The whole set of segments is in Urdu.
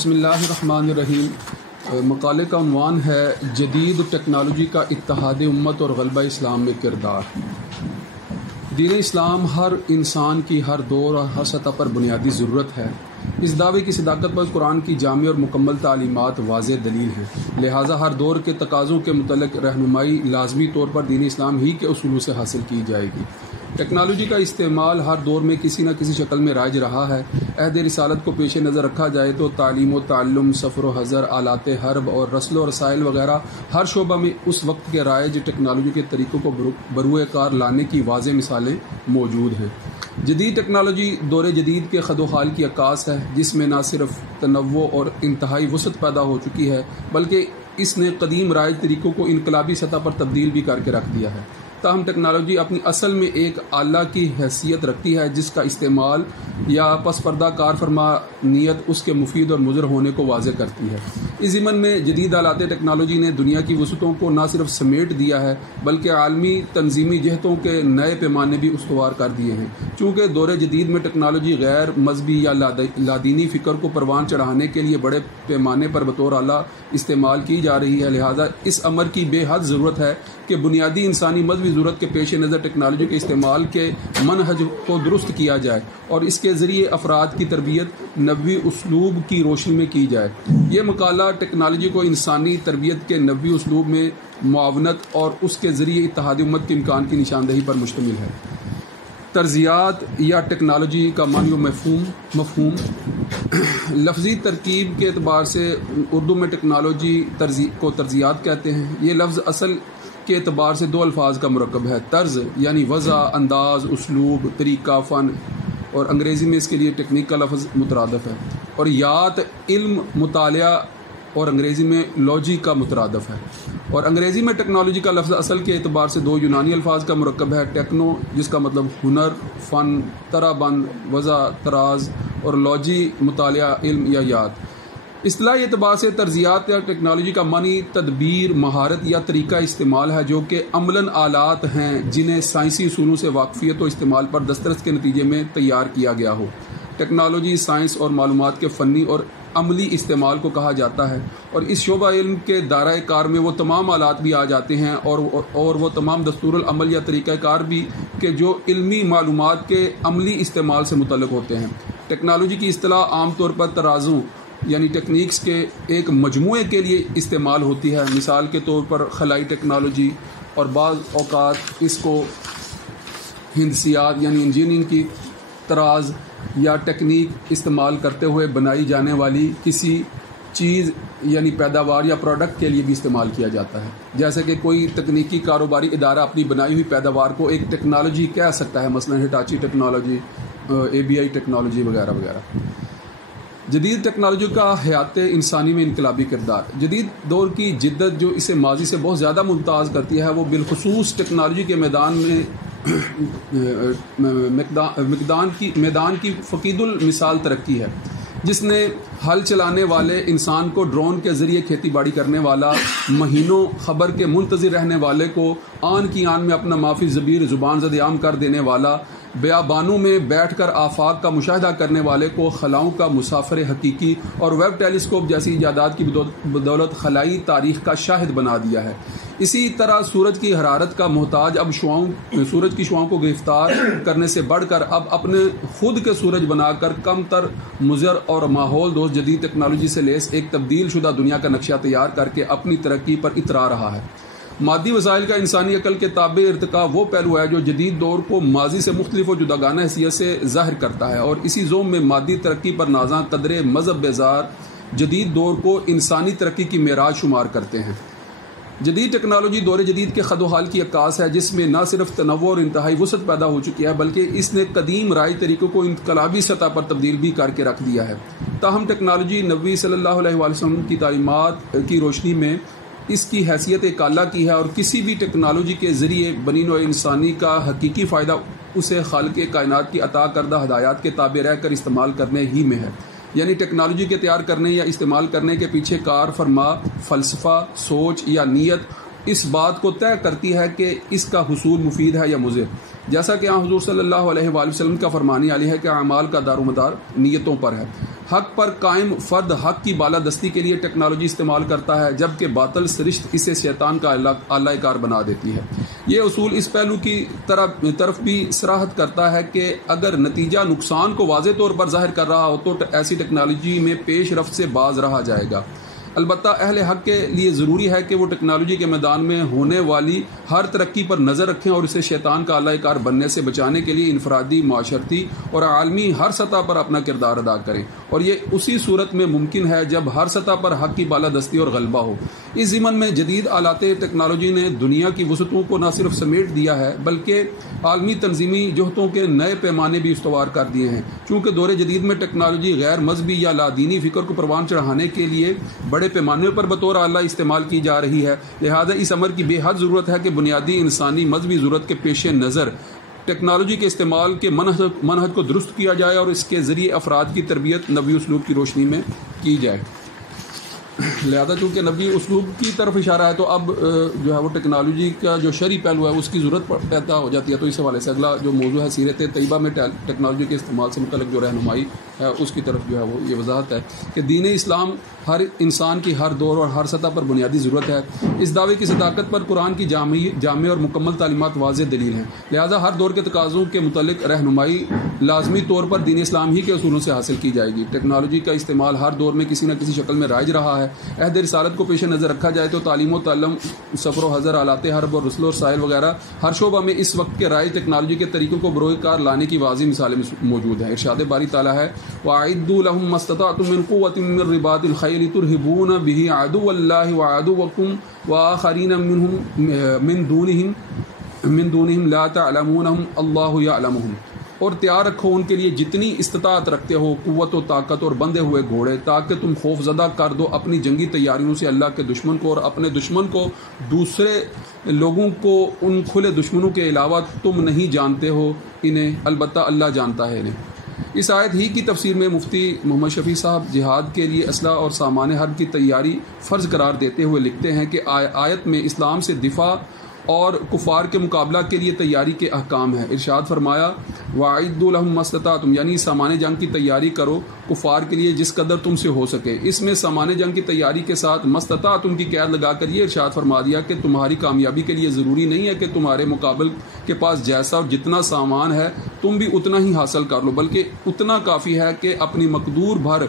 بسم اللہ الرحمن الرحیم۔ مقالے کا عنوان ہے جدید ٹیکنالوجی کا اتحاد امت اور غلبہ اسلام میں کردار۔ دین اسلام ہر انسان کی ہر دور اور ہر سطح پر بنیادی ضرورت ہے۔ اس دعوے کی صداقت پر قرآن کی جامع اور مکمل تعلیمات واضح دلیل ہیں، لہٰذا ہر دور کے تقاضوں کے متعلق رہنمائی لازمی طور پر دین اسلام ہی کے اصولوں سے حاصل کی جائے گی۔ ٹیکنالوجی کا استعمال ہر دور میں کسی نہ کسی شکل میں رائج رہا ہے۔ عہد رسالت کو پیش نظر رکھا جائے تو تعلیم و تعلم، سفر و حضر، آلات حرب اور رسل و رسائل وغیرہ ہر شعبہ میں اس وقت کے رائج ٹیکنالوجی کے طریقوں کو بروئے کار لانے کی واضح مثالیں موجود ہیں۔ جدید ٹیکنالوجی دور جدید کے خد و خال کی عکاس ہے، جس میں نہ صرف تنوع اور انتہائی وسعت پیدا ہو چکی ہے بلکہ اس نے قدیم رائج طریقوں کو انقلابی سطح پر تبدیل بھی کر کے رکھ دیا ہے۔ تاہم ٹیکنالوجی اپنی اصل میں ایک آلہ کی حیثیت رکھتی ہے، جس کا استعمال یا پس پردہ کار فرما نیت اس کے مفید اور مضر ہونے کو واضح کرتی ہے۔ اس ضمن میں جدید آلات ٹیکنالوجی نے دنیا کی وسعتوں کو نہ صرف سمیٹ دیا ہے بلکہ عالمی تنظیمی جہتوں کے نئے پیمانے بھی استوار کر دیے ہیں۔ چونکہ دور جدید میں ٹیکنالوجی غیر مذہبی یا لادینی فکر کو پروان چڑھانے کے لیے بڑے پیمانے پر بطور آلہ استعمال کی جا رہی ہے، لہذا اس امر کی بے حد ضرورت ہے کہ بنیادی انسانی مذہبی ضرورت کے پیش نظر ٹیکنالوجی کے استعمال کے منہج کو درست کیا جائے اور اس کے ذریعے افراد کی تربیت نبوی اسلوب کی روشنی میں کی جائے۔ یہ مقالہ ٹیکنالوجی کو انسانی تربیت کے نبوی اسلوب میں معاونت اور اس کے ذریعے اتحاد امت کے امکان کی نشاندہی پر مشتمل ہے۔ ترجیحات یا ٹیکنالوجی کا معنی و مفہوم لفظی ترکیب کے اعتبار سے اردو میں ٹیکنالوجی کو ترجیحات کہتے ہیں۔ یہ لفظ اصل کے اعتبار سے دو الفاظ کا مرکب ہے، طرز یعنی وضع، انداز، اسلوب، طریقہ، فن، اور انگریزی میں اس کے لیے ٹیکنیک کا لفظ مترادف ہے، اور یات علم، مطالعہ، اور انگریزی میں لوجی کا مترادف ہے۔ اور انگریزی میں ٹیکنالوجی کا لفظ اصل کے اعتبار سے دو یونانی الفاظ کا مرکب ہے، ٹیکنو جس کا مطلب ہنر، فن، طرح بند، وضع، طراز، اور لوجی مطالعہ، علم یا یاد۔ اصطلاحی اعتبار سے ترجیحات یا ٹیکنالوجی کا معنی تدبیر، مہارت یا طریقہ استعمال ہے، جو کہ عملاً آلات ہیں جنہیں سائنسی اصولوں سے واقفیت و استعمال پر دسترس کے نتیجے میں تیار کیا گیا ہو۔ ٹیکنالوجی سائنس اور معلومات کے فنی اور عملی استعمال کو کہا جاتا ہے، اور اس شعبہ علم کے دائرۂ کار میں وہ تمام آلات بھی آ جاتے ہیں اور وہ تمام دستور العمل یا طریقہ کار بھی کہ جو علمی معلومات کے عملی استعمال سے متعلق ہوتے ہیں۔ ٹیکنالوجی کی اصطلاح عام طور پر ترازوں یعنی ٹیکنیکس کے ایک مجموعے کے لیے استعمال ہوتی ہے، مثال کے طور پر خلائی ٹیکنالوجی، اور بعض اوقات اس کو ہندسیات یعنی انجینئرنگ کی طراز یا ٹیکنیک استعمال کرتے ہوئے بنائی جانے والی کسی چیز یعنی پیداوار یا پروڈکٹ کے لیے بھی استعمال کیا جاتا ہے۔ جیسے کہ کوئی تکنیکی کاروباری ادارہ اپنی بنائی ہوئی پیداوار کو ایک ٹیکنالوجی کہہ سکتا ہے، مثلا ہٹاچی ٹیکنالوجی، ABI ٹیکنالوجی وغیرہ وغیرہ۔ جدید ٹیکنالوجی کا حیات انسانی میں انقلابی کردار۔ جدید دور کی جدت جو اسے ماضی سے بہت زیادہ ممتاز کرتی ہے، وہ بالخصوص ٹیکنالوجی کے میدان کی فقید المثال ترقی ہے، جس نے ہل چلانے والے انسان کو ڈرون کے ذریعے کھیتی باڑی کرنے والا، مہینوں خبر کے منتظر رہنے والے کو آن کی آن میں اپنا مافی زبیر زبان زد عام کر دینے والا، بیابانوں میں بیٹھ کر آفاق کا مشاہدہ کرنے والے کو خلاؤں کا مسافر حقیقی، اور ویب ٹیلیسکوپ جیسی ایجادات کی بدولت خلائی تاریخ کا شاہد بنا دیا ہے۔ اسی طرح سورج کی حرارت کا محتاج اب سورج کی شعاؤں کو گرفتار کرنے سے بڑھ کر اب اپنے خود کے سورج بنا کر کم تر مضر اور ماحول دوست جدید ٹیکنالوجی سے لیس ایک تبدیل شدہ دنیا کا نقشہ تیار کر کے اپنی ترقی پر اترا رہا ہے۔ مادی وسائل کا انسانی عقل کے تابع ارتقاء وہ پہلو ہے جو جدید دور کو ماضی سے مختلف و جداگانہ حیثیت سے ظاہر کرتا ہے، اور اسی زوم میں مادی ترقی پر نازاں قدرے مذہب بیزار جدید دور کو انسانی ترقی کی معراج شمار کرتے ہیں۔ جدید ٹیکنالوجی دور جدید کے خد و حال کی عکاس ہے، جس میں نہ صرف تنوع اور انتہائی وسعت پیدا ہو چکی ہے بلکہ اس نے قدیم رائج طریقوں کو انقلابی سطح پر تبدیل بھی کر کے رکھ دیا ہے۔ تاہم ٹیکنالوجی نبی صلی اللہ علیہ وسلم کی تعلیمات کی روشنی میں اس کی حیثیت ایک آلہ کی ہے، اور کسی بھی ٹیکنالوجی کے ذریعے بنی نوع انسانی کا حقیقی فائدہ اسے خالق کائنات کی عطا کردہ ہدایات کے تابع رہ کر استعمال کرنے ہی میں ہے۔ یعنی ٹیکنالوجی کے تیار کرنے یا استعمال کرنے کے پیچھے کار فرما فلسفہ، سوچ یا نیت اس بات کو طے کرتی ہے کہ اس کا حصول مفید ہے یا مضر۔ جیسا کہ حضور صلی اللہ علیہ وآلہ وسلم کا فرمان علی ہے کہ اعمال کا دار و مدار نیتوں پر ہے۔ حق پر قائم فرد حق کی بالادستی کے لیے ٹیکنالوجی استعمال کرتا ہے، جبکہ باطل سرشت اسے شیطان کا آلہ کار بنا دیتی ہے۔ یہ اصول اس پہلو کی طرف بھی صراحت کرتا ہے کہ اگر نتیجہ نقصان کو واضح طور پر ظاہر کر رہا ہو تو ایسی ٹیکنالوجی میں پیش رفت سے باز رہا جائے گا۔ البتہ اہل حق کے لیے ضروری ہے کہ وہ ٹیکنالوجی کے میدان میں ہونے والی ہر ترقی پر نظر رکھیں اور اسے شیطان کا آلہ کار بننے سے بچانے کے لیے انفرادی، معاشرتی اور عالمی ہر سطح پر اپنا کردار ادا کریں، اور یہ اسی صورت میں ممکن ہے جب ہر سطح پر حق کی بالادستی اور غلبہ ہو۔ اس ضمن میں جدید آلات ٹیکنالوجی نے دنیا کی وسعتوں کو نہ صرف سمیٹ دیا ہے بلکہ عالمی تنظیمی جہتوں کے نئے پیمانے بھی استوار کر دیے ہیں۔ چونکہ دور جدید میں ٹیکنالوجی غیر مذہبی یا لادینی فکر کو پروان چڑھانے کے لیے بڑے پیمانے پر بطور آلہ استعمال کی جا رہی ہے، لہذا اس امر کی بے حد ضرورت ہے کہ بنیادی انسانی مذہبی ضرورت کے پیش نظر ٹیکنالوجی کے استعمال کے منہج کو درست کیا جائے اور اس کے ذریعے افراد کی تربیت نبوی اسلوب کی روشنی میں کی جائے۔ لہذا چونکہ نبوی اسلوب کی طرف اشارہ ہے تو اب جو ہے وہ ٹیکنالوجی کا جو شرعی پہلو ہے اس کی ضرورت پیدا ہو جاتی ہے۔ تو اس حوالے سے اگلا جو موضوع ہے سیرت طیبہ میں ٹیکنالوجی کے استعمال سے متعلق جو رہنمائی ہے اس کی طرف جو ہے وہ یہ وضاحت ہے کہ دین اسلام ہر انسان کی ہر دور اور ہر سطح پر بنیادی ضرورت ہے۔ اس دعوے کی صداقت پر قرآن کی جامع اور مکمل تعلیمات واضح دلیل ہیں، لہذا ہر دور کے تقاضوں کے متعلق رہنمائی لازمی طور پر دین اسلام ہی کے اصولوں سے حاصل کی جائے گی۔ ٹیکنالوجی کا استعمال ہر دور میں کسی نہ کسی شکل میں رائج رہا ہے۔ عہد رسالت کو پیش نظر رکھا جائے تو تعلیم و تعلم، سفر و حضر، آلات حرب اور رسل و رسائل وغیرہ ہر شعبہ میں اس وقت کے رائج ٹیکنالوجی کے طریقوں کو بروئے کار لانے کی واضح مثالیں موجود ہیں۔ ارشاد باری تعالیٰ ہے وَأَعِدُّوا لَهُم مَّا اسْتَطَعْتُم مِّن قُوَّةٍ مِّن رِّبَاطِ الْخَيْلِ تُرْهِبُونَ بِهِ عَدُوَّ اللَّهِ وَعَدُوَّكُمْ وَآخَرِينَ مِن دُونِهِمْ لَا تَعْلَمُونَهُمْ اللَّهُ يَعْلَمُهُمْ، اور تیار رکھو ان کے لیے جتنی استطاعت رکھتے ہو، قوت و طاقت اور بندھے ہوئے گھوڑے، تاکہ تم خوف زدہ کر دو اپنی جنگی تیاریوں سے اللہ کے دشمن کو، اور اپنے دشمن کو، دوسرے لوگوں کو ان کھلے دشمنوں کے علاوہ تم نہیں جانتے ہو انہیں، البتہ اللہ جانتا ہے انہیں۔ اس آیت ہی کی تفسیر میں مفتی محمد شفیع صاحب جہاد کے لیے اسلحہ اور سامان حرب کی تیاری فرض قرار دیتے ہوئے لکھتے ہیں کہ آیت میں اسلام سے دفاع اور کفار کے مقابلہ کے لیے تیاری کے احکام ہیں۔ ارشاد فرمایا وَأَعِدُّوا لَهُم مَّا اسْتَطَعْتُم، یعنی سامان جنگ کی تیاری کرو کفار کے لیے جس قدر تم سے ہو سکے۔ اس میں سامان جنگ کی تیاری کے ساتھ مستطاعتم کی قید لگا کر یہ ارشاد فرما دیا کہ تمہاری کامیابی کے لیے ضروری نہیں ہے کہ تمہارے مقابل کے پاس جیسا اور جتنا سامان ہے تم بھی اتنا ہی حاصل کر لو، بلکہ اتنا کافی ہے کہ اپنی مقدور بھر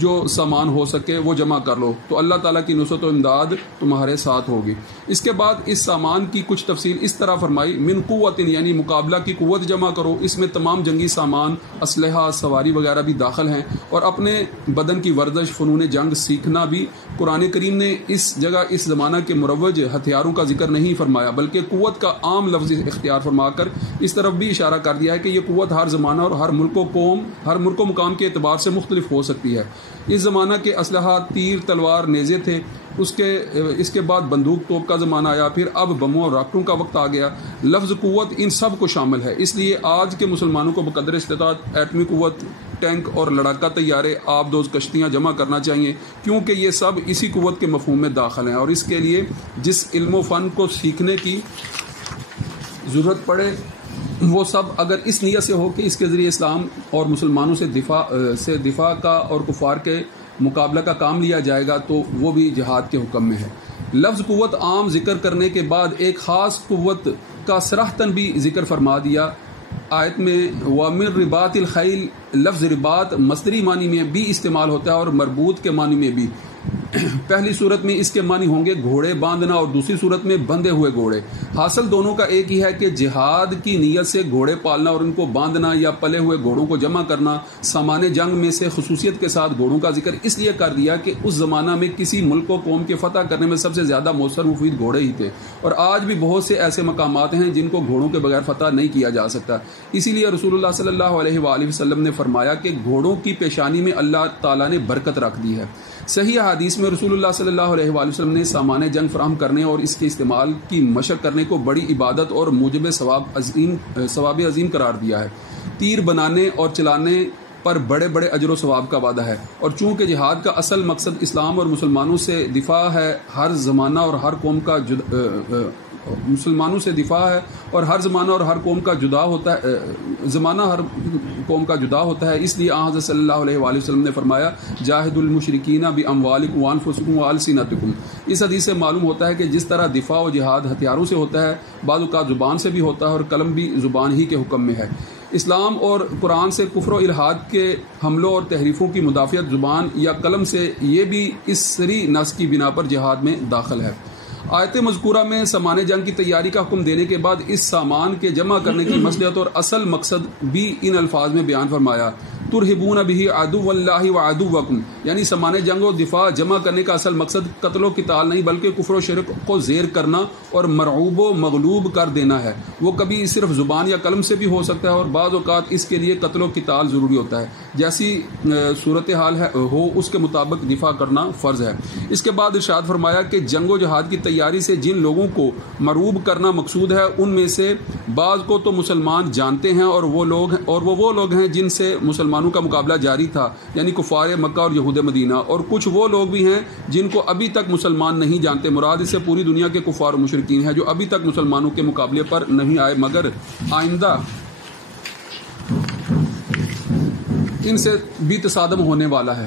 جو سامان ہو سکے وہ جمع کر لو، تو اللہ تعالیٰ کی نصرت و امداد تمہارے ساتھ ہوگی۔ اس کے بعد اس سامان کی کچھ تفصیل اس طرح فرمائی من قوت، یعنی مقابلہ کی قوت جمع کرو۔ اس میں تمام جنگی سامان، اسلحہ، سواری وغیرہ بھی داخل ہیں، اور اپنے بدن کی ورزش، فنون جنگ سیکھنا بھی۔ قرآن کریم نے اس جگہ اس زمانہ کے مروج ہتھیاروں کا ذکر نہیں فرمایا بلکہ قوت کا عام لفظ اختیار فرما کر اس طرف بھی اشارہ کر دیا ہے کہ یہ قوت ہر زمانہ اور ہر ملک و قوم، ہر ملک و مقام کے اعتبار سے مختلف ہو سکتی ہے۔ اس زمانہ کے اسلحہ تیر، تلوار، نیزے تھے، اس کے بعد بندوق توپ کا زمانہ آیا، پھر اب بموں اور راکٹوں کا وقت آ گیا۔ لفظ قوت ان سب کو شامل ہے، اس لیے آج کے مسلمانوں کو بقدر استطاعت ایٹمی قوت، ٹینک اور لڑاکا طیارے، آبدوز کشتیاں جمع کرنا چاہیے، کیونکہ یہ سب اسی قوت کے مفہوم میں داخل ہیں، اور اس کے لیے جس علم و فن کو سیکھنے کی ضرورت پڑے وہ سب اگر اس نیت سے ہو کہ اس کے ذریعے اسلام اور مسلمانوں سے دفاع کا اور کفار کے مقابلہ کا کام لیا جائے گا تو وہ بھی جہاد کے حکم میں ہے۔ لفظ قوت عام ذکر کرنے کے بعد ایک خاص قوت کا صراحتاً بھی ذکر فرما دیا آیت میں۔ وَمِن رِبَاطِ الْخَيْلِ، لفظ رباط مصدری معنی میں بھی استعمال ہوتا ہے اور مربوط کے معنی میں بھی۔ پہلی صورت میں اس کے معنی ہوں گے گھوڑے باندھنا، اور دوسری صورت میں بندھے ہوئے گھوڑے۔ حاصل دونوں کا ایک ہی ہے کہ جہاد کی نیت سے گھوڑے پالنا اور ان کو باندھنا یا پلے ہوئے گھوڑوں کو جمع کرنا۔ سامان جنگ میں سے خصوصیت کے ساتھ گھوڑوں کا ذکر اس لیے کر دیا کہ اس زمانہ میں کسی ملک و قوم کے فتح کرنے میں سب سے زیادہ مؤثر مفید گھوڑے ہی تھے، اور آج بھی بہت سے ایسے مقامات ہیں جن کو گھوڑوں کے بغیر فتح نہیں کیا جا سکتا۔ اسی لیے رسول اللہ صلی اللہ علیہ وآلہ وسلم نے فرمایا کہ گھوڑوں کی پیشانی میں اللہ تعالیٰ نے برکت رکھ دی ہے۔ صحیح حدیث میں رسول اللہ صلی اللہ علیہ وآلہ وسلم نے سامان جنگ فراہم کرنے اور اس کے استعمال کی مشق کرنے کو بڑی عبادت اور موجب ثواب عظیم قرار دیا ہے۔ تیر بنانے اور چلانے پر بڑے بڑے اجر و ثواب کا وعدہ ہے، اور چونکہ جہاد کا اصل مقصد اسلام اور مسلمانوں سے دفاع ہے، ہر زمانہ اور ہر قوم کا مسلمانوں سے دفاع ہے اور ہر زمانہ اور ہر قوم کا جدا ہوتا ہے، زمانہ ہر قوم کا جدا ہوتا ہے، اس لیے حضرت صلی اللہ علیہ وآلہ وسلم نے فرمایا جاہد المشرکین باموالکم وانفسکم والسنتکم۔ اس حدیث سے معلوم ہوتا ہے کہ جس طرح دفاع و جہاد ہتھیاروں سے ہوتا ہے، بعض اوقات زبان سے بھی ہوتا ہے، اور قلم بھی زبان ہی کے حکم میں ہے۔ اسلام اور قرآن سے کفر و الحاد کے حملوں اور تحریفوں کی مدافعت زبان یا قلم سے، یہ بھی اس سری نص کی بنا پر جہاد میں داخل ہے۔ آیت مذکورہ میں سامان جنگ کی تیاری کا حکم دینے کے بعد اس سامان کے جمع کرنے کی مصلحت اور اصل مقصد بھی ان الفاظ میں بیان فرمایا، ترہبون بہ عدو اللہ وعدوکم، یعنی سامان جنگ و دفاع جمع کرنے کا اصل مقصد قتل و قتال نہیں بلکہ کفر و شرک کو زیر کرنا اور مرعوب و مغلوب کر دینا ہے۔ وہ کبھی صرف زبان یا قلم سے بھی ہو سکتا ہے، اور بعض اوقات اس کے لیے قتل و قتال ضروری ہوتا ہے، جیسی صورتحال ہو اس کے مطابق دفاع کرنا فرض ہے۔ اس کے بعد ارشاد فرمایا کہ جنگ و جہاد کی تیاری سے جن لوگوں کو مرعوب کرنا مقصود ہے، ان میں سے بعض کو تو مسلمان جانتے ہیں، اور وہ لوگ ہیں جن سے مسلمانوں کا مقابلہ جاری تھا، یعنی کفار مکہ اور یہود مدینہ، اور کچھ وہ لوگ بھی ہیں جن کو ابھی تک مسلمان نہیں جانتے، مراد اس سے پوری دنیا کے کفار و مشرکین ہیں جو ابھی تک مسلمانوں کے مقابلے پر نہیں آئے، مگر آئندہ ان سے بھی تصادم ہونے والا ہے،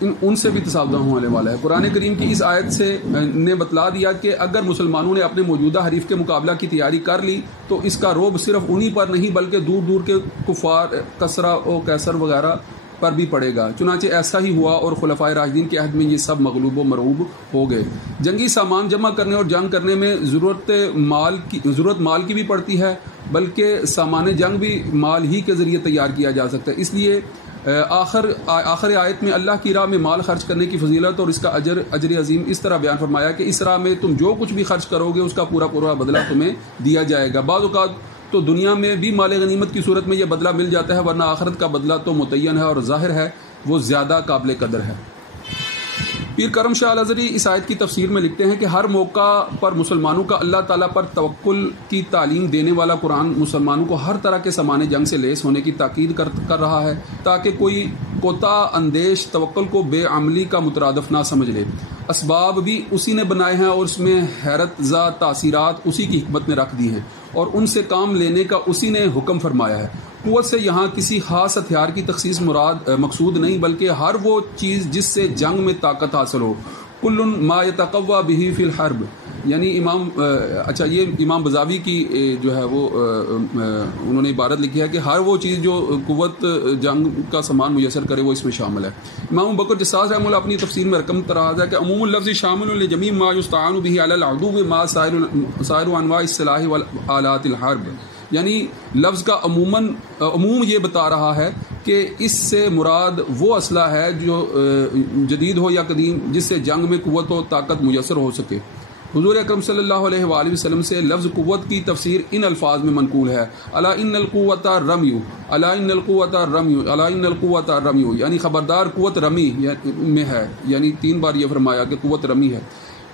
ان سے بھی تصادم ہونے والا ہے۔ قرآن کریم کی اس آیت سے نے بتلا دیا کہ اگر مسلمانوں نے اپنے موجودہ حریف کے مقابلہ کی تیاری کر لی تو اس کا رعب صرف انہی پر نہیں بلکہ دور دور کے کفار کسرا و کیسر وغیرہ پر بھی پڑے گا۔ چنانچہ ایسا ہی ہوا، اور خلفائے راشدین کے عہد میں یہ سب مغلوب و مرعوب ہو گئے۔ جنگی سامان جمع کرنے اور جنگ کرنے میں ضرورت مال کی بھی پڑتی ہے، بلکہ سامان جنگ بھی مال ہی کے ذریعے تیار کیا جا سکتا ہے۔ اس لیے آخر آیت میں اللہ کی راہ میں مال خرچ کرنے کی فضیلت اور اس کا اجر عظیم اس طرح بیان فرمایا کہ اس راہ میں تم جو کچھ بھی خرچ کرو گے اس کا پورا بدلہ تمہیں دیا جائے گا۔ بعض اوقات تو دنیا میں بھی مال غنیمت کی صورت میں یہ بدلہ مل جاتا ہے، ورنہ آخرت کا بدلہ تو متعین ہے اور ظاہر ہے وہ زیادہ قابل قدر ہے۔ پیر کرم شاہ الازہری اس آیت کی تفسیر میں لکھتے ہیں کہ ہر موقع پر مسلمانوں کا اللہ تعالیٰ پر توکل کی تعلیم دینے والا قرآن مسلمانوں کو ہر طرح کے سامان جنگ سے لیس ہونے کی تاکید کر رہا ہے، تاکہ کوئی کوتاہ اندیش توکل کو بے عملی کا مترادف نہ سمجھ لے۔ اسباب بھی اسی نے بنائے ہیں اور اس میں حیرت زا تاثیرات اسی کی حکمت نے رکھ دی ہیں، اور ان سے کام لینے کا اسی نے حکم فرمایا ہے۔ قوت سے یہاں کسی خاص ہتھیار کی تخصیص مقصود نہیں بلکہ ہر وہ چیز جس سے جنگ میں طاقت حاصل ہو۔ کل ما یتقوی بہ فی الحرب، یعنی یہ امام بزاوی کی جو ہے وہ انہوں نے عبارت لکھی ہے کہ ہر وہ چیز جو قوت جنگ کا سامان میسر کرے وہ اس میں شامل ہے۔ امام بکر جساس رحمہ اللہ اپنی تفسیر میں رقم تراز ہے کہ عموم اللفظ شامل لجمیع ما یستعان بہ علی العدو ما سائر انواع السلاح والآلات الحرب، یعنی لفظ کا عموم یہ بتا رہا ہے کہ اس سے مراد وہ اسلحہ ہے جو جدید ہو یا قدیم جس سے جنگ میں قوت و طاقت میسر ہو سکے۔ حضور اکرم صلی اللہ علیہ وآلہ وسلم سے لفظ قوت کی تفسیر ان الفاظ میں منقول ہے، الا ان القوۃ الرمی، الا ان القوۃ الرمی، الا ان القوۃ الرمی، یعنی خبردار قوت رمی میں ہے، یعنی 3 بار یہ فرمایا کہ قوت رمی ہے۔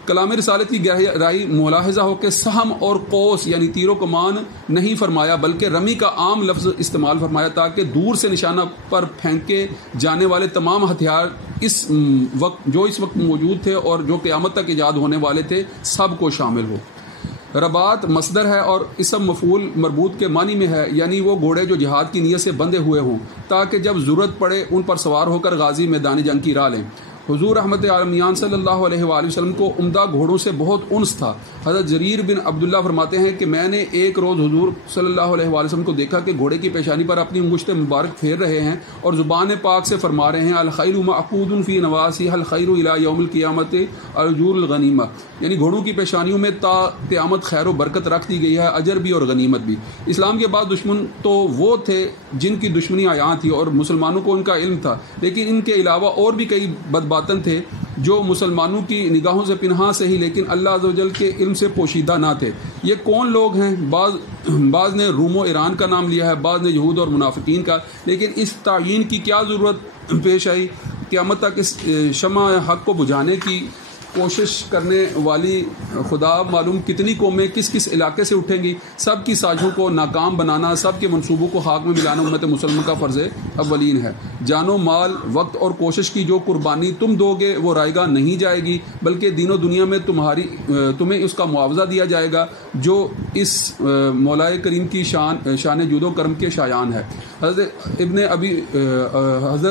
کلام رسالت کی گہرائی ملاحظہ ہو کہ سہم اور قوس یعنی تیر و کمان نہیں فرمایا بلکہ رمی کا عام لفظ استعمال فرمایا، تاکہ دور سے نشانہ پر پھینکے جانے والے تمام ہتھیار اس وقت موجود تھے اور جو قیامت تک ایجاد ہونے والے تھے سب کو شامل ہو۔ رباط مصدر ہے اور اسم مفعول مربوط کے معنی میں ہے، یعنی وہ گھوڑے جو جہاد کی نیت سے بندھے ہوئے ہوں تاکہ جب ضرورت پڑے ان پر سوار ہو کر غازی میدان جنگ کی راہ لیں۔ حضور رحمت عالمیان صلی اللہ علیہ وآلہ وسلم کو عمدہ گھوڑوں سے بہت انس تھا۔ حضرت جریر بن عبداللہ فرماتے ہیں کہ میں نے ایک روز حضور صلی اللہ علیہ وآلہ وسلم کو دیکھا کہ گھوڑے کی پیشانی پر اپنی انگشت مبارک پھیر رہے ہیں اور زبان پاک سے فرما رہے ہیں الخیل معقود فی نواسیھا الخیر الی یوم القیامت ارجور الغنیمہ، یعنی گھوڑوں کی پیشانیوں میں تا قیامت خیر و برکت رکھ دی گئی ہے، اجر بھی اور غنیمت بھی۔ اسلام کے بعد دشمن تو وہ تھے جن کی دشمنی عیاں تھی اور مسلمانوں کو ان کا علم تھا، لیکن ان کے علاوہ اور بھی کئی بدباطن تھے جو مسلمانوں کی نگاہوں سے پنہاں سے ہی لیکن اللہ عز و جل کے علم سے پوشیدہ نہ تھے۔ یہ کون لوگ ہیں؟ بعض نے روم و ایران کا نام لیا ہے، بعض نے یہود اور منافقین کا، لیکن اس تعیین کی کیا ضرورت پیش آئی؟ قیامت تک اس شمع حق کو بجھانے کی کوشش کرنے والی خدا معلوم کتنی قومیں کس کس علاقے سے اٹھیں گی، سب کی سازشوں کو ناکام بنانا، سب کے منصوبوں کو خاک میں ملانا امت مسلمہ کا فرض اولین ہے۔ جان و مال، وقت اور کوشش کی جو قربانی تم دو گے وہ رائگاں نہیں جائے گی، بلکہ دین و دنیا میں تمہیں اس کا معاوضہ دیا جائے گا جو اس مولائے کریم کی شان جود و کرم کے شایان ہے۔ حضرت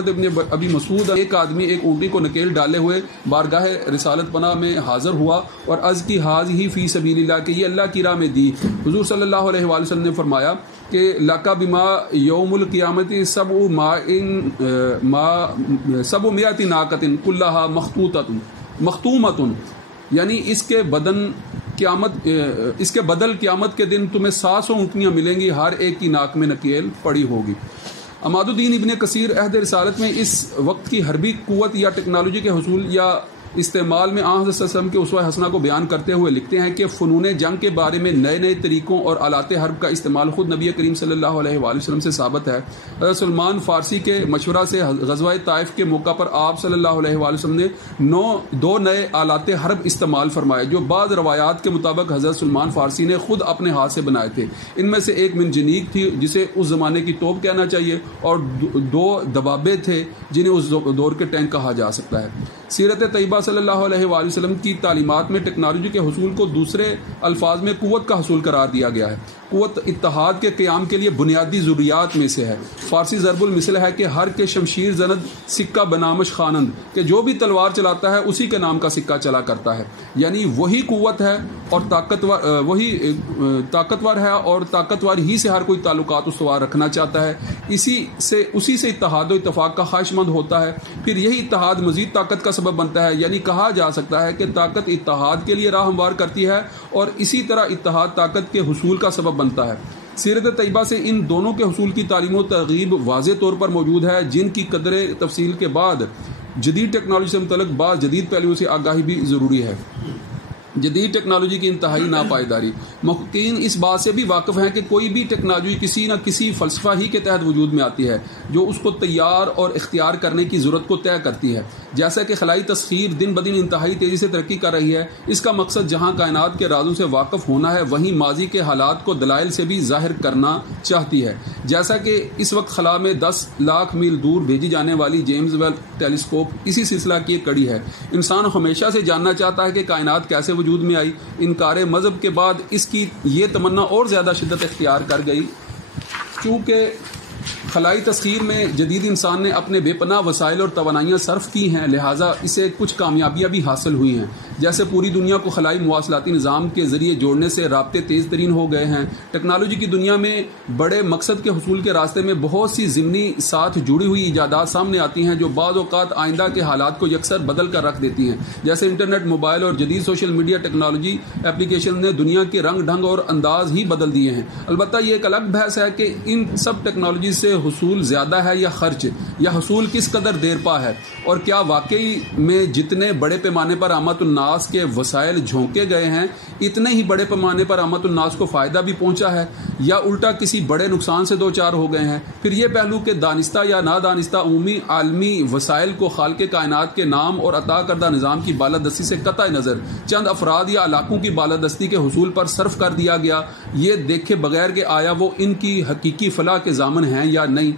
ابن ابی مسعود، ایک آدمی ایک اونٹی کو نکیل ڈالے ہوئے بارگاہ رسالت پناہ میں حاضر ہوا اور عرض کی حاضہ فی سبیل اللہ، کہ یہ اللہ کی راہ میں دی۔ حضور صلی اللہ علیہ وآلہ وسلم نے فرمایا کہ لَکَ بِمَا یوم القیامت سب مئات ناقۃ کلھا مختومۃ، یعنی اس کے بدل قیامت کے دن تمہیں 700 اونٹنیاں ملیں گی، ہر ایک کی ناک میں نکیل پڑی ہوگی۔ عماد الدین ابن کثیر عہد رسالت میں اس وقت کی حربی قوت یا ٹیکنالوجی کے حصول یا استعمال میں حضرت صلی اللہ علیہ وسلم کے اسوہ حسنہ کو بیان کرتے ہوئے لکھتے ہیں کہ فنون جنگ کے بارے میں نئے نئے طریقوں اور آلات حرب کا استعمال خود نبی کریم صلی اللہ علیہ وآلہ وسلم سے ثابت ہے۔ حضرت سلمان فارسی کے مشورہ سے غزوہ طائف کے موقع پر آپ صلی اللہ علیہ وآلہ وسلم نے 2 نئے آلات حرب استعمال فرمائے، جو بعض روایات کے مطابق حضرت سلمان فارسی نے خود اپنے ہاتھ سے بنائے تھے۔ ان میں سے ایک منجنیق تھی، جسے اس زمانے کی توپ کہنا چاہیے، اور 2 دبابے تھے جنہیں اس دور کے ٹینک کہا جا سکتا ہے۔ سیرت طیبہ صلی اللہ علیہ وآلہ وسلم کی تعلیمات میں ٹیکنالوجی کے حصول کو دوسرے الفاظ میں قوت کا حصول قرار دیا گیا ہے۔ قوت اتحاد کے قیام کے لیے بنیادی ضروریات میں سے ہے۔ فارسی ضرب المثل ہے کہ ہر کے شمشیر زند سکہ بنامش خوانند، کہ جو بھی تلوار چلاتا ہے اسی کے نام کا سکہ چلا کرتا ہے، یعنی وہی قوت ہے اور طاقتور ہے، اور طاقتور ہی سے ہر کوئی تعلقات استوار رکھنا چاہتا ہے، اسی سے اتحاد و اتفاق کا خواہش مند ہوتا ہے، پھر یہی اتحاد مزید طاقت کا سبب بنتا ہے۔ یعنی کہا جا سکتا ہے کہ طاقت اتحاد کے لیے راہ ہموار کرتی ہے، اور اسی طرح اتحاد طاقت کے حصول کا سبب بنتا ہے۔ سیرت طیبہ سے ان دونوں کے حصول کی تعلیم و ترغیب واضح طور پر موجود ہے، جن کی قدر تفصیل کے بعد جدید ٹیکنالوجی سے متعلق بعض جدید پہلوؤں سے آگاہی بھی ضروری ہے۔ جدید ٹیکنالوجی کی انتہائی ناپائیداری۔ محققین اس بات سے بھی واقف ہیں کہ کوئی بھی ٹیکنالوجی کسی نہ کسی فلسفہ ہی کے تحت وجود میں آتی ہے، جو اس کو تیار اور اختیار کرنے کی ضرورت کو طے کرتی ہے۔ جیسا کہ خلائی تسخیر دن بدن انتہائی تیزی سے ترقی کر رہی ہے، اس کا مقصد جہاں کائنات کے رازوں سے واقف ہونا ہے، وہیں ماضی کے حالات کو دلائل سے بھی ظاہر کرنا چاہتی ہے۔ جیسا کہ اس وقت خلا میں 10 لاکھ میل دور بھیجی جانے والی جیمز ویب ٹیلیسکوپ اسی سلسلہ کی ایک کڑی ہے۔ انسان ہمیشہ سے جاننا چاہتا ہے کہ کائنات کیسے وجود میں آئی۔ انکار مذہب کے بعد اس کی یہ تمنا اور زیادہ شدت اختیار کر گئی، چونکہ خلائی تسخیر میں جدید انسان نے اپنے بے پناہ وسائل اور توانائیاں صرف کی ہیں، لہٰذا اسے کچھ کامیابیاں بھی حاصل ہوئی ہیں، جیسے پوری دنیا کو خلائی مواصلاتی نظام کے ذریعے جوڑنے سے رابطے تیز ترین ہو گئے ہیں۔ ٹیکنالوجی کی دنیا میں بڑے مقصد کے حصول کے راستے میں بہت سی ضمنی ساتھ جڑی ہوئی ایجادات سامنے آتی ہیں، جو بعض اوقات آئندہ کے حالات کو یکسر بدل کر رکھ دیتی ہیں، جیسے انٹرنیٹ، موبائل اور جدید سوشل میڈیا ٹیکنالوجی ایپلیکیشن نے دنیا کے رنگ ڈھنگ اور انداز ہی بدل دیے ہیں۔ البتہ یہ ایک الگ بحث ہے کہ ان سب ٹیکنالوجی سے حصول زیادہ ہے یا خرچ، یا حصول کس قدر دیر پا ہے، اور کیا واقعی میں جتنے بڑے پیمانے پر عامت الناس کے وسائل جھونکے گئے ہیں، اتنے ہی بڑے پیمانے پر عامت الناس کو فائدہ بھی پہنچا ہے، یا الٹا کسی بڑے نقصان سے دوچار ہو گئے ہیں۔ پھر یہ پہلو کہ دانستہ یا نادانستہ عمومی عالمی وسائل کو خالق کائنات کے نام اور عطا کردہ نظام کی بالادستی سے قطع نظر چند افراد یا علاقوں کی بالادستی کے حصول پر صرف کر دیا گیا، یہ دیکھے بغیر کہ آیا وہ ان کی حقیقی فلاح کے ضامن ہیں یا نہیں۔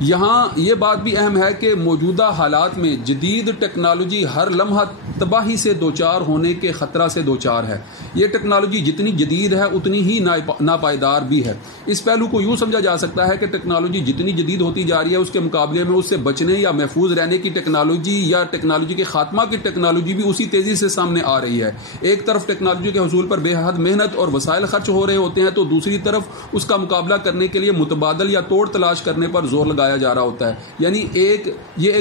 یہاں یہ بات بھی اہم ہے کہ موجودہ حالات میں جدید ٹیکنالوجی ہر لمحہ تباہی سے دوچار ہونے کے خطرہ سے دوچار ہے۔ یہ ٹیکنالوجی جتنی جدید ہے اتنی ہی ناپائیدار بھی ہے۔ اس پہلو کو یوں سمجھا جا سکتا ہے کہ ٹیکنالوجی جتنی جدید ہوتی جا رہی ہے، اس کے مقابلے میں اس سے بچنے یا محفوظ رہنے کی ٹیکنالوجی یا ٹیکنالوجی کے خاتمہ کی ٹیکنالوجی بھی اسی تیزی سے سامنے آ رہی ہے۔ ایک طرف ٹیکنالوجی کے حصول پر بے حد محنت اور وسائل خرچ ہو رہے ہوتے ہیں، تو دوسری طرف اس کا مقابلہ کرنے کے لیے متبادل یا توڑ تلاش کرنے پر زور لگایا جا رہا ہوتا ہے۔ یعنی یہ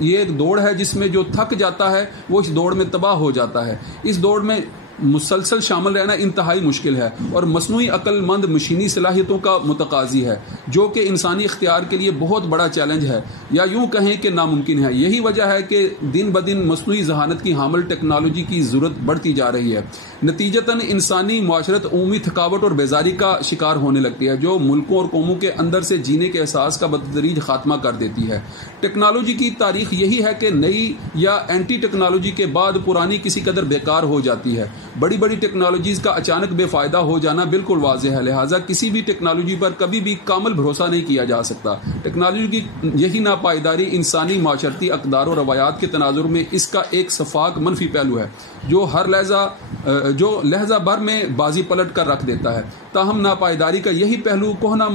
ایک دوڑ ہے جس میں جو تھک جاتا ہے وہ اس دوڑ میں تباہ ہو جاتا ہے۔ اس دوڑ میں مسلسل شامل رہنا انتہائی مشکل ہے اور مصنوعی عقل مند مشینی صلاحیتوں کا متقاضی ہے، جو کہ انسانی اختیار کے لیے بہت بڑا چیلنج ہے، یا یوں کہیں کہ ناممکن ہے۔ یہی وجہ ہے کہ دن بدن مصنوعی ذہانت کی حامل ٹیکنالوجی کی ضرورت بڑھتی جا رہی ہے۔ نتیجتاً انسانی معاشرت عمومی تھکاوٹ اور بیزاری کا شکار ہونے لگتی ہے، جو ملکوں اور قوموں کے اندر سے جینے کے احساس کا بتدریج خاتمہ کر دیتی ہے۔ ٹیکنالوجی کی تاریخ یہی ہے کہ نئی یا اینٹی ٹیکنالوجی کے بعد پرانی کسی قدر بیکار ہو جاتی ہے۔ بڑی بڑی ٹیکنالوجیز کا اچانک بے فائدہ ہو جانا بالکل واضح ہے، لہٰذا کسی بھی ٹیکنالوجی پر کبھی بھی کامل بھروسہ نہیں کیا جا سکتا۔ ٹیکنالوجی کی یہی ناپائیداری انسانی معاشرتی اقدار و روایات کے تناظر میں اس کا ایک شفاف منفی پہلو ہے، جو لحظہ بھر میں بازی پلٹ کر رکھ دیتا ہے۔ تاہم ناپائیداری کا یہی پہلو کوہنا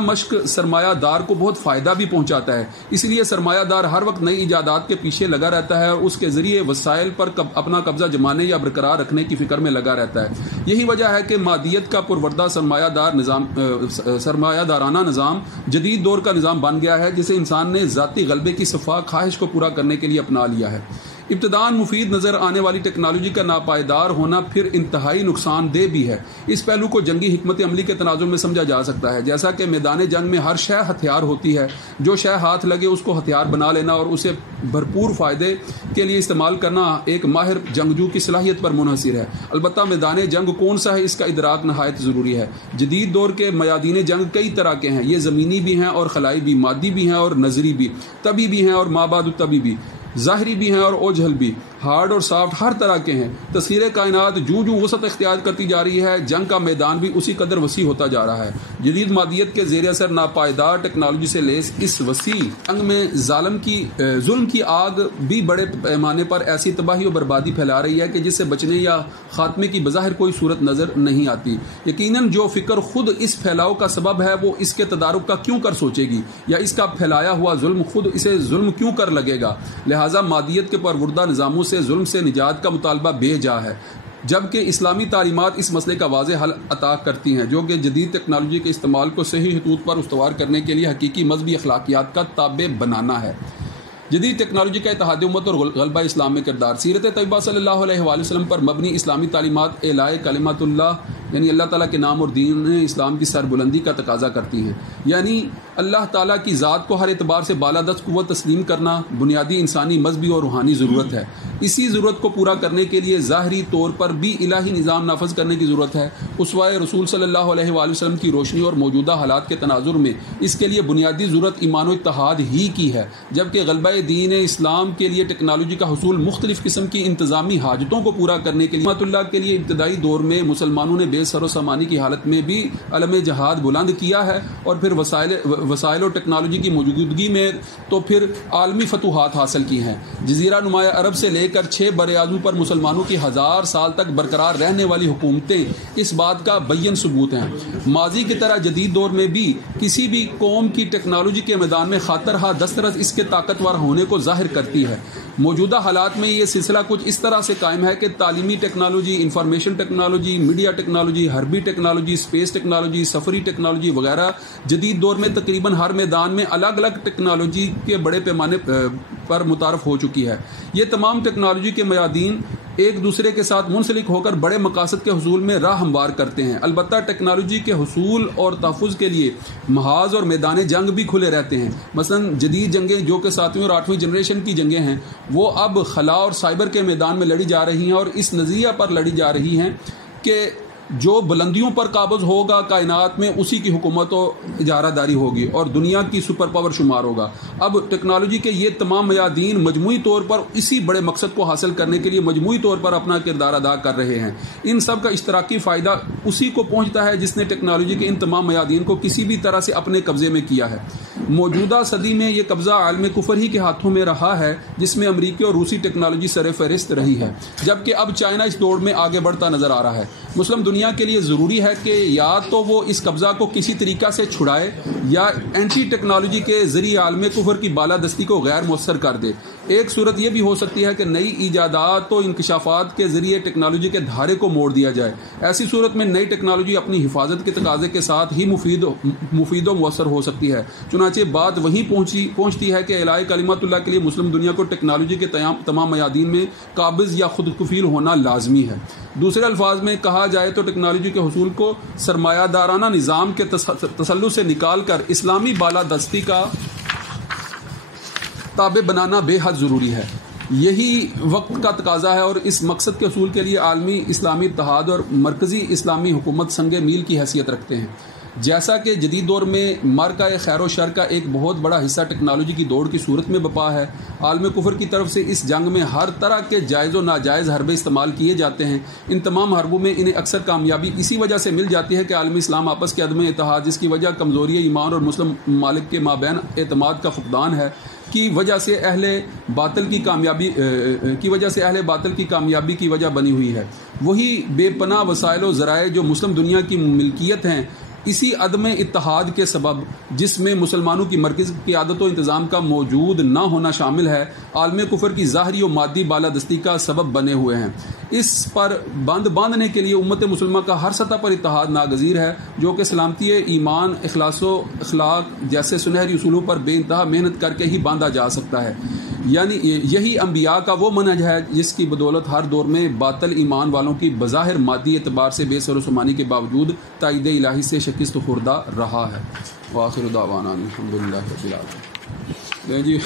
مشق سرمایہ دار کو بہت فائدہ بھی پہنچاتا ہے، اس لیے سرمایہ دار ہر وقت نئی ایجادات کے پیچھے لگا رہتا ہے اور اس کے ذریعے وسائل پر اپنا قبضہ جمانے یا برقرار رکھنے کی فکر میں لگا رہتا ہے۔ یہی وجہ ہے کہ مادیت کا پروردہ سرمایہ دارانہ نظام جدید دور کا نظام بن گیا ہے، جسے انسان نے ذاتی غلبے کی صفا خواہش کو پورا کرنے کے لیے اپنا لیا ہے۔ ابتداً مفید نظر آنے والی ٹیکنالوجی کا ناپائیدار ہونا پھر انتہائی نقصان دہ بھی ہے۔ اس پہلو کو جنگی حکمت عملی کے تناظر میں سمجھا جا سکتا ہے۔ جیسا کہ میدان جنگ میں ہر شے ہتھیار ہوتی ہے، جو شے ہاتھ لگے اس کو ہتھیار بنا لینا اور اسے بھرپور فائدے کے لیے استعمال کرنا ایک ماہر جنگجو کی صلاحیت پر منحصر ہے۔ البتہ میدان جنگ کون سا ہے، اس کا ادراک نہایت ضروری ہے۔ جدید دور کے میادین جنگ کئی طرح کے ہیں، یہ زمینی بھی ہیں اور خلائی بھی، مادی بھی ہیں اور نظری بھی، طبی بھی ہیں اور مابعد طبی بھی، ظاہری بھی ہیں اور اوجھل بھی، ہارڈ اور سافٹ، ہر طرح کے ہیں۔ تصویر کائنات جو وسعت اختیار کرتی جا رہی ہے، جنگ کا میدان بھی اسی قدر وسیع ہوتا جا رہا ہے۔ جدید مادیت کے زیر اثر ناپائیدار ٹیکنالوجی سے لیس اس وسیع جنگ میں ظلم کی آگ بھی بڑے پیمانے پر ایسی تباہی و بربادی پھیلا رہی ہے کہ جس سے بچنے یا خاتمے کی بظاہر کوئی صورت نظر نہیں آتی۔ یقیناً جو فکر خود اس پھیلاؤ کا سبب ہے، وہ اس کے تدارک کا کیوں کر سوچے گی، یا اس کا پھیلایا ہوا ظلم خود اسے ظلم کیوں کر لگے گا۔ لہٰذا مادیت کے پروردہ نظاموں سے ظلم سے نجات کا مطالبہ بے جا ہے، جبکہ اسلامی تعلیمات اس مسئلے کا واضح حل عطا کرتی ہیں، جو کہ جدید ٹیکنالوجی کے استعمال کو صحیح خطوط پر استوار کرنے کے لیے حقیقی مذہبی اخلاقیات کا تابع بنانا ہے۔ جدید ٹیکنالوجی کا اتحاد امت اور غلبہ اسلام میں کردار۔ سیرت طیبہ صلی اللہ علیہ وآلہ وسلم پر مبنی اسلامی تعلیمات اعلاء کلمات اللہ، یعنی اللہ تعالیٰ کے نام اور دین اسلام کی سربلندی کا تقاضا کرتی ہیں، یعنی اللہ تعالیٰ کی ذات کو ہر اعتبار سے بالادست قوت تسلیم کرنا بنیادی انسانی مذہبی اور روحانی ضرورت ہے۔ اسی ضرورت کو پورا کرنے کے لیے ظاہری طور پر بھی الہی نظام نافذ کرنے کی ضرورت ہے۔ اسوہ رسول صلی اللہ علیہ وآلہ وسلم کی روشنی اور موجودہ حالات کے تناظر میں اس کے لیے بنیادی ضرورت ایمان و اتحاد ہی کی ہے، جبکہ غلبہ دین اسلام کے لیے ٹیکنالوجی کا حصول مختلف قسم کی انتظامی حاجتوں کو پورا کرنے کے لیے اللہ کے لیے ابتدائی دور میں مسلمانوں نے بے سر و سامانی کی حالت میں بھی علم جہاد بلند کیا ہے، اور پھر وسائل و ٹیکنالوجی کی موجودگی میں تو پھر عالمی فتوحات حاصل کی ہیں۔ جزیرہ نمایاں عرب سے لے کر 6 براعظموں پر مسلمانوں کی 1000 سال تک برقرار رہنے والی حکومتیں اس بات کا بین ثبوت ہیں۔ ماضی کی طرح جدید دور میں بھی کسی بھی قوم کی ٹیکنالوجی کے میدان میں خاطر ہا دسترس اس کے طاقتور ہونے کو ظاہر کرتی ہے۔ موجودہ حالات میں یہ سلسلہ کچھ اس طرح سے قائم ہے کہ تعلیمی technology, information technology, media technology, حربی ٹیکنالوجی، اسپیس ٹیکنالوجی، سفری ٹیکنالوجی وغیرہ جدید دور میں تقریباً ہر میدان میں الگ الگ ٹیکنالوجی کے بڑے پیمانے پر متعارف ہو چکی ہے۔ یہ تمام ٹیکنالوجی کے میادین ایک دوسرے کے ساتھ منسلک ہو کر بڑے مقاصد کے حصول میں راہ ہموار کرتے ہیں۔ البتہ ٹیکنالوجی کے حصول اور تحفظ کے لیے محاذ اور میدان جنگ بھی کھلے رہتے ہیں۔ مثلاً جدید جنگیں جو کہ 7ویں اور 8ویں جنریشن کی جنگیں ہیں، وہ اب خلا اور سائبر کے میدان میں لڑی جا رہی ہیں، اور اس نظریہ پر لڑی جا رہی ہیں کہ جو بلندیوں پر قابض ہوگا کائنات میں، اسی کی حکومت و اجارہ داری ہوگی اور دنیا کی سپر پاور شمار ہوگا۔ اب ٹیکنالوجی کے یہ تمام میادین مجموعی طور پر اسی بڑے مقصد کو حاصل کرنے کے لیے مجموعی طور پر اپنا کردار ادا کر رہے ہیں۔ ان سب کا اشتراکی فائدہ اسی کو پہنچتا ہے جس نے ٹیکنالوجی کے ان تمام میادین کو کسی بھی طرح سے اپنے قبضے میں کیا ہے۔ موجودہ صدی میں یہ قبضہ عالم کفر ہی کے ہاتھوں میں رہا ہے، جس میں امریکی اور روسی ٹیکنالوجی سر فہرست رہی ہے، جبکہ اب چائنا اس دوڑ میں آگے بڑھتا نظر آ رہا ہے۔ مسلم دنیا کے لیے ضروری ہے کہ یا تو وہ اس قبضہ کو کسی طریقہ سے چھڑائے، یا اینٹی ٹیکنالوجی کے ذریعے عالم کفر کی بالادستی کو غیر مؤثر کر دے۔ ایک صورت یہ بھی ہو سکتی ہے کہ نئی ایجادات و انکشافات کے ذریعے ٹیکنالوجی کے دھارے کو موڑ دیا جائے۔ ایسی صورت میں نئی ٹیکنالوجی اپنی حفاظت کے تقاضے کے ساتھ ہی مفید و مؤثر ہو سکتی ہے۔ چنانچہ چنانچہ بات وہیں پہنچتی ہے کہ اعلاء کلمت اللہ کے لیے مسلم دنیا کو ٹیکنالوجی کے تمام میادین میں قابض یا خود کفیل ہونا لازمی ہے۔ دوسرے الفاظ میں کہا جائے تو ٹیکنالوجی کے حصول کو سرمایہ دارانہ نظام کے تسلط سے نکال کر اسلامی بالادستی کا تابع بنانا بے حد ضروری ہے۔ یہی وقت کا تقاضا ہے اور اس مقصد کے حصول کے لیے عالمی اسلامی اتحاد اور مرکزی اسلامی حکومت سنگ میل کی حیثیت رکھتے ہیں۔ جیسا کہ جدید دور میں مارکہ خیر و شر کا ایک بہت بڑا حصہ ٹیکنالوجی کی دوڑ کی صورت میں بپا ہے، عالم کفر کی طرف سے اس جنگ میں ہر طرح کے جائز و ناجائز حربے استعمال کیے جاتے ہیں۔ ان تمام حربوں میں انہیں اکثر کامیابی اسی وجہ سے مل جاتی ہے کہ عالمی اسلام آپس کے عدم اتحاد، جس کی وجہ کمزوری ایمان اور مسلم ممالک کے مابین اعتماد کا فقدان ہے، کی وجہ سے اہل باطل کی کامیابی کی وجہ بنی ہوئی ہے۔ وہی بے پناہ وسائل و ذرائع جو مسلم دنیا کی ملکیت ہیں، اسی عدم اتحاد کے سبب، جس میں مسلمانوں کی مرکز قیادت و انتظام کا موجود نہ ہونا شامل ہے، عالم کفر کی ظاہری و مادی بالادستی کا سبب بنے ہوئے ہیں۔ اس پر بند باندھنے کے لیے امت مسلمہ کا ہر سطح پر اتحاد ناگزیر ہے، جو کہ سلامتی ایمان، اخلاص و اخلاق جیسے سنہری اصولوں پر بے انتہا محنت کر کے ہی باندھا جا سکتا ہے۔ یعنی یہی انبیاء کا وہ منہج ہے جس کی بدولت ہر دور میں باطل ایمان والوں کی بظاہر مادی اعتبار سے بے سر و سامانی کے باوجود تائید الہی سے شکست خوردہ رہا ہے۔ وآخر دعوانا الحمدللہ رب العالمین۔ جی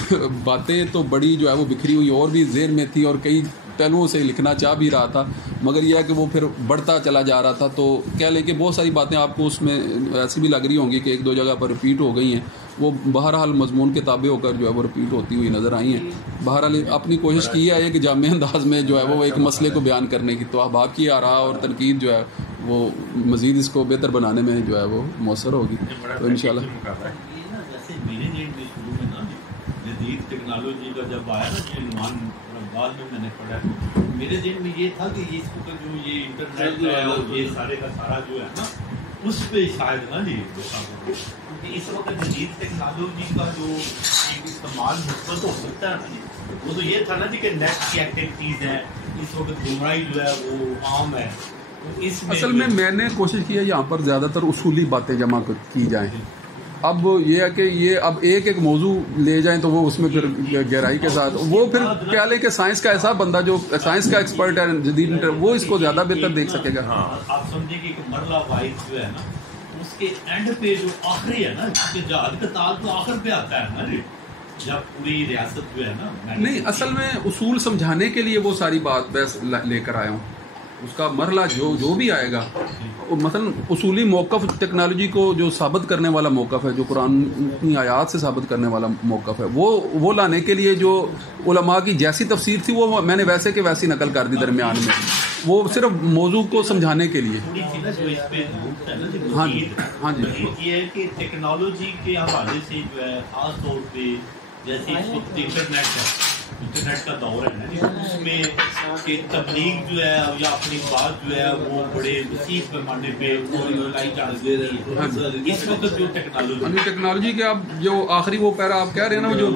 باتیں تو بڑی جو ہے وہ بکھری ہوئی اور بھی ذہن میں تھی اور کئی پہلوؤں سے لکھنا چاہ بھی رہا تھا، مگر یہ ہے کہ وہ پھر بڑھتا چلا جا رہا تھا، تو کہہ لیں کہ بہت ساری باتیں آپ کو اس میں ایسی بھی لگ رہی ہوں گی کہ ایک دو جگہ پر رپیٹ ہو گئی ہیں، وہ بہرحال مضمون کے تابع ہو کر جو ہے وہ رپیٹ ہوتی ہوئی نظر آئی ہیں۔ بہرحال اپنی کوشش کی ہے کہ جامع انداز میں جو ہے وہ ایک مسئلے کو بیان کرنے کی، تو اب آپ کی آراء اور تنقید جو ہے وہ مزید اس کو بہتر بنانے میں جو ہے وہ مؤثر ہوگی، تو انشاءاللہ۔ جدید ٹیکنالوجی کا جب آیا نا کہ عنوان بعد میں نے پڑھا، میرے ذہن میں یہ تھا کہ اس کو جو یہ انٹرنیٹ ہے اور یہ سارے کا سارا جو ہے نا اس پہ شاید نا جی کیونکہ اس وقت جدید ٹیکنالوجی کا جو استعمال مثبت ہو سکتا ہے نا جی، وہ تو یہ تھا نا جی کہ نیٹ کی ایکٹیویٹیز ہیں، اس وقت گمراہی جو ہے وہ عام ہے۔ اصل میں نے کوشش کی ہے یہاں پر زیادہ تر اصولی باتیں جمع کی جائیں۔ اب یہ ہے کہ یہ اب ایک موضوع لے جائیں تو وہ اس میں پھر گہرائی کے ساتھ وہ پھر کیا لے کہ سائنس کا ایسا بندہ جو سائنس کا ایکسپرٹ ہے جدید وہ اس کو زیادہ بہتر دیکھ سکے گا۔ آپ سمجھیں کہ مرلہ وائز جو ہے نا اس کے اینڈ پہ جو آخری ہے نا کہ جہاد کا تال تو آخر پہ آتا ہے نا جب پوری ریاست جو ہے نا، نہیں اصل میں اصول سمجھانے کے لیے وہ ساری بات بس لے کر آیا ہوں۔ اس کا مرحلہ جو بھی آئے گا، مثلا اصولی موقف ٹیکنالوجی کو جو ثابت کرنے والا موقف ہے، جو قرآن کی آیات سے ثابت کرنے والا موقف ہے، وہ لانے کے لیے جو علماء کی جیسی تفسیر تھی وہ میں نے ویسے کہ ویسی نقل کر دی درمیان میں، وہ صرف موضوع کو سمجھانے کے لیے۔ ہاں جی ہاں جی، یہ ہے کہ ٹیکنالوجی کے حوالے سے جو ہے خاص طور پہ جیسے اس وقت انٹرنیٹ کا دور ہے نا، اس میں کہ تبلیغ جو ہے یا اپنی بات جو ہے وہ بڑے وسیع پیمانے پہ لگائی جاتی ہے اس وقت جو ٹیکنالوجی کے اب جو آخری وہ پیرا آپ کہہ رہے ہیں نا، جو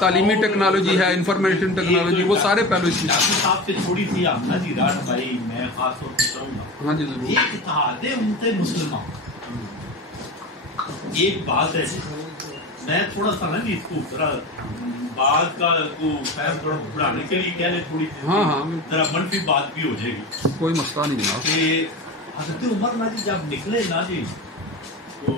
تعلیمی ٹیکنالوجی ہے، انفارمیشن ٹیکنالوجی، وہ سارے پہلو اس آپ سے تھوڑی سی آپ نا جی راٹ بھائی میں خاص طور پہ کروں گا۔ ہاں جی ضرور۔ یہ اتحاد امت مسلمہ ایک بات ہے، میں تھوڑا سا نا جی اس کو ذرا بات کا کو فہم تھوڑا بڑھانے کے لیے کہہ لیں، تھوڑی ذرا منفی بات بھی ہو جائے گی، کوئی مسئلہ نہیں جناب۔ کہ حضرت عمر نا جی جب نکلے نا جی تو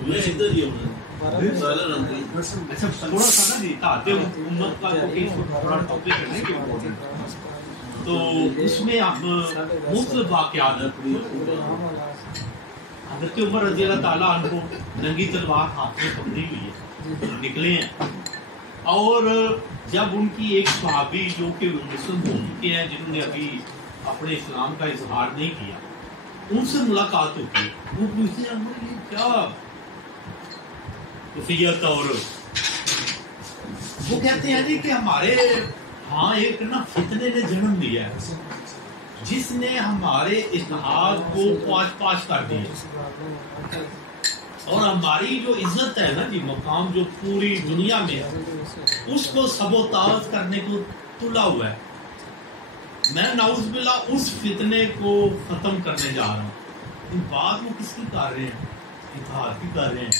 اچھا تھوڑا سا نا جی اتحاد امت کا تھوڑا ٹاپک ہے نا کہ امپورٹنٹ، تو اس میں ہم مختلف واقعات حضرت عمر رضی اللہ تعالیٰ عنہ ننگی تلوار ہاتھ میں پکڑی ہوئی ہے، نکلے ہیں، اور جب ان کی ایک صحابی جو کہ مسلم ہو چکے ہیں، جنہوں نے ابھی اپنے اسلام کا اظہار نہیں کیا، ان سے ملاقات ہوتی ہے، وہ پوچھتے ہیں یہ کیا کفیت، اور وہ کہتے ہیں جی کہ ہمارے ہاں ایک نا فتنے نے جنم لیا ہے جس نے ہمارے اتحاد کو پاش پاش کر دیا، اور ہماری جو عزت ہے نا جی مقام جو پوری دنیا میں ہے اس کو سبوتاژ کرنے کو تلا ہوا ہے۔ میں نعوذ باللہ اس فتنے کو ختم کرنے جا رہا ہوں۔ ان بات وہ کس کی کر رہے ہیں؟ اتحاد کی کر رہے ہیں،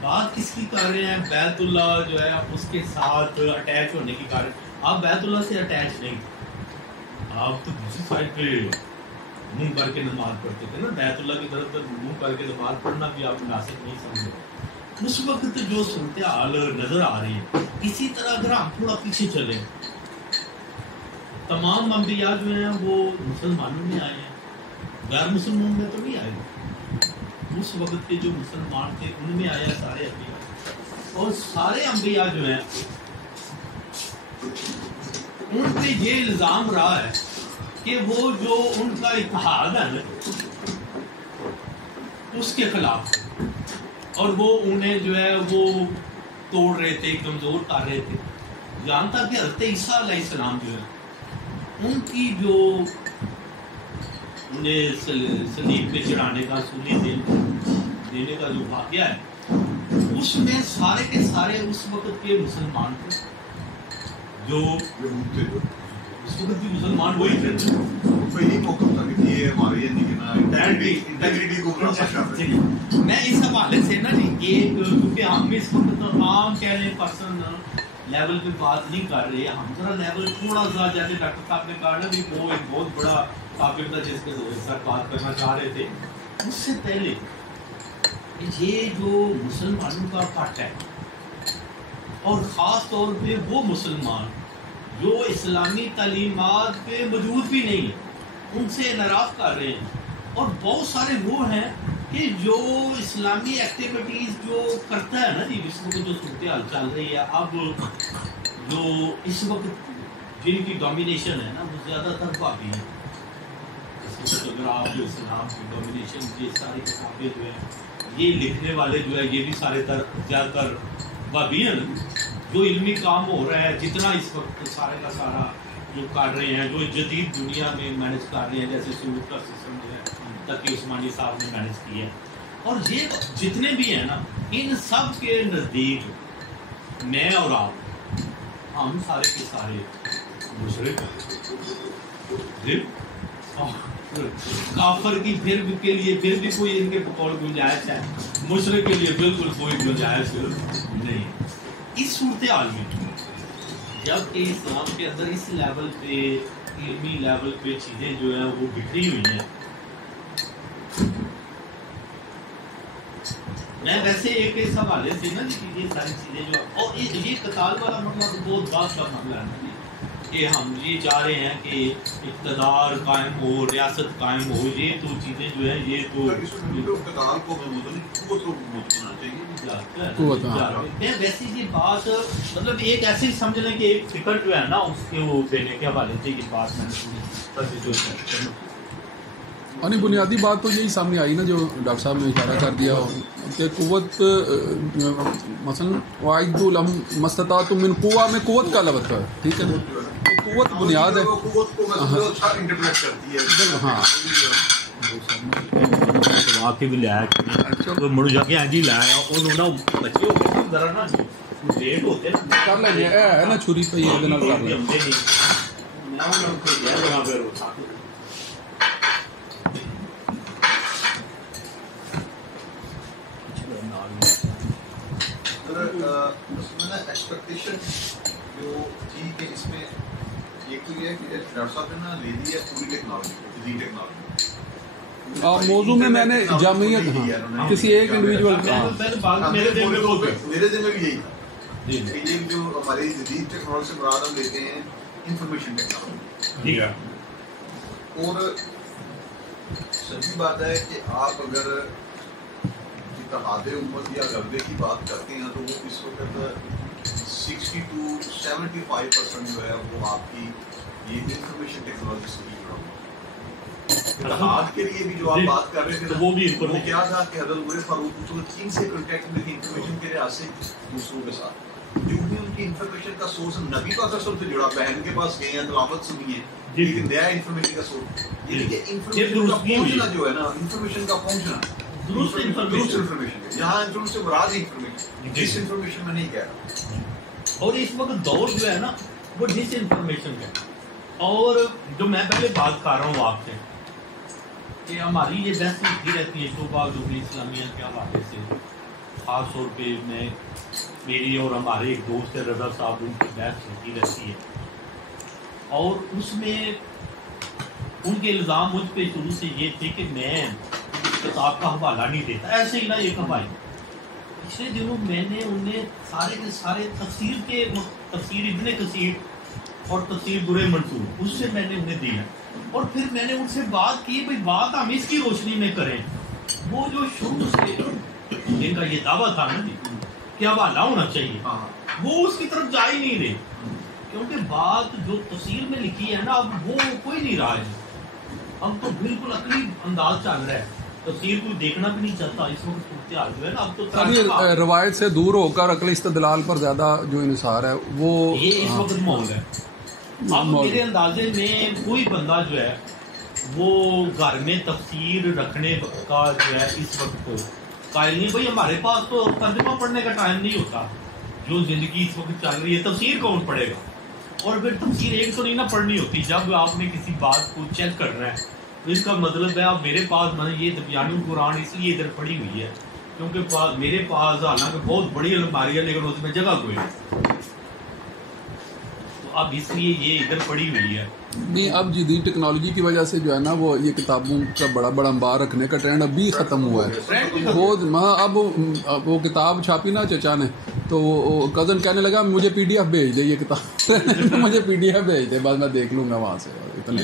بات کس کی کر رہے ہیں؟ بیت اللہ جو ہے اس کے ساتھ اٹیچ ہونے کی کر رہے ہیں. آپ بیت اللہ سے اٹیچ نہیں، آپ تو دوسری سائڈ پہ منہ کر کے نماز پڑھتے تھے نا. بیت اللہ کی طرف منہ کر کے نماز پڑھنا بھی آپ مناسب نہیں سمجھے. اس وقت جو صورتحال نظر آ رہی ہے، اسی طرح اگر ہم تھوڑا پیچھے چلیں، تمام انبیاء جو ہیں وہ مسلمانوں میں آئے ہیں، غیر مسلمانوں میں تو نہیں آئے. اس وقت کے جو مسلمان تھے ان میں آیا سارے انبیاء. اور سارے انبیاء جو ہیں ان پہ یہ الزام رہا ہے کہ وہ جو ان کا اتحاد ہے نا اس کے خلاف، اور وہ انہیں جو ہے وہ توڑ رہے تھے، کمزور کر رہے تھے. یہاں تک کہ حضرت عیسیٰ علیہ السلام جو ہے ان کی جو انہیں صلیب پہ چڑھانے کا، سولی دینے کا جو واقعہ ہے، اس میں سارے کے سارے اس وقت کے مسلمان تھے. جو اس وقت بھی مسلمان وہی تھے. میں اس حوالے سے نا جی کیونکہ ہم اس وقت عام کہہ رہے پرسن لیول پہ بات نہیں کر رہے، ہم ذرا لیول تھوڑا سا جیسے ڈاکٹر صاحب نے کہا نا بھی وہ ایک بہت بڑا ٹاپک تھا جس کے ساتھ بات کرنا چاہ رہے تھے. اس سے پہلے یہ جو مسلمانوں کا پٹ ہے، اور خاص طور پہ وہ مسلمان جو اسلامی تعلیمات پہ موجود بھی نہیں ہیں، ان سے انحراف کر رہے ہیں. اور بہت سارے وہ ہیں کہ جو اسلامی ایکٹیویٹیز جو کرتا ہے نا جی، اس وقت جو صورتحال چل رہی ہے، اب جو اس وقت جن کی ڈومینیشن ہے نا وہ زیادہ تر بھابی ہے. اگر آپ جو اسلام کی ڈومینیشن کی ساری کتابیں جو ہیں یہ لکھنے والے جو ہے یہ بھی سارے تر زیادہ تر بھابی ہیں. جو علمی کام ہو رہا ہے جتنا اس وقت سارے کا سارا جو کر رہے ہیں، جو جدید دنیا میں مینج کر رہے ہیں، جیسے سعود کا سسٹم جو ہے تقی عثمانی صاحب نے مینج کیا ہے. اور یہ جتنے بھی ہیں نا ان سب کے نزدیک میں اور آپ ہم سارے کے سارے مشرک کافر کی کے لیے پھر بھی کوئی ان کے بقول گنجائش ہے، مشرک کے لیے بالکل کوئی گنجائش نہیں. اس صورتحال میں جب کہ اسلام کے اندر اس لیول پہ علمی لیول پہ چیزیں جو ہیں وہ بکھری ہوئی ہیں. میں ویسے ایک اس حوالے سے نا یہ ساری چیزیں جو اور یہ قتال والا مسئلہ تو بہت بات کا مسئلہ ہے کہ ہم یہ چاہ رہے ہیں کہ اقتدار قائم ہو، ریاست قائم ہو، یہ تو چیزیں جو ہیں یہ تو اقتدار کو میں ویسی یہ بات مطلب ایک ایسے ہی سمجھ لیں کہ ایک فکر جو ہے نا اس کے وہ دینے کے حوالے سے یہ بات میں نے یعنی بنیادی بات تو یہی سامنے آئی نا جو ڈاکٹر صاحب نے اشارہ کر دیا کہ قوت مثلا واحد الم مستطاعت من قوہ میں قوت کا لفظ ہے، ٹھیک ہے نا، قوت بنیاد ہے. ہاں واقعی بھی لایا مڑ جا کے جی لایا انہوں نے بچے ہو ذرا نا لیٹ ہوتے کر لیں گے ہے نا چھری پہ یہ کر لیں ایکسپیکٹیشن جو تھی کہ اس میں ایک تو یہ ہے کہ ڈاکٹر صاحب نے نا لے لی ہے پوری ٹیکنالوجی، جدید ٹیکنالوجی. موضوع میں نے جامعیت کسی ایک انڈیویجول میرے ذہن میں بھی یہی تھا کہ یہ جو ہماری جدید ٹیکنالوجی سے مراد ہم لیتے ہیں انفارمیشن ٹیکنالوجی. اور سچی بات ہے کہ آپ اگر اتحاد امت یا غلبے کی بات کرتے ہیں تو وہ اس وقت 60 to 75% جو ہے وہ آپ کی یہ انفارمیشن ٹیکنالوجی سے ہی جڑا ہوا. اتحاد کے لیے بھی جو آپ بات کر رہے تھے وہ کیا تھا کہ حضرت عمر فاروق اس وقت چین سے کنٹیکٹ میں تھی انفارمیشن کے لحاظ سے دوسروں کے ساتھ، جو بھی ان کی انفارمیشن کا سورس نبی پاک صلی اللہ علیہ وسلم سے جڑا، بہن کے پاس گئے ہیں تلاوت سنی ہے، لیکن نیا انفارمیشن کا سورس یعنی کہ انفارمیشن کا پہنچنا جو ہے نا، انفارمیشن کا پہنچنا درست انفارمیشن، یہاں انفارمیشن سے مراد انفارمیشن، ڈس انفارمیشن میں نہیں کہہ رہا. اور اس وقت دور جو ہے نا وہ ڈس انفارمیشن کا. اور جو میں پہلے بات کر رہا ہوں آپ سے کہ ہماری یہ بحث ہوتی رہتی ہے شعبہ جو بھی اسلامیہ کے حوالے سے خاص طور پہ میں میری اور ہمارے ایک دوست ہے رضا صاحب، ان کی بحث ہوتی رہتی ہے، اور اس میں ان کے الزام مجھ پہ شروع سے یہ تھے کہ میں کتاب کا حوالہ نہیں دیتا، ایسے ہی نہ یہ حوالہ۔ پچھلے دنوں میں نے انہیں سارے کے سارے تفسیر ابن کثیر اور تفسیر درِ منصور اس سے میں نے انہیں دیا، اور پھر میں نے ان سے بات کی بھائی بات ہم اس کی روشنی میں کریں۔ وہ جو شروع سے جن کا یہ دعویٰ تھا نا جی کہ حوالہ ہونا چاہیے، وہ اس کی طرف جا ہی نہیں رہے، کیونکہ بات جو تفسیر میں لکھی ہے نا اب وہ کوئی نہیں رہا ہے، اب تو بالکل عقلی انداز چل رہا ہے، تفسیر کوئی دیکھنا بھی نہیں چاہتا اس وقت صورتحال جو ہے نا اب تو روایت سے دور ہو کر عقلی استدلال پر زیادہ جو انحصار ہے وہ یہ اس وقت ماحول ہے۔ اب میرے اندازے میں کوئی بندہ جو ہے وہ گھر میں تفسیر رکھنے کا جو ہے اس وقت قائل نہیں، بھائی ہمارے پاس تو ترجمہ پڑھنے کا ٹائم نہیں ہوتا، جو زندگی اس وقت چل رہی ہے تفسیر کون پڑھے گا؟ اور پھر تفسیر ایک تو نہیں نہ پڑھنی ہوتی، جب آپ نے کسی بات کو چیک کرنا ہے تو اس کا مطلب ہے اب میرے پاس میں نے یہ بیان القرآن اس لیے ادھر پڑھی ہوئی ہے کیونکہ میرے پاس حالانکہ بہت بڑی الماری ہے لیکن اس میں جگہ کوئی نہیں، تو اب اس لیے یہ ادھر پڑھی ہوئی ہے۔ نہیں، اب جدید ٹیکنالوجی کی وجہ سے جو ہے نا وہ یہ کتابوں کا بڑا بڑا انبار رکھنے کا ٹرینڈ ابھی ختم ہوا ہے۔ اب وہ کتاب چھاپی نا چچا نے تو وہ کزن کہنے لگا مجھے پی ڈی ایف بھیج دے، یہ کتاب مجھے پی ڈی ایف بھیج دے، بس میں دیکھ لوں گا وہاں سے اتنے۔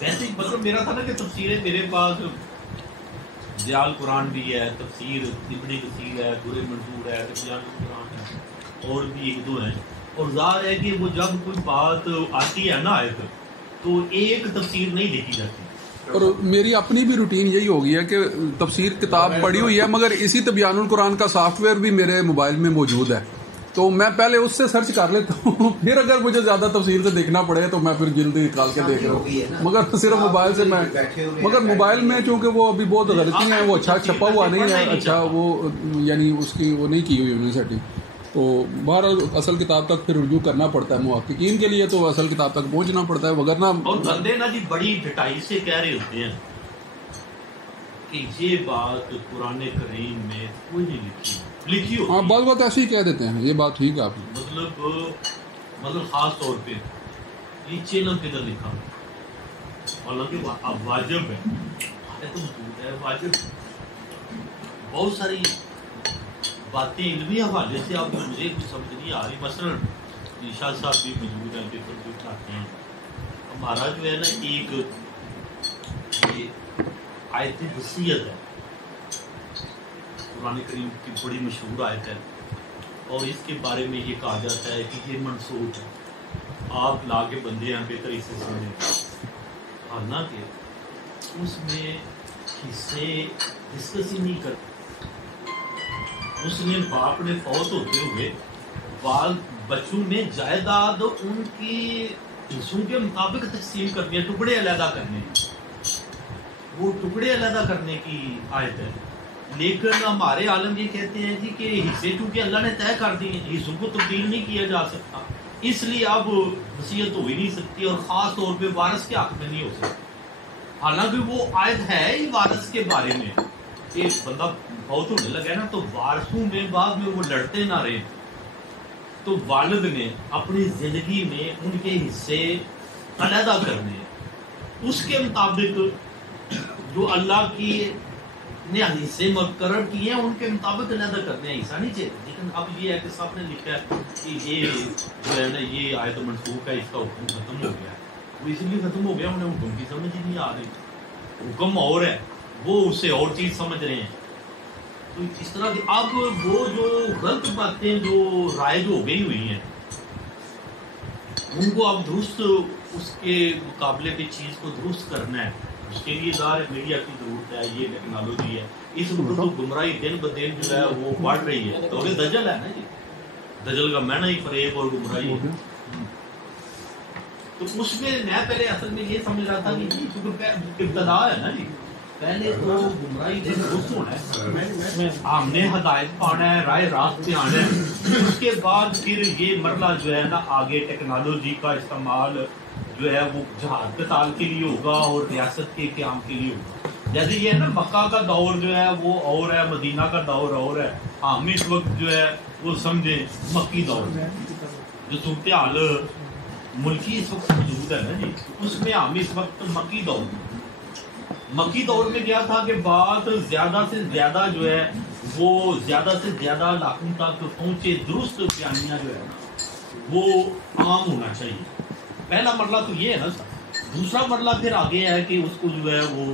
ویسے مطلب میرا تھا نا کہ تفسیریں میرے پاس ضیاء القرآن بھی ہے، تفسیر ابن کثیر ہے، درِ منصور ہے، بیان القرآن ہے، اور بھی ایک دو ہیں، اور ظاہر ہے کہ وہ جب کوئی بات آتی ہے نا آیت تو ایک تفسیر نہیں دیکھی جاتی۔ اور میری اپنی بھی روٹین یہی ہو گئی ہے کہ تفسیر کتاب پڑھی ہوئی ہے مگر اسی بیان القرآن کا سافٹ ویئر بھی میرے موبائل میں موجود ہے، تو میں پہلے اس سے سرچ کر لیتا ہوں، پھر اگر مجھے زیادہ تفسیر سے دیکھنا پڑے تو میں پھر جلدی نکال کے دیکھ رہا ہوں، مگر صرف موبائل سے میں مگر موبائل میں چونکہ وہ ابھی بہت غلطی ہیں، وہ اچھا چھپا ہوا نہیں ہے، اچھا وہ یعنی اس کی وہ نہیں کی ہوئی انہوں نے سیٹنگ، تو بہرحال اصل کتاب تک پھر رجوع کرنا پڑتا ہے محققین کے لیے، تو اصل کتاب تک پہنچنا پڑتا ہے، وگرنہ اور بندے نا جی بڑی ڈٹائی سے کہہ رہے ہوتے ہیں کہ یہ بات قرآن کریم میں کوئی نہیں لکھی ہوتی، ہاں بعض بات ایسے ہی کہہ دیتے ہیں، یہ بات ٹھیک ہے آپ نے، مطلب خاص طور پہ یہ چینل کدھر لکھا، حالانکہ واجب ہے، واجب بہت ساری باتیں علمی حوالے سے اب مجھے کچھ سمجھ نہیں آ رہی، مثلا شاہ صاحب بھی موجود ہیں، پیپر بھی اٹھاتے ہیں، ہمارا جو ہے نا ایک آیت وصیت ہے قرآن کریم کی بڑی مشہور آیت ہے، اور اس کے بارے میں یہ کہا جاتا ہے کہ یہ منسوخ ہے، آپ لا کے بندے ہیں بہتر اسے سمجھیں، حالانکہ اس میں حصے ڈسکس ہی نہیں کرتے، اس نے باپ نے فوت ہوتے ہوئے بچوں میں جائیداد ان کی حصوں کے مطابق تقسیم کرنی ہے، ٹکڑے علیحدہ کرنے، وہ ٹکڑے علیحدہ کرنے کی آیت ہے، لیکن ہمارے عالم یہ کہتے ہیں جی کہ حصے چونکہ اللہ نے طے کر دیے، حصوں کو تبدیل نہیں کیا جا سکتا، اس لیے اب وصیت ہو ہی نہیں سکتی، اور خاص طور پہ وارث کے حق میں نہیں ہو سکتی، حالانکہ وہ آیت ہے ہی وارث کے بارے میں، ایک بندہ بہت ہونے لگا ہے نا تو وارثوں میں بعد میں وہ لڑتے نہ رہے، تو والد نے اپنی زندگی میں ان کے حصے علیحدہ کرنے ہیں، اس کے مطابق جو اللہ کی نے حصے مقرر کیے ہیں ان کے مطابق علیحدہ کرنے ہیں، ایسا نہیں چاہیے، لیکن اب یہ ہے کہ صاحب نے لکھا ہے کہ یہ جو ہے نا یہ آیت منسوخ ہے، اس کا حکم ختم ہو گیا ہے، وہ اس لیے ختم ہو گیا انہیں حکم کی سمجھ ہی نہیں آ رہی، حکم اور ہے وہ اسے اور چیز سمجھ رہے ہیں، تو اس طرح کی اب وہ جو غلط باتیں جو رائج ہو گئی ہوئی ہیں ان کو اب درست اس کے مقابلے پہ چیز کو درست کرنا ہے، اس کے لیے ظاہر میڈیا کی ضرورت ہے، یہ ٹیکنالوجی ہے، اس وقت تو گمراہی دن بدن جو ہے وہ بڑھ رہی ہے، تو دجل ہے نا جی، دجل کا معنی ہی فریب اور گمراہی ہے، تو اس میں میں پہلے اصل میں یہ سمجھ رہا تھا کہ کیونکہ ابتدا ہے نا جی، پہلے تو گمراہی سے درست ہونا ہے، ہم نے ہدایت پانا ہے، رائے راست پہ آنا ہے، اس کے بعد پھر یہ مرحلہ جو ہے نا آگے ٹیکنالوجی کا استعمال جو ہے وہ جہاد قتال کے لیے ہوگا اور ریاست کے قیام کے لیے ہوگا، جیسے یہ ہے نا مکہ کا دور جو ہے وہ اور ہے، مدینہ کا دور اور ہے. ہم اس وقت جو ہے وہ سمجھیں مکی دور ہے، جو صورتحال ملکی اس وقت موجود ہے نا جی، اس میں ہم اس وقت مکی دور میں کیا تھا کہ بات زیادہ سے زیادہ جو ہے وہ زیادہ سے زیادہ علاقوں تک پہنچے، درست بیانیہ جو ہے نا وہ عام ہونا چاہیے. پہلا مرحلہ تو یہ ہے نا سر. دوسرا مرحلہ پھر آگے ہے کہ اس کو جو ہے وہ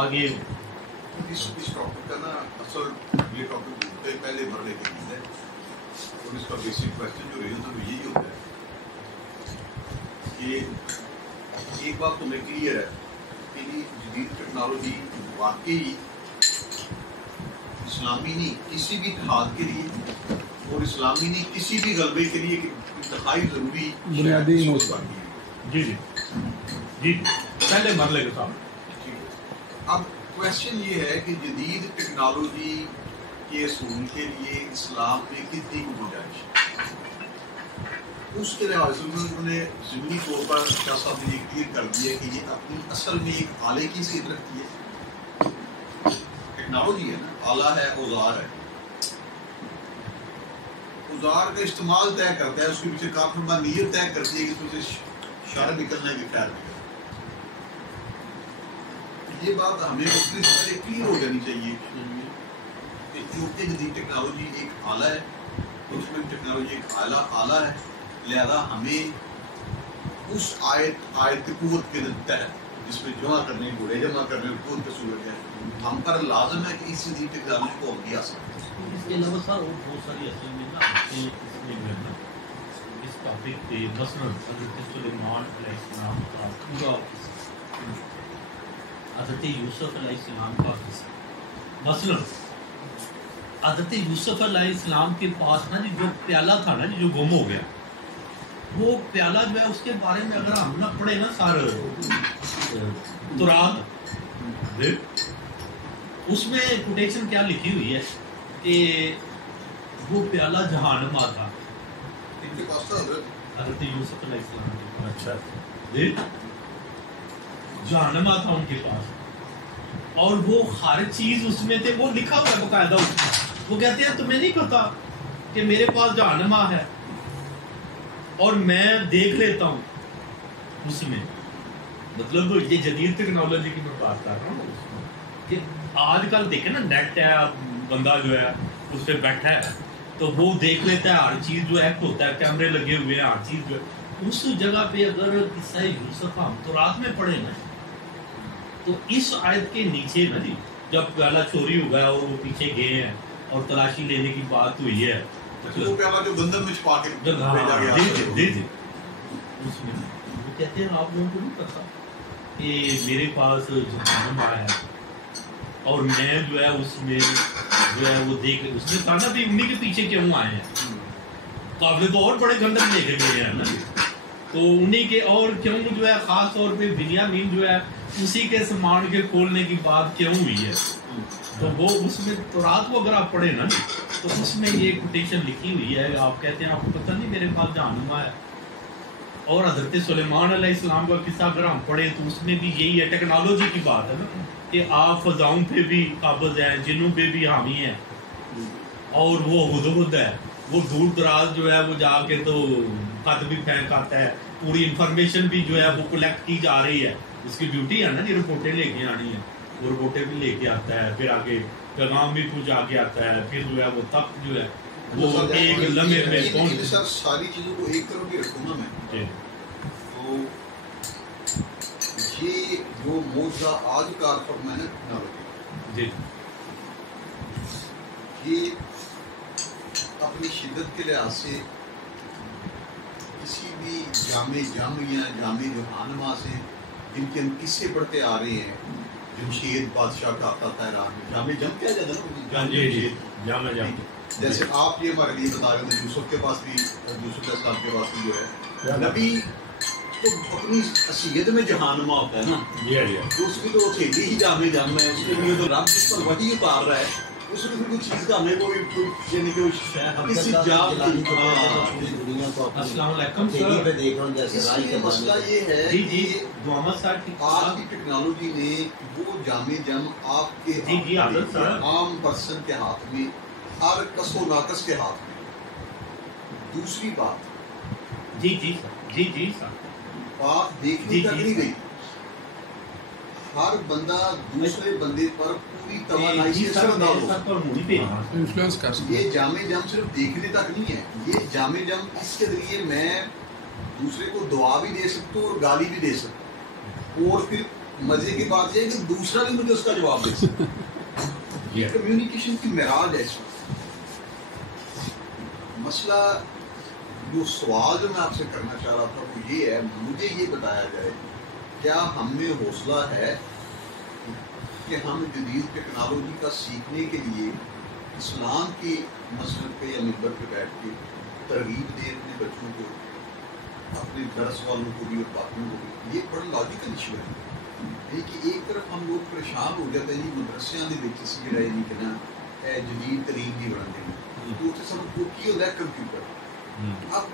آگے اس ٹاپک کا نا اصل یہ ٹاپک پہلے مرحلے کی چیز ہے اور اس کا بیسک کوشچن جو رہی تو یہی ہوتا ہے کہ ایک بات تو میں کلیئر ہے کہ جدید ٹیکنالوجی واقعی اسلامی نہیں کسی بھی اتحاد کے لیے اور اسلامی نہیں کسی بھی غلبے کے لیے انتہائی ضروری بنیادی ہے. جی جی جی پہلے مرحلے کے ساتھ. اب کوشچن یہ ہے کہ جدید ٹیکنالوجی کے اصول کے لیے اسلام میں کتنی گنجائش ہے. اس کے لحاظ سے انہوں نے ضمنی طور پر شاہ صاحب نے کلیئر کر دیا کہ یہ اپنی اصل میں ایک آلے کی صحت رکھتی ہے. ٹیکنالوجی ہے نا، آلہ ہے، اوزار ہے. اوزار کا استعمال طے کرتا ہے، اس کے پیچھے کارفرما نیت طے کرتی ہے کہ اس میں سے شر نکلنا ہے کہ خیر نکلنا. یہ بات ہمیں مختلف پہلے کلیئر ہو جانی چاہیے کہ چونکہ جدید ٹیکنالوجی ایک آلہ ہے، انسٹرومنٹ ٹیکنالوجی ایک آلہ ہے، لہذا ہمیں اس آیت کی قوت کے تحت جس میں جمع کرنے گھوڑے جمع کرنے قوت کا صورت ہے ہم پر لازم ہے کہ اس جدید ٹیکنالوجی کو ہم بھی آ سکتے ہیں. اس کے علاوہ سر اور بہت ساری اصل میں نا اس ٹاپک پہ مثلاً حضرت سلیمان علیہ السلام کا پورا حضرت یوسف علیہ السلام کا مثلاً حضرت یوسف علیہ السلام کے پاس نا جی جو پیالہ تھا نا جی جو گم ہو گیا، وہ پیالہ جو ہے اس کے بارے میں اگر ہم نہ پڑھے نا سر تورات اس میں کوٹیشن کیا لکھی ہوئی ہے کہ وہ پیالہ جہانما تھا. ان کے پاس تھا حضرت یوسف علیہ السلام کے پاس. اچھا جی جہانما تھا ان کے پاس، اور وہ ہر چیز اس میں تھے، وہ لکھا ہوا ہے باقاعدہ اس میں. وہ کہتے ہیں تمہیں نہیں پتا کہ میرے پاس جہانما ہے اور میں دیکھ لیتا ہوں اس میں. مطلب یہ جدید ٹیکنالوجی کی میں بات کر رہا ہوں اس میں کہ آج کل دیکھیں نا نیٹ ہے، بندہ جو ہے اس پہ بیٹھا ہے تو وہ دیکھ لیتا ہے ہر چیز جو ایکٹ ہوتا ہے، کیمرے لگے ہوئے ہیں، ہر چیز جو ہے. اس جگہ پہ اگر قصہ یوسف ہم تورات میں پڑھے نا تو اس آیت کے نیچے نا جی جب پیالہ چوری ہو گیا اور وہ پیچھے گئے ہیں اور تلاشی لینے کی بات ہوئی ہے، وہ پیالہ جو گندم میں چھپا کے بھیجا گیا. جی جی اس میں وہ کہتے ہیں آپ لوگوں کو نہیں پتا کہ میرے پاس جہنم آیا ہے اور میں جو ہے اس میں جو ہے وہ دیکھ اس نے کہا نا بھی انہیں کے پیچھے کیوں آئے ہیں، قابل تو اور بڑے گندم لے کے گئے ہیں نا، تو انہیں کے اور کیوں جو ہے خاص طور پہ بنیامین جو ہے اسی کے سامان کے کھولنے کی بات کیوں ہوئی ہے. تو وہ اس میں تورات کو اگر آپ پڑھیں نا تو اس میں یہ کوٹیشن لکھی ہوئی ہے. آپ کہتے ہیں آپ کو پتہ نہیں میرے پاس جہنم ہے. اور حضرت سلیمان علیہ السلام کا قصہ اگر ہم پڑھیں تو اس میں بھی یہی ہے، ٹیکنالوجی کی بات ہے نا کہ آپ فضاؤں پہ بھی قابض ہیں، جنوں پہ بھی حامی ہیں، اور وہ ہدہد ہے وہ دور دراز جو ہے وہ جا کے تو خط بھی پھینک آتا ہے، پوری انفارمیشن بھی جو ہے وہ کلیکٹ کی جا رہی ہے. اس کی ڈیوٹی ہے نا جی رپورٹیں لے کے آنی ہیں، وہ رپورٹیں بھی لے کے آتا ہے، پھر آگے پیغام بھی پہنچا کے آتا ہے، پھر جو ہے وہ تب جو ہے وہ ایک لمحے میں پہنچ. سر ساری چیزوں کو ایک طرف بھی رکھوں نا میں تو یہ جو موضوع آج کا فرما ہے ٹیکنالوجی یہ اپنی شدت کے لحاظ سے کسی بھی جامع جہانما سے جن کے ہم قصے پڑھتے آ رہے ہیں، جمشید بادشاہ کا آتا تھا ایران میں جام کیا جاتا ہے نا جیسے آپ یہ ہمارے لیے بتا رہے تھے یوسف کے پاس بھی، یوسف علیہ السلام کے پاس بھی جو ہے نبی تو اپنی حیثیت میں جہانما ہوتا ہے نا، تو اس کی تو تھیلی ہی جامع ہے، اس کے لیے تو رب جس پر وحی اتار رہا ہے اس میں کوئی چیز کا ہمیں کوئی یعنی کہ کسی جاب السلام علیکم سر. مسئلہ یہ ہے جی جی کہ محمد صاحب آج کی ٹیکنالوجی نے وہ جامع جم آپ کے جی حضرت صاحب عام پرسن کے ہاتھ میں، ہر کس و ناقص کے ہاتھ میں. دوسری بات جی جی سر جی سر بات دیکھنے تک نہیں گئی. ہر بندہ دوسرے بندے پر پوری توانائی سے اثر انفلوئنس کر سکتا ہے. یہ جامع جم صرف دیکھنے تک نہیں ہے، یہ جامع جم اس کے ذریعے میں دوسرے کو دعا بھی دے سکتا ہوں اور گالی بھی دے سکتا ہوں، اور پھر مزے کی بات یہ ہے کہ دوسرا بھی مجھے اس کا جواب دے سکتا ہے. یہ کمیونیکیشن کی معراج ہے. اس وقت مسئلہ جو سوال جو میں آپ سے کرنا چاہ رہا تھا وہ یہ ہے، مجھے یہ بتایا جائے کیا ہم میں حوصلہ ہے کہ ہم جدید ٹیکنالوجی کا سیکھنے کے لیے اسلام کی مسجد پہ یا ممبر پہ بیٹھ کے ترغیب دیں اپنے بچوں کو، اپنے درس والوں کو بھی اور باقیوں کو بھی. یہ بڑا لاجیکل ایشو ہے کہ ایک طرف ہم لوگ پریشان ہو جاتے ہیں مدرسیاں دے وچ اسی جڑا نہیں کہ نا جدید ترین بھی بنا دیں تو اسے سب کو کی ہوتا ہے کمپیوٹر. اب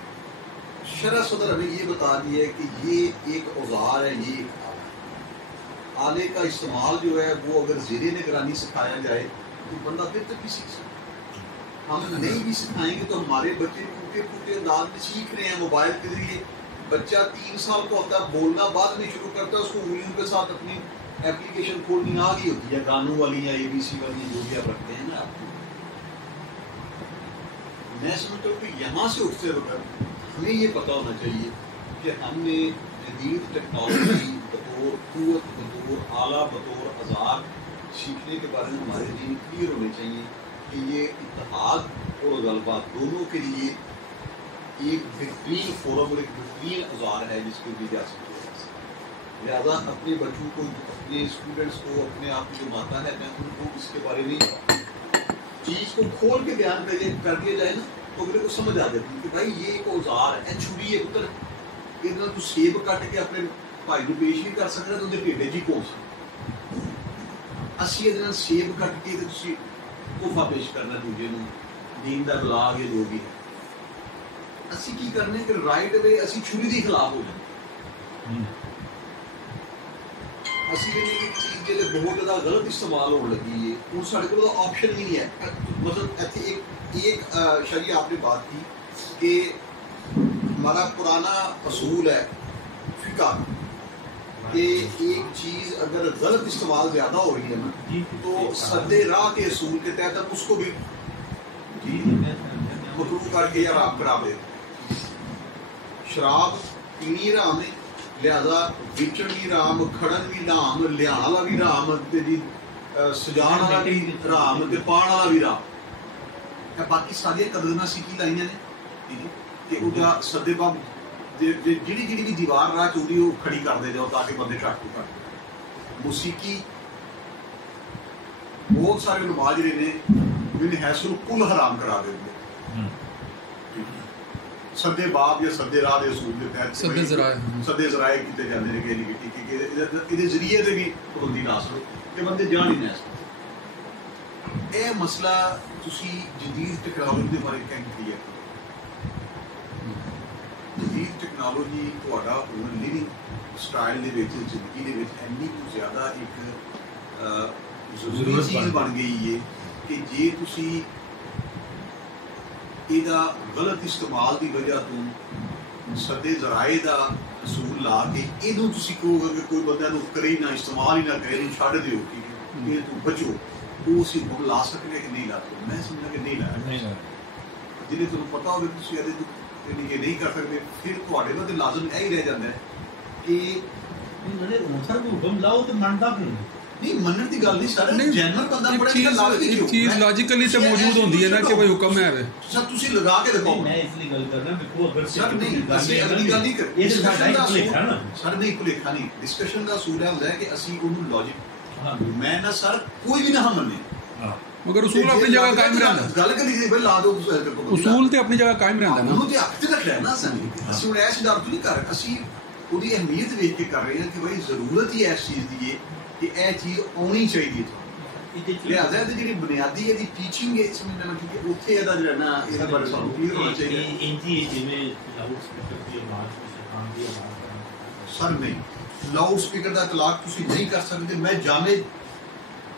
شرع صدر ہمیں یہ بتا دیا ہے کہ یہ ایک اوزار ہے، یہ ایک آلے کا استعمال جو ہے وہ اگر زیر نگرانی سکھایا جائے تو بندہ بہتر بھی سیکھ سکتا ہے. ہم نہیں بھی سکھائیں گے تو ہمارے بچے ٹوٹے پھوٹے انداز میں سیکھ رہے ہیں موبائل کے ذریعے. بچہ 3 سال کا ہوتا ہے، بولنا بعد میں شروع کرتا ہے، اس کو انگلیوں کے ساتھ اپنی اپلیکیشن کھولنی آ گئی ہوتی ہے، گانوں والی یا ABC والی جو بھی آپ رکھتے ہیں نا. آپ میں سمجھتا ہوں کہ یہاں سے اٹھتے وقت ہمیں یہ پتہ ہونا چاہیے کہ ہم نے جدید ٹیکنالوجی بطور قوت، بطور اعلیٰ، بطور آزاد سیکھنے کے بارے میں ہمارے دین کلیئر ہونے چاہیے کہ یہ اتحاد اور غلبہ دونوں کے لیے ایک بہترین فورم اور ایک بہترین اوزار ہے جس کو دی جا سکتی ہے. لہٰذا اپنے بچوں کو، اپنے اسٹوڈنٹس کو، اپنے آپ کی جو ماتا ہے میں ان کو اس کے بارے میں چیز کو کھول کے بیان کر دیا جائے نا تو میرے کو سمجھ آ جاتی ہے کہ بھائی یہ ایک اوزار ہے، چھری ہے پتر یہ تو سیب کٹ کے اپنے بھائی کو پیش نہیں کر سکتا تو پیڈے جی کون سا اسی یہ سیب کٹ کے تحفہ پیش کرنا دوجے نو دین دا بلاگ یا جو بھی ہے. اسی کی کرنے کہ رائٹ وے اسی چھری دی خلاف ہو جاتے. اسی ایک چیز جیسے بہت زیادہ غلط استعمال ہونے لگی ہے اور سارے کو آپشن ہی نہیں ہے. مطلب ایک شریعہ آپ نے بات کی کہ ہمارا پرانا اصول ہے فقہ کہ ایک چیز اگر غلط استعمال زیادہ ہو رہی ہے نا تو سد راہ کے اصول کے تحت اس کو بھی مکروہ کر کے یا حرام کرا دے. شراب پینی حرام ہے، لہذا بیچن بھی حرام، کھڑن بھی حرام، لیان والا بھی حرام، سجان والا بھی حرام، پان والا بھی حرام. باقی ساری قدرنا سیکھی لائیاں نے کہ وہ جا سدے باب جڑی بھی دیوار راہ چوری وہ کھڑی کر دے جاؤ تاکہ بندے ٹراکو کر. موسیقی بہت سارے علماء جڑے نے انہیں حیث کل حرام کرا دے دے. سدے باب یا سدے راہ دے اصول کے تحت سدے ذرائع کیتے جاندے نے کہ یہ ذریعے دے بھی پابندی نہ سکے کہ بندے جان ہی نہ سکتے. یہ مسئلہ تسی جدید ٹیکنالوجی کے بارے کہیں ہے. جدید ٹیکنالوجی تہاڈا ہن لیونگ سٹائل دے وچ زندگی دے وچ اینی زیادہ ایک ضروری چیز بن گئی ہے کہ جے تسی ایدا غلط استعمال دی وجہ تو سدے ذرائع دا اصول لا کے ایدوں تسی کہو گے کہ کوئی بندہ نو کرے نہ استعمال ہی نہ کرے نو چھڈ دیو کہ یہ تو بچو وہ اسی کو لا سکتے کہ نہیں لا سکتے. میں سمجھا کہ نہیں لایا جنہیں تمہیں پتا ہوگا کہ تسی یہ نہیں کر سکتے پھر تھوڑے نا تو لازم یہی رہ جاتا ہے کہ حکم لاؤ تو منتا کیوں نہیں منن دی گل نہیں سر جنرل بندہ بڑا چیز لاجیکلی تے موجود ہوندی ہے نا کہ بھائی حکم ہے سر تسی لگا کے دیکھو. میں اس لیے گل کرنا دیکھو اگر سر نہیں اسی اگلی گل نہیں کر یہ سر نہیں بھلیکھا نہیں ڈسکشن دا اصول ہے کہ اسی اونوں لاجک میں نہ سر کوئی بھی نہ مننے مگر اصول اپنی جگہ قائم رہندا. گل کری بھائی لا دو اصول تے اپنی جگہ قائم رہندا نا. انہوں تے حق تے رکھ لینا اسی اسی ہن ایسی ڈر تو نہیں کر اسی اودی اہمیت ویکھ کے کر رہے ہیں کہ بھائی ضرورت ہی اس چیز دی ہے کہ اے چیز آنی چاہیے. لہٰذا ਜਿਹੜੀ ਬੁਨਿਆਦੀ ਇਹਦੀ ਟੀਚਿੰਗ ਇਸ ਮਹੀਨੇ ਵਿੱਚ ਕਿਉਂਕਿ ਉੱਥੇ ਇਹਦਾ ਜਿਹੜਾ ਨਾ ਇਹਦੇ ਬਾਰੇ ਸਾਨੂੰ ਕਲੀਅਰ ਹੋਣਾ ਚਾਹੀਦਾ ਇੰਜੀ ਜਿਵੇਂ ਲਾਊਡ ਸਪੀਕਰ ਦੀ ਆਵਾਜ਼ ਸ਼ੈਤਾਨ ਦੀ ਆਵਾਜ਼ ਸਰ ਨਹੀਂ ਲਾਊਡ ਸਪੀਕਰ ਦਾ ਇਤਲਾਕ ਤੁਸੀਂ ਨਹੀਂ ਕਰ ਸਕਦੇ ਮੈਂ ਜਾਮੇ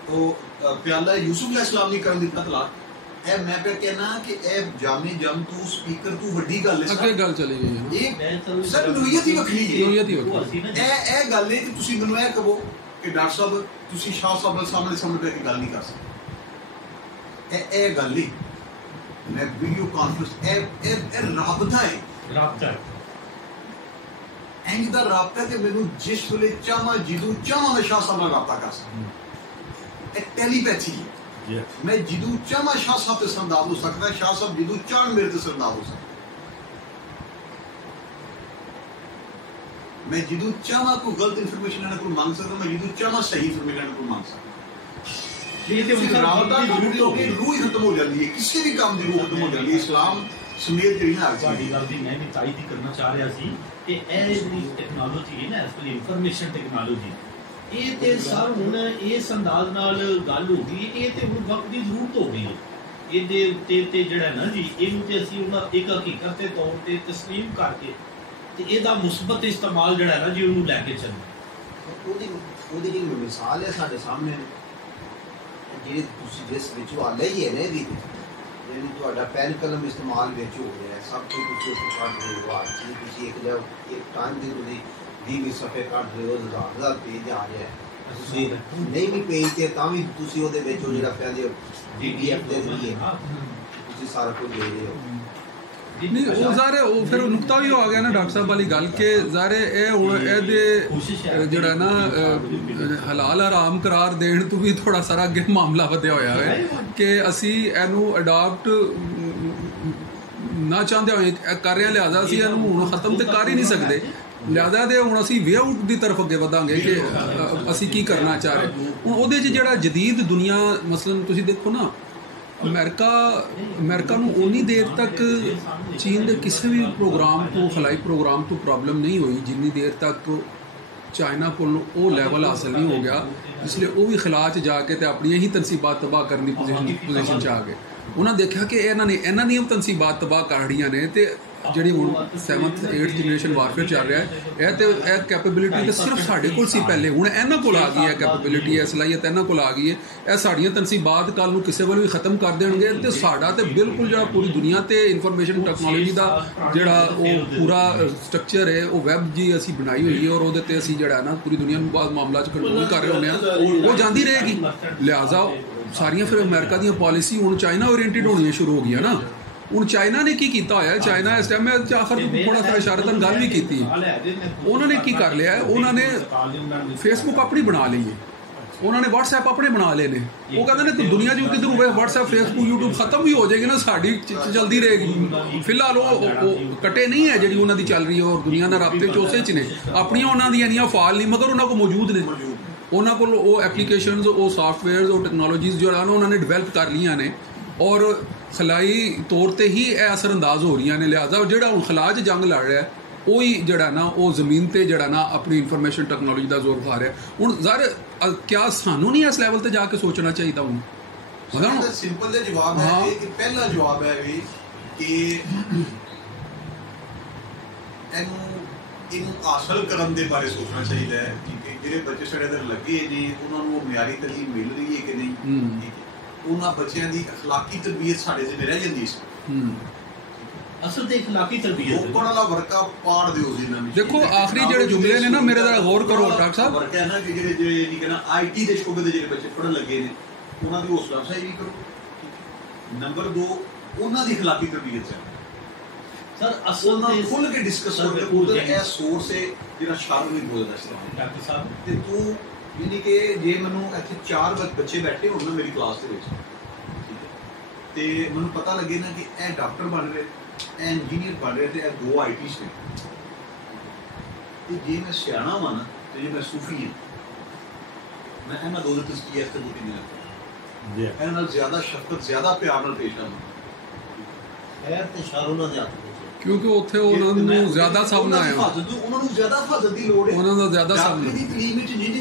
ਉਹ ਪਿਆਲਾ ਯੂਸੁਫ ਅਲੈਹਿਸਲਾਮ ਨਹੀਂ ਕਰਨ ਦਿੱਤਾ ਇਤਲਾਕ ਇਹ ਮੈਂ ਪਿਆ ਕਹਿਣਾ ਕਿ ਇਹ ਜਾਮੇ ਜਮ ਤੋਂ ਸਪੀਕਰ ਤੋਂ ਵੱਡੀ ਗੱਲ ਹੈ ਅੱਗੇ ਗੱਲ ਚਲੀ ਗਈ ਇਹ ਸਰ ਨੋਇਤ ਹੀ ਵੱਖਰੀ ਹੈ ਇਹ ਗੱਲ ਹੈ ਕਿ ਤੁਸੀਂ ਮੈਨੂੰ ਇਹ ਕਹੋ ਕਿ ਡਾਕਟਰ ਸਾਹਿਬ ਤੁਸੀਂ ਸ਼ਾਹ ਸਾਹਿਬ ਨਾਲ ਸਾਹਮਣੇ ਬੈਠ ਕੇ ਗੱਲ ਨਹੀਂ ਕਰ ਸਕਦੇ ਇਹ ਗੱਲ ਨਹੀਂ ਮੈਂ ਵੀਡੀਓ ਕਾਨਫਰੰਸ ਇਹ ਰਾਬਤਾ ਹੈ ਇੰਜ ਦਾ ਰਾਬਤਾ ਕਿ ਮੈਨੂੰ ਜਿਸ ਵੇਲੇ ਚਾਹਾਂ ਜਦੋਂ ਚਾਹਾਂ ਮੈਂ ਸ਼ਾਹ ਸਾਹਿਬ ਨਾਲ ਰਾਬਤਾ ਕਰ ਸਕਦਾ ਇਹ ਟੈਲੀਪੈਥੀ ਹੈ ਮੈਂ ਜਦੋਂ ਚਾਹਾਂ ਸ਼ਾਹ ਸਾਹਿਬ ਤੇ ਸੰਦਾਬ ਹੋ ਸਕਦਾ ਸ਼ਾਹ ਸਾਹਿਬ ਜਦੋਂ ਚਾਹਣ ਮੇਰੇ ਤੇ ਸੰਦਾਬ ਹੋ ਸਕਦਾ ਮੈਂ ਜਦੋਂ ਚਾਹਾਂ ਕੋਈ ਗਲਤ ਇਨਫੋਰਮੇਸ਼ਨ ਇਹਨਾਂ ਕੋਲ ਮੰਗ ਸਕਦਾ ਮੈਂ ਜਦੋਂ ਚਾਹਾਂ ਸਹੀ ਇਨਫੋਰਮੇਸ਼ਨ ਇਹਨਾਂ ਕੋਲ ਮੰਗ ਸਕਦਾ ਇਹ ਤੇ ਰਾਬਤਾ ਟੁੱਟ ਹੋ ਕੇ ਰੂਹ ਹੀ ਖਤਮ ਹੋ ਜਾਂਦੀ ਹੈ ਕਿਸੇ ਵੀ ਕੰਮ ਦੀ ਰੂਹ ਖਤਮ ਹੋ ਜਾਂਦੀ ਹੈ ਇਸਲਾਮ ਸਮੇਤ ਜਿਹੜੀ ਨਾ ਸਾਡੀ ਗੱਲ ਦੀ ਮੈਂ ਵੀ ਤਾਇਦ ਕਰਨਾ ਚਾਹ ਰਿਹਾ ਸੀ ਕਿ ਇਹ ਜਿਹੜੀ ਟੈਕਨੋਲੋਜੀ ਹੈ ਨਾ ਇਸ ਵੇਲੇ ਇਨਫੋਰਮੇਸ਼ਨ ਟੈਕਨੋਲੋਜੀ ਇਹ ਤੇ ਸਰ ਹੁਣ ਇਸ ਅੰਦਾਜ਼ ਨਾਲ ਗੱਲ ਹੋ ਗਈ ਇਹ ਤੇ ਹੁਣ ਵਕਤ ਦੀ ਜ਼ਰੂਰਤ ਹੋ ਗਈ ਹੈ ਇਹਦੇ ਉੱਤੇ ਤੇ ਜਿਹੜਾ ਨਾ ਜੀ ਇਹਨੂੰ ਤੇ ਅਸੀਂ ਉਹਨਾਂ ਇੱਕ ਹਕੀਕਤ ਦੇ ਤੌਰ ਤੇ ਤਸਲੀਮ ਕਰਕੇ ਤੇ ਇਹਦਾ ਮੁਸਬਤ ਇਸਤੇਮਾਲ ਜਿਹੜਾ ਨਾ ਜੀ ਉਹਨੂੰ ਲੈ ਕੇ ਚੱਲੋ ਉਹਦੀ ਜਿਹੜੀ ਮਿਸਾਲ ਹੈ ਸਾਡੇ ਸਾਹਮਣੇ ਜਿਹੜੀ ਤੁਸੀਂ ਜਿਸ ਵਿੱਚ ਹਾਲੇ ਹੀ ਹੈ ਨਾ ਇਹਦੀ ਯਾਨੀ ਤੁਹਾਡਾ ਪੈਨ ਕਲਮ ਇਸਤੇਮਾਲ ਵਿੱਚ ਹੋ ਰਿਹਾ ਸਭ ਕੁਝ ਤੁਸੀਂ ਕੱਢ ਰਹੇ ਹੋ ਅੱਜ ਤੁਸੀਂ ਇੱਕ ਜਦ ਇੱਕ ਟਾਈਮ ਦੀ ਤੁਸੀਂ 20 ਸਫ਼ੇ ਕੱਢ ਰਹੇ ਹੋ ਹਜ਼ਾਰ ਪੇਜ ਆ ਰਿਹਾ ਤੁਸੀਂ ਨਹੀਂ ਵੀ ਪੇਜ ਤੇ ਤਾਂ ਵੀ ਤੁਸੀਂ ਉਹਦੇ ਵਿੱਚ ਉਹ ਜਿਹੜਾ ਕਹਿੰਦੇ PDF ਦੇ ਜ਼ਰੀਏ ਤੁਸੀਂ ਸਾਰਾ ਕੁਝ ਦੇ ਰਹੇ ਹੋ ਨਹੀਂ ਉਹ ਜ਼ਾਰੇ ਉਹ ਫਿਰ ਨੁਕਤਾ ਵੀ ਆ ਗਿਆ ਨਾ ਡਾਕਟਰ ਸਾਹਿਬ ਵਾਲੀ ਗੱਲ ਕਿ ਜ਼ਾਰੇ ਇਹ ਹੁਣ ਇਹਦੇ ਜਿਹੜਾ ਨਾ ਹਲਾਲ ਆਰਾਮ ਕਰਾਰ ਦੇਣ ਤੋਂ ਵੀ ਥੋੜਾ ਸਾਰਾ ਅੱਗੇ ਮਾਮਲਾ ਵਧਿਆ ਹੋਇਆ ਹੈ ਕਿ ਅਸੀਂ ਇਹਨੂੰ ਅਡਾਪਟ ਨਾ ਚਾਹੁੰਦੇ ਹੋਏ ਕਰ ਰਹੇ ਹਾਂ ਲਿਹਾਜ਼ਾ ਅਸੀਂ ਇਹਨੂੰ ਹੁਣ ਖਤਮ ਤੇ ਕਰ ਹੀ ਨਹੀਂ ਸਕਦੇ ਲਿਹਾਜ਼ਾ ਦੇ ਹੁਣ ਅਸੀਂ ਵੇ ਆਊਟ ਦੀ ਤਰਫ ਅੱਗੇ ਵਧਾਂਗੇ ਕਿ ਅਸੀਂ ਕੀ ਕਰਨਾ ਚਾਹ ਰਹੇ ਹੁਣ ਉਹਦੇ 'ਚ ਜਿਹੜਾ ਜਦੀਦ ਦੁਨੀਆ ਮਸਲਨ ਤੁਸੀਂ ਦੇਖੋ ਨਾ ਅਮਰੀਕਾ ਨੂੰ ਉਨੀ ਦੇਰ ਤੱਕ ਚੀਨ ਦੇ ਕਿਸੇ ਵੀ ਪ੍ਰੋਗਰਾਮ ਤੋਂ ਖਲਾਈ ਪ੍ਰੋਗਰਾਮ ਤੋਂ ਪ੍ਰੋਬਲਮ ਨਹੀਂ ਹੋਈ ਜਿੰਨੀ ਦੇਰ ਤੱਕ ਚਾਈਨਾ ਕੋਲ ਉਹ ਲੈਵਲ ਹਾਸਲ ਨਹੀਂ ਹੋ ਗਿਆ ਇਸ ਲਈ ਉਹ ਵੀ ਖਿਲਾ 'ਚ ਜਾ ਕੇ ਤੇ ਆਪਣੀਆਂ ਹੀ ਤਨਸੀਬਾਤ ਤਬਾਹ ਕਰਨ ਦੀ ਪੋਜੀਸ਼ਨ 'ਚ ਆ ਗਏ ਉਹਨਾਂ ਦੇਖਿਆ ਕਿ ਇਹਨਾਂ ਦੀਆਂ ਤਨਸੀਬਾਤ ਤਬਾਹ ਕਰੜੀਆਂ ਨੇ ਤੇ ਜਿਹੜੀ ਹੁਣ 7th 8th ਜਨਰੇਸ਼ਨ ਵਾਰਫੇਅਰ ਚੱਲ ਰਿਹਾ ਹੈ ਇਹ ਕੈਪੇਬਿਲਿਟੀ ਤਾਂ ਸਿਰਫ ਸਾਡੇ ਕੋਲ ਸੀ ਪਹਿਲੇ ਹੁਣ ਇਹਨਾਂ ਕੋਲ ਆ ਗਈ ਹੈ ਕੈਪੇਬਿਲਿਟੀ ਹੈ ਸਲਾਹੀਅਤ ਇਹਨਾਂ ਕੋਲ ਆ ਗਈ ਹੈ ਇਹ ਸਾਡੀਆਂ ਤਨਸੀਬਾਤ ਕੱਲ ਨੂੰ ਕਿਸੇ ਵੱਲ ਵੀ ਖਤਮ ਕਰ ਦੇਣਗੇ ਤੇ ਸਾਡਾ ਤੇ ਬਿਲਕੁਲ ਜਿਹੜਾ ਪੂਰੀ ਦੁਨੀਆ ਤੇ ਇਨਫੋਰਮੇਸ਼ਨ ਟੈਕਨੋਲੋਜੀ ਦਾ ਜਿਹੜਾ ਉਹ ਪੂਰਾ ਸਟਰਕਚਰ ਹੈ ਉਹ ਵੈਬ ਜੀ ਅਸੀਂ ਬਣਾਈ ਹੋਈ ਹੈ ਔਰ ਉਹਦੇ ਤੇ ਅਸੀਂ ਜਿਹੜਾ ਨਾ ਪੂਰੀ ਦੁਨੀਆ ਨੂੰ ਬਾਅਦ ਮਾਮਲਾ 'ਚ ਕੰਟਰੋਲ ਕਰ ਰਹੇ ਹੁੰਦੇ ਹਾਂ ਉਹ ਜਾਂਦੀ ਰਹੇਗੀ ਲਿਹਾਜ਼ਾ ਸਾਰੀਆਂ ਫਿਰ ਅਮਰੀਕਾ ਦੀਆਂ ਪਾਲਿਸੀ ਹੁਣ ਚਾਈਨਾ ਓਰੀਐਂਟਿਡ ਹੋਣੀਆਂ ਸ਼ੁਰੂ ਹੋ ਗਈਆਂ ਨਾ ਹੁਣ ਚਾਈਨਾ ਨੇ ਕੀ ਕੀਤਾ ਹੋਇਆ ਚਾਈਨਾ ਇਸ ਟਾਈਮ ਮੈਂ ਆਖਰ ਥੋੜਾ ਸਾ ਇਸ਼ਾਰਤਨ ਗੱਲ ਵੀ ਕੀਤੀ ਉਹਨਾਂ ਨੇ ਕੀ ਕਰ ਲਿਆ ਉਹਨਾਂ ਨੇ ਫੇਸਬੁੱਕ ਆਪਣੀ ਬਣਾ ਲਈ ਹੈ ਉਹਨਾਂ ਨੇ WhatsApp ਆਪਣੇ ਬਣਾ ਲਏ ਨੇ ਉਹ ਕਹਿੰਦੇ ਨੇ ਕਿ ਦੁਨੀਆ 'ਚ ਕਿੱਧਰ ਹੋਵੇ WhatsApp Facebook YouTube ਖਤਮ ਵੀ ਹੋ ਜਾਏਗੀ ਨਾ ਸਾਡੀ ਚਲਦੀ ਰਹੇਗੀ ਫਿਲਹਾਲ ਉਹ ਕੱਟੇ ਨਹੀਂ ਹੈ ਜਿਹੜੀ ਉਹਨਾਂ ਦੀ ਚੱਲ ਰਹੀ ਹੈ ਔਰ ਦੁਨੀਆ ਨਾਲ ਰਾਬਤੇ 'ਚ ਉਸੇ 'ਚ ਨੇ ਆਪਣੀਆਂ ਉਹਨਾਂ ਦੀਆਂ ਨਹੀਂ ਫਾਲ ਨਹੀਂ ਮਗਰ ਉਹਨਾਂ ਕੋਲ ਮੌਜੂਦ ਨੇ ਉਹਨਾਂ ਕੋਲ ਉਹ ਐਪਲੀਕੇਸ਼ਨਸ ਉਹ ਸਾਫਟਵੇਅਰਸ ਉਹ ਟੈਕਨੋਲੋਜੀਜ਼ ਜਿਹੜਾ ਨਾ ਉਹਨਾਂ ਨੇ ਡਿਵੈਲਪ ਕਰ ਲਈਆਂ ਨੇ ਔਰ ਖਲਾਈ ਤੌਰ ਤੇ ਹੀ ਇਹ ਅਸਰ ਅੰਦਾਜ਼ ਹੋ ਰਹੀਆਂ ਨੇ ਲਿਹਾਜ਼ਾ ਜਿਹੜਾ ਹੁਣ ਖਲਾ 'ਚ ਜੰਗ ਲੜ ਰਿਹਾ ਉਹੀ ਜਿਹੜਾ ਨਾ ਉਹ ਜ਼ਮੀਨ ਤੇ ਜਿਹੜਾ ਨਾ ਆਪਣੀ ਇਨਫੋਰਮੇਸ਼ਨ ਟੈਕਨੋਲੋਜੀ ਦਾ ਜ਼ੋਰ ਖਾ ਰਿਹਾ ਹੁਣ ਜ਼ਾਹਿਰ ਕਿਆ ਸਾਨੂੰ ਨਹੀਂ ਇਸ ਲੈਵਲ ਤੇ ਜਾ ਕੇ ਸੋਚਣਾ ਚਾਹੀਦਾ ਹੁਣ ਮਤਲਬ ਸਿੰਪਲ ਜਿਹਾ ਜਵਾਬ ਹੈ ਕਿ ਪਹਿਲਾ ਜਵਾਬ ਹੈ ਵੀ ਕਿ ਇਹਨੂੰ ਹਾਸਲ ਕਰਨ ਦੇ ਬਾਰੇ ਸੋਚਣਾ ਚਾਹੀਦਾ ਹੈ ਕਿ ਜਿਹੜੇ ਬੱਚੇ ਸਾਡੇ ਅੰਦਰ ਲੱਗੇ ਨੇ ਉਹਨਾਂ ਨੂੰ ਮਿਆਰੀ ਤਾਲੀਮ ਮਿਲ ਰਹੀ ਹੈ ਕਿ ਨਹੀਂ ਉਹਨਾਂ ਬੱਚਿਆਂ ਦੀ ਅਖਲਾਕੀ ਤਰਬੀਅਤ ਸਾਡੇ ਜ਼ਿੰਮੇ ਰਹਿ ਜਾਂਦੀ ਸੀ ਅਸਲ ਤੇ ਅਖਲਾਕੀ ਤਰਬੀਅਤ ਉਹ ਵਾਲਾ ਵਰਕਾ ਪਾੜ ਦਿਓ ਜੀ ਇਹਨਾਂ ਨੂੰ ਦੇਖੋ ਆਖਰੀ ਜਿਹੜੇ ਜੁਮਲੇ ਨੇ ਨਾ ਮੇਰੇ ਦਾ ਗੌਰ ਕਰੋ ਡਾਕਟਰ ਸਾਹਿਬ ਵਰਕਾ ਨਾ ਕਿ ਜਿਹੜੇ ਨਹੀਂ ਕਹਿੰਦਾ IT ਦੇ ਸ਼ੋਬੇ ਦੇ ਜਿਹੜੇ ਬੱਚੇ ਪੜ੍ਹਨ ਲੱਗੇ ਨੇ ਉਹਨਾਂ ਦੀ ਹੌਸਲਾ ਅਫਜ਼ਾਈ ਵੀ ਕਰੋ ਨੰਬਰ 2 ਉਹਨਾਂ ਦੀ ਅਖਲਾਕੀ ਤਰਬੀਅਤ ਹੈ ਸਰ ਅਸਲ ਤੇ ਖੁੱਲ ਕੇ ਡਿਸਕਸ ਕਰੋ ਉਹਦਾ ਇਹ ਸੋਰਸ ਹੈ ਜਿਹੜਾ ਸ਼ਰਮ ਨਹੀਂ ਬੋਲਦਾ ਸੀ ਡਾਕਟਰ ਸਾਹਿਬ ਤੇ ਤੂੰ ਯਾਨੀ ਕਿ ਜੇ ਮੈਨੂੰ ਇੱਥੇ 4 ਬੱਚੇ ਬੈਠੇ ਹੋਣ ਮੇਰੀ ਕਲਾਸ ਦੇ ਵਿੱਚ ਤੇ ਮੈਨੂੰ ਪਤਾ ਲੱਗੇ ਨਾ ਕਿ ਇਹ ਡਾਕਟਰ ਬਣ ਰਹੇ ਇਹ ਇੰਜੀਨੀਅਰ ਬਣ ਰਹੇ ਤੇ ਇਹ 2 ITs ਨੇ ਤੇ ਜੇ ਮੈਂ ਸਿਆਣਾ ਵਾਂ ਨਾ ਤੇ ਜੇ ਮੈਂ ਸੂਫੀ ਹਾਂ ਮੈਂ ਇਹਨਾਂ ਦੋ ਦੇ ਤਸਕੀਰ ਇਸ ਤੇ ਬੁੱਢੀ ਨਹੀਂ ਲੱਗਦਾ ਇਹਨਾਂ ਨਾਲ ਜ਼ਿਆਦਾ ਸ਼ਫਕਤ ਜ਼ਿਆਦਾ ਪਿਆਰ ਨਾਲ ਪੇਸ਼ ਆਵਾਂ ਖੈਰ ਤੇ ਸ਼ਰ ਉਹਨਾਂ ਦੇ ਹੱਥ ਕਿਉਂਕਿ ਉੱਥੇ ਉਹਨਾਂ ਨੂੰ ਜ਼ਿਆਦਾ ਸਾਹਮਣਾ ਆਇਆ ਉਹਨਾਂ ਨੂੰ ਜ਼ਿਆਦਾ ਹਫਾਜ਼ਤ ਦੀ ਲੋੜ ਹੈ ਉਹਨਾਂ ਦਾ ਜ਼ਿਆਦਾ ਸਾਹਮਣਾ ਦੀ ਤਲੀਮ ਵਿੱਚ ਜਿੰਨੀ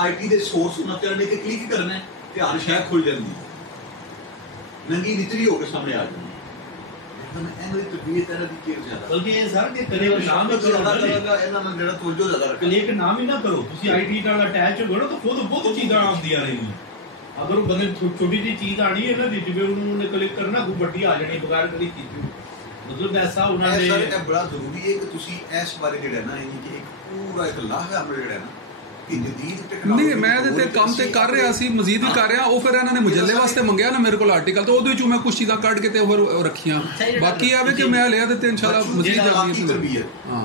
IT ਦੇ ਸੋਰਸ ਉਹਨਾਂ ਤੇ ਅੜੇ ਕੇ ਕਲਿੱਕ ਕਰਨਾ ਹੈ ਤੇ ਹਰ ਸ਼ੈ ਖੁੱਲ ਜਾਂਦੀ ਹੈ ਨੰਗੀ ਨਿਤਰੀ ਹੋ ਕੇ ਸਾਹਮਣੇ ਆ ਜਾਂਦੀ ਹੈ ਮੈਂ ਇਹਨਾਂ ਦੀ ਤਬੀਅਤ ਇਹਨਾਂ ਦੀ ਕੇਅਰ ਜ਼ਿਆਦਾ ਬਲਕਿ ਇਹ ਸਰ ਕਿ ਕਦੇ ਨਾਮ ਹੀ ਕਰੋ ਇਹਨਾਂ ਨਾਲ ਜਿਹੜਾ ਤੋਜੋ ਜ਼ਿਆਦਾ ਰੱਖੋ ਕਲਿੱਕ ਨਾਮ ਹੀ ਨਾ ਕਰੋ ਤੁਸੀਂ IT ਨਾਲ ਅਟੈਚ ਹੋ ਗਏ ਨਾ ਤਾਂ ਖੁਦ ਬਹੁਤ ਚੀਜ਼ਾਂ ਆਉਂਦੀਆਂ ਰਹਿਣਗੀਆਂ ਅਗਰ ਉਹ ਬੰਦੇ ਛੋਟੀ ਜਿਹੀ ਚੀਜ਼ ਆਣੀ ਹੈ ਨਾ ਦੀ ਜਿਵੇਂ ਉਹਨੂੰ ਕਲਿੱਕ ਕਰਨਾ ਕੋਈ ਵੱਡੀ ਆ ਜਾਣੀ ਬਗੈਰ ਕਲਿੱਕ ਕੀਤੇ ਮਤਲਬ ਐਸਾ ਉਹਨਾਂ ਨੇ ਇਹ ਬੜਾ ਜ਼ਰੂਰੀ ਹੈ ਕਿ ਤੁਸੀਂ ਇਸ ਬਾਰੇ ਜਿਹੜਾ ਨਾ ਇਹ ਕਿ ਇੱਕ ਪੂਰਾ ਇੱਕ ਲਾਹਾ ਅਮਲ ਜਿਹੜਾ ਨਾ ਕਿ ਜਦੀਦ ਟੈਕਨੋਲੋਜੀ ਨਹੀਂ ਮੈਂ ਇਹਦੇ ਤੇ ਕੰਮ ਤੇ ਕਰ ਰਿਹਾ ਸੀ ਮਜ਼ੀਦ ਵੀ ਕਰ ਰਿਹਾ ਉਹ ਫਿਰ ਇਹਨਾਂ ਨੇ ਮੁਜੱਲੇ ਵਾਸਤੇ ਮੰਗਿਆ ਨਾ ਮੇਰੇ ਕੋਲ ਆਰਟੀਕਲ ਤਾਂ ਉਹਦੇ ਵਿੱਚੋਂ ਮੈਂ ਕੁਝ ਚੀਜ਼ਾਂ ਕੱਢ ਕੇ ਤੇ ਉਹ ਰੱਖੀਆਂ ਬਾਕੀ ਆਵੇ ਕਿ ਮੈਂ ਲਿਆ ਤੇ ਇਨਸ਼ਾਅੱਲਾ ਮਜ਼ੀਦ ਤਰਬੀਅਤ ਹਾਂ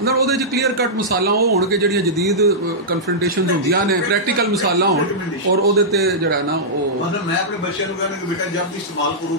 ਅੰਦਰ ਉਹਦੇ 'ਚ ਕਲੀਅਰ ਕੱਟ ਮਿਸਾਲਾਂ ਉਹ ਹੋਣਗੇ ਜਿਹੜੀਆਂ ਜਦੀਦ ਕਨਫਰੰਟੇਸ਼ਨ ਹੁੰਦੀਆਂ ਨੇ ਪ੍ਰੈਕਟੀਕਲ ਮਿਸਾਲਾਂ ਹੋਣ ਔਰ ਉਹਦੇ ਤੇ ਜਿਹੜਾ ਨਾ ਉਹ ਮਤਲਬ ਮੈਂ ਆਪਣੇ ਬੱਚਿਆਂ ਨੂੰ ਕਹਿੰਦਾ ਕਿ ਬੇਟਾ ਜਬ ਵੀ ਇਸਤੇਮਾਲ ਕਰੋ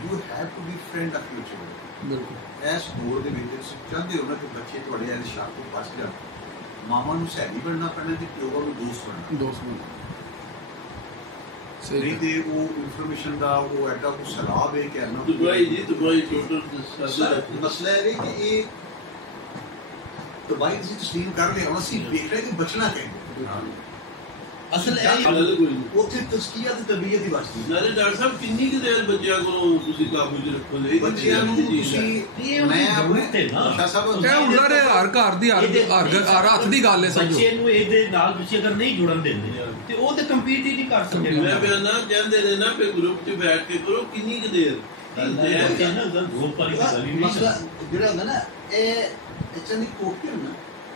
you have to be friend of your children ਬਿਲਕੁਲ ਇਸ ਦੌਰ ਦੇ ਵਿੱਚ ਤੁਸੀਂ ਚਾਹੁੰਦੇ ਹੋ ਨਾ ਕਿ ਬੱਚੇ ਤੁਹਾਡੇ ਐਸੇ ਸ਼ਾਕ ਤੋਂ ਬਚ ਜਾਣ ਮਾਮਾ ਨੂੰ ਸਹੇਲੀ ਬਣਨਾ ਪੈਣਾ ਤੇ ਪਿਓ ਨੂੰ ਦੋਸਤ ਬਣਨਾ ਨਹੀਂ ਤੇ ਉਹ ਇਨਫੋਰਮੇਸ਼ਨ ਦਾ ਉਹ ਐਡਾ ਕੁ ਸਲਾਬ ਹੈ ਕਿ ਨਾ ਦੁਬਈ ਟੋਟਲ ਮਸਲਾ ਹੈ ਕਿ ਇਹ ਦੁਬਈ ਦੀ ਤਸਲੀਮ ਕਰ ਲਿਆ ਹੁਣ ਅਸੀਂ ਵੇਖ ਰਹੇ ਕਿ ਬਚਣਾ ਚਾਹੀਦਾ ਅਸਲ ਇਹ ਉੱਥੇ ਤਸਕੀਆ ਤੇ ਤਬੀਅਤ ਹੀ ਬਚਦੀ ਨਾਲੇ ਡਾਕਟਰ ਸਾਹਿਬ ਕਿੰਨੀ ਕੁ ਦੇਰ ਬੱਚਿਆਂ ਕੋਲੋਂ ਤੁਸੀਂ ਕਾਬੂ 'ਚ ਰੱਖੋਗੇ ਬੱਚਿਆਂ ਨੂੰ ਤੁਸੀਂ ਮੈਂ ਆਪਣੇ ਸ਼ਾਹ ਸਾਹਿਬ ਇਹ ਹੁੰਦਾ ਰੇ ਘਰ ਦੀ ਹੱਥ ਦੀ ਗੱਲ ਹੈ ਸਮਝੋ ਬੱਚੇ ਨੂੰ ਇਹਦੇ ਨਾਲ ਤੁਸੀਂ ਅਗਰ ਨਹੀਂ ਜੁੜਨ ਦਿੰਦੇ ਤੇ ਉਹ ਤੇ ਕੰਪੀਟ ਹੀ ਨਹੀਂ ਕਰ ਸਕਦੇ ਮੈਂ ਬਿਆਨਾ ਕਹਿੰਦੇ ਨੇ ਨਾ ਕਿ ਗਰੁੱਪ 'ਚ ਬੈਠ ਕੇ ਕਰੋ ਕਿੰਨੀ ਕੁ ਦੇਰ ਮਸਲਾ ਜਿਹੜਾ ਹੁੰਦਾ ਨਾ ਇਹ ਚੰਦੀ ਕੋਪੀ ਹੁੰਦਾ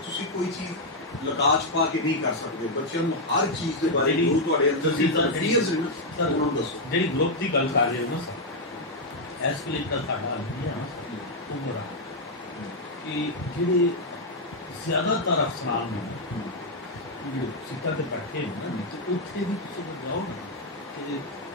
ਤੁਸੀਂ ਕੋਈ ਚੀਜ਼ ਲਕਾਸ਼ ਪਾ ਕੇ ਨਹੀਂ ਕਰ ਸਕਦੇ ਬੱਚਿਆਂ ਨੂੰ ਹਰ ਚੀਜ਼ ਦੇ ਬਾਰੇ ਜੋ ਤੁਹਾਡੇ ਅੰਦਰ ਦੀ ਫੀਅਰਸ ਨੇ ਉਹਨਾਂ ਨੂੰ ਦੱਸੋ ਜਿਹੜੀ ਗਰੁੱਪ ਦੀ ਗੱਲ ਕਰ ਰਹੇ ਹੋ ਨਾ ਐਸ ਕਲਿਕ ਦਾ ਸਾਡਾ ਉਹ ਬੜਾ ਕਿ ਜਿਹੜੇ ਜ਼ਿਆਦਾਤਰ ਅਫਸਰਾਂ ਨੇ ਸਿੱਟਾ ਤੇ ਬੈਠੇ ਨੇ ਤੇ ਉੱਥੇ ਵੀ ਤੁਸੀਂ ਜਾਓ ਕਿ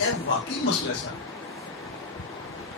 ਇਹ ਵਾਕਈ ਮਸਲਾ ਹੈ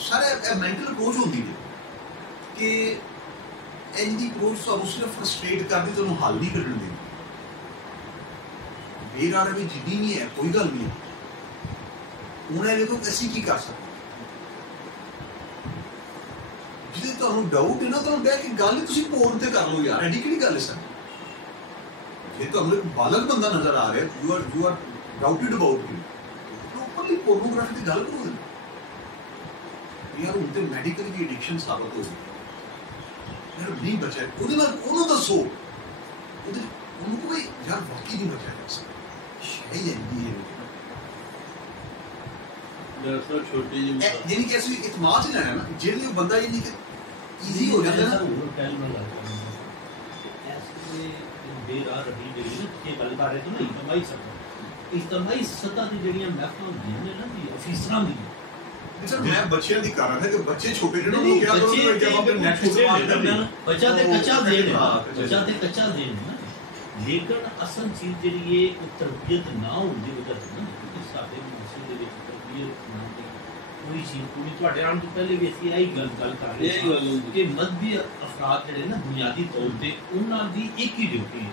ਸਾਰੇ ਇਹ ਮੈਂਟਲ ਅਪਰੋਚ ਹੁੰਦੀ ਹੈ ਕਿ ਇਹਦੀ ਅਪਰੋਚ ਤੁਹਾਨੂੰ ਸਿਰਫ ਫਰਸਟ੍ਰੇਟ ਕਰਦੀ ਤੁਹਾਨੂੰ ਹੱਲ ਨਹੀਂ ਕੱਢਣ ਦਿੰਦੀ ਬੇਰਾ ਰਵੀ ਜਿੱਦੀ ਨਹੀਂ ਹੈ ਕੋਈ ਗੱਲ ਨਹੀਂ ਹੁਣ ਇਹ ਦੇਖੋ ਅਸੀਂ ਕੀ ਕਰ ਸਕਦੇ ਜਿਹਦੇ ਤੁਹਾਨੂੰ ਡਾਊਟ ਹੈ ਨਾ ਤੁਹਾਨੂੰ ਬਹਿ ਕੇ ਗੱਲ ਤੁਸੀਂ ਫੋਨ ਤੇ ਕਰ ਲਓ ਯਾਰ ਐਡੀ ਕਿਹੜੀ ਗੱਲ ਹੈ ਸਰ ਜੇ ਤੁਹਾਨੂੰ ਇੱਕ ਬਾਲਗ ਬੰਦਾ ਨਜ਼ਰ ਆ ਰਿਹਾ you are doubted about him properly pornography ਦੀ ਗੱਲ ਕਰੋ ਯਾਰ ਉਹਦੇ ਮੈਡੀਕਲ ਦੀ ਐਡਿਕਸ਼ਨ ਸਾਬਤ ਹੋ ਗਈ ਯਾਰ ਨਹੀਂ ਬਚਿਆ ਉਹਦੇ ਨਾਲ ਉਹਨੂੰ ਦੱਸੋ ਉਹਨੂੰ ਕੋਈ ਯਾਰ ਵਾਕਈ ਨਹੀਂ ਬਚਿਆ ਜਾ ਸਕਦਾ ਸ਼ਾਇਦ ਇੰਦੀ ਹੈ ਡਾਕਟਰ ਛੋਟੀ ਜਿਹੀ ਯਾਨੀ ਕਿ ਅਸੀਂ ਇਤਮਾਦ ਹੀ ਲੈਣਾ ਨਾ ਜਿਹੜੇ ਉਹ ਬੰਦਾ ਯਾਨੀ ਕਿ ਈਜ਼ੀ ਹੋ ਜਾਂਦਾ ਨਾ ਬੇਰਾਰ ਰਹੀ ਜਿਹੜੀ ਕਿ ਗੱਲ ਕਰ ਰਹੇ ਤੋਂ ਨਹੀਂ ਕਮਾਈ ਸਕਦਾ ਇਜਤਮਾਈ ਸਤਾ ਦੀ ਜਿਹੜੀਆਂ ਮਹਿਫਲਾਂ ਹੁੰਦੀਆਂ ਨੇ ਨਾ ਵੀ ਅਫੀਸਰਾਂ ਦੀ ਸਰ ਮੈਂ ਬੱਚਿਆਂ ਦੀ ਕਰ ਰਿਹਾ ਕਿ ਬੱਚੇ ਛੋਟੇ ਜਿਹੜੇ ਨੂੰ ਕਿਹਾ ਬੱਚੇ ਜਦ ਆਪਣੇ ਨੈਟ ਇਸਤੇਮਾਲ ਕਰਦੇ ਨੇ ਬੱਚਾ ਤੇ ਕੱਚਾ ਦੇ ਨਾ ਲੇਕਿਨ ਅਸਲ ਚੀਜ਼ ਜਿਹੜੀ ਹੈ ਉਹ ਤਰਬੀਅਤ ਨਾ ਹੁੰਦੀ ਵਜ੍ਹਾ ਤੋਂ ਨਾ ਸਾਡੇ ਮੁਸਲਿਮ ਦੇ ਵਿੱਚ ਤਰਬੀਅਤ ਨਾ ਕੋਈ ਚੀਜ਼ ਕੋਈ ਤੁਹਾਡੇ ਆਉਣ ਤੋਂ ਪਹਿਲੇ ਵੀ ਅਸੀਂ ਇਹੀ ਗੱਲ ਕਰ ਰਹੇ ਸੀ ਕਿ ਮਜ਼ਹਬੀ ਅਫਰਾਦ ਜਿਹੜੇ ਨਾ ਬੁਨਿਆਦੀ ਤੌਰ ਤੇ ਉਹਨਾਂ ਦੀ ਇੱਕ ਹੀ ਡਿਊਟੀ ਹੈ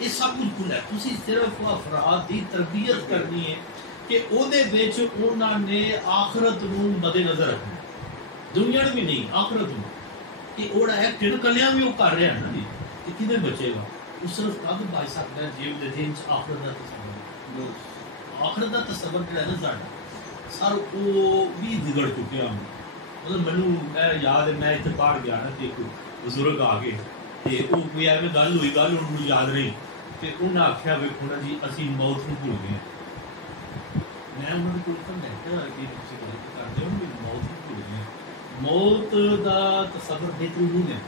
ਇਹ ਸਭ ਕੁਝ ਖੁੱਲਾ ਤੁਸੀਂ ਸਿਰਫ ਅਫਰਾਦ ਦੀ ਤਰਬੀਅਤ ਕਰਨੀ ਹੈ کہ ਉਹਦੇ ਵਿੱਚ ਉਹਨਾਂ ਨੇ ਆਖਰਤ ਨੂੰ ਮੱਦੇ ਨਜ਼ਰ ਰੱਖਣਾ, ਦੁਨੀਆ ਨੂੰ ਵੀ ਨਹੀਂ, ਆਖਰਤ ਨੂੰ। ਕਿ ਉਹਦਾ ਇਹ ਤਿੰਨ ਕਲਿਆਂ ਵੀ ਉਹ ਕਰ ਰਿਹਾ ਨਾ ਜੀ, ਕਿ ਕਿਵੇਂ ਬਚੇਗਾ? ਉਹ ਸਿਰਫ ਤਦ ਬਚ ਸਕਦਾ ਜੇ ਉਹਦੇ ਦਿਨ 'ਚ ਆਖਰਤ ਦਾ ਤਸੱਵੁਰ, ਆਖਰਤ ਦਾ ਤਸੱਵੁਰ ਜਿਹੜਾ ਨਾ ਸਾਡਾ ਸਰ ਉਹ ਵੀ ਵਿਗੜ ਚੁੱਕਿਆ। ਮਤਲਬ ਮੈਨੂੰ ਇਹ ਯਾਦ ਹੈ, ਮੈਂ ਇੱਥੇ ਬਾਹਰ ਗਿਆ ਨਾ ਤੇ ਇੱਕ ਬਜ਼ੁਰਗ ਆ ਗਏ ਤੇ ਉਹ ਕੋਈ ਐਵੇਂ ਗੱਲ ਹੋਈ, ਗੱਲ ਉਹਨੂੰ ਯਾਦ ਨਹੀਂ, ਤੇ ਉਹਨਾਂ ਆਖਿਆ ਵੇਖੋ ਨਾ ਜੀ ਅਸੀਂ ਮੌਤ ਨੂੰ ਭੁੱਲ ਗਏ। ਮੈਂ ਉਹਨਾਂ ਨੂੰ ਕੋਈ ਸਮਝਾਇਆ ਕਿ ਤੁਸੀਂ ਗਲਤ ਕਰਦੇ ਹੋ, ਮੌਤ ਨੂੰ ਭੁੱਲ ਗਏ। ਮੌਤ ਦਾ ਤਸੱਵੁਰ ਬਿਹਤਰੀ ਨਹੀਂ ਹੈ,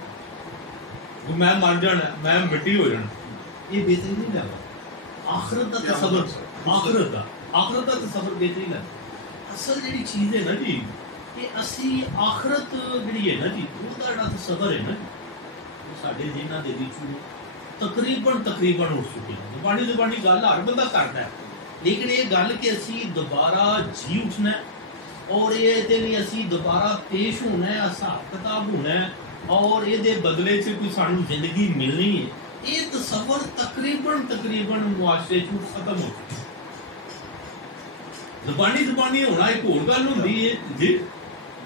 ਮੈਂ ਮਰ ਜਾਣਾ, ਮੈਂ ਮਿੱਟੀ ਹੋ ਜਾਣਾ, ਇਹ ਬਿਹਤਰੀ ਨਹੀਂ ਲੈਂਦਾ। ਆਖਰਤ ਦਾ ਤਸੱਵੁਰ, ਆਖਰਤ ਦਾ ਤਸੱਵੁਰ ਬਿਹਤਰੀ ਲੈਂਦਾ। ਅਸਲ ਜਿਹੜੀ ਚੀਜ਼ ਹੈ ਨਾ ਜੀ, ਕਿ ਅਸੀਂ ਆਖਰਤ ਜਿਹੜੀ ਹੈ ਨਾ ਜੀ, ਉਹਦਾ ਜਿਹੜਾ ਤਸੱਵੁਰ ਹੈ ਨਾ, ਉਹ ਸਾਡੇ ਜਿਹਨਾਂ ਦੇ ਵਿੱਚੋਂ ਤਕਰੀਬਨ ਉੱਠ ਚੁੱਕੇ ਨੇ। ਜ਼ੁਬਾਨੀ ਗੱਲ ਹਰ ਬੰਦਾ ਕਰਦਾ ਹੈ, ਲੇਕਿਨ ਇਹ ਗੱਲ ਕਿ ਅਸੀਂ ਦੁਬਾਰਾ ਜੀ ਉੱਠਣਾ ਔਰ ਇਹਦੇ ਲਈ ਅਸੀਂ ਦੁਬਾਰਾ ਪੇਸ਼ ਹੋਣਾ ਹੈ, ਹਿਸਾਬ ਕਿਤਾਬ ਹੋਣਾ ਹੈ ਔਰ ਇਹਦੇ ਬਦਲੇ 'ਚ ਕੋਈ ਸਾਨੂੰ ਜ਼ਿੰਦਗੀ ਮਿਲਣੀ ਹੈ, ਇਹ ਤਸੱਵੁਰ ਤਕਰੀਬਨ ਮੁਆਸ਼ਰੇ 'ਚ ਖਤਮ ਹੋ ਚੁੱਕਾ। ਜ਼ੁਬਾਨੀ ਹੋਣਾ ਇੱਕ ਹੋਰ ਗੱਲ ਹੁੰਦੀ ਹੈ ਜੀ,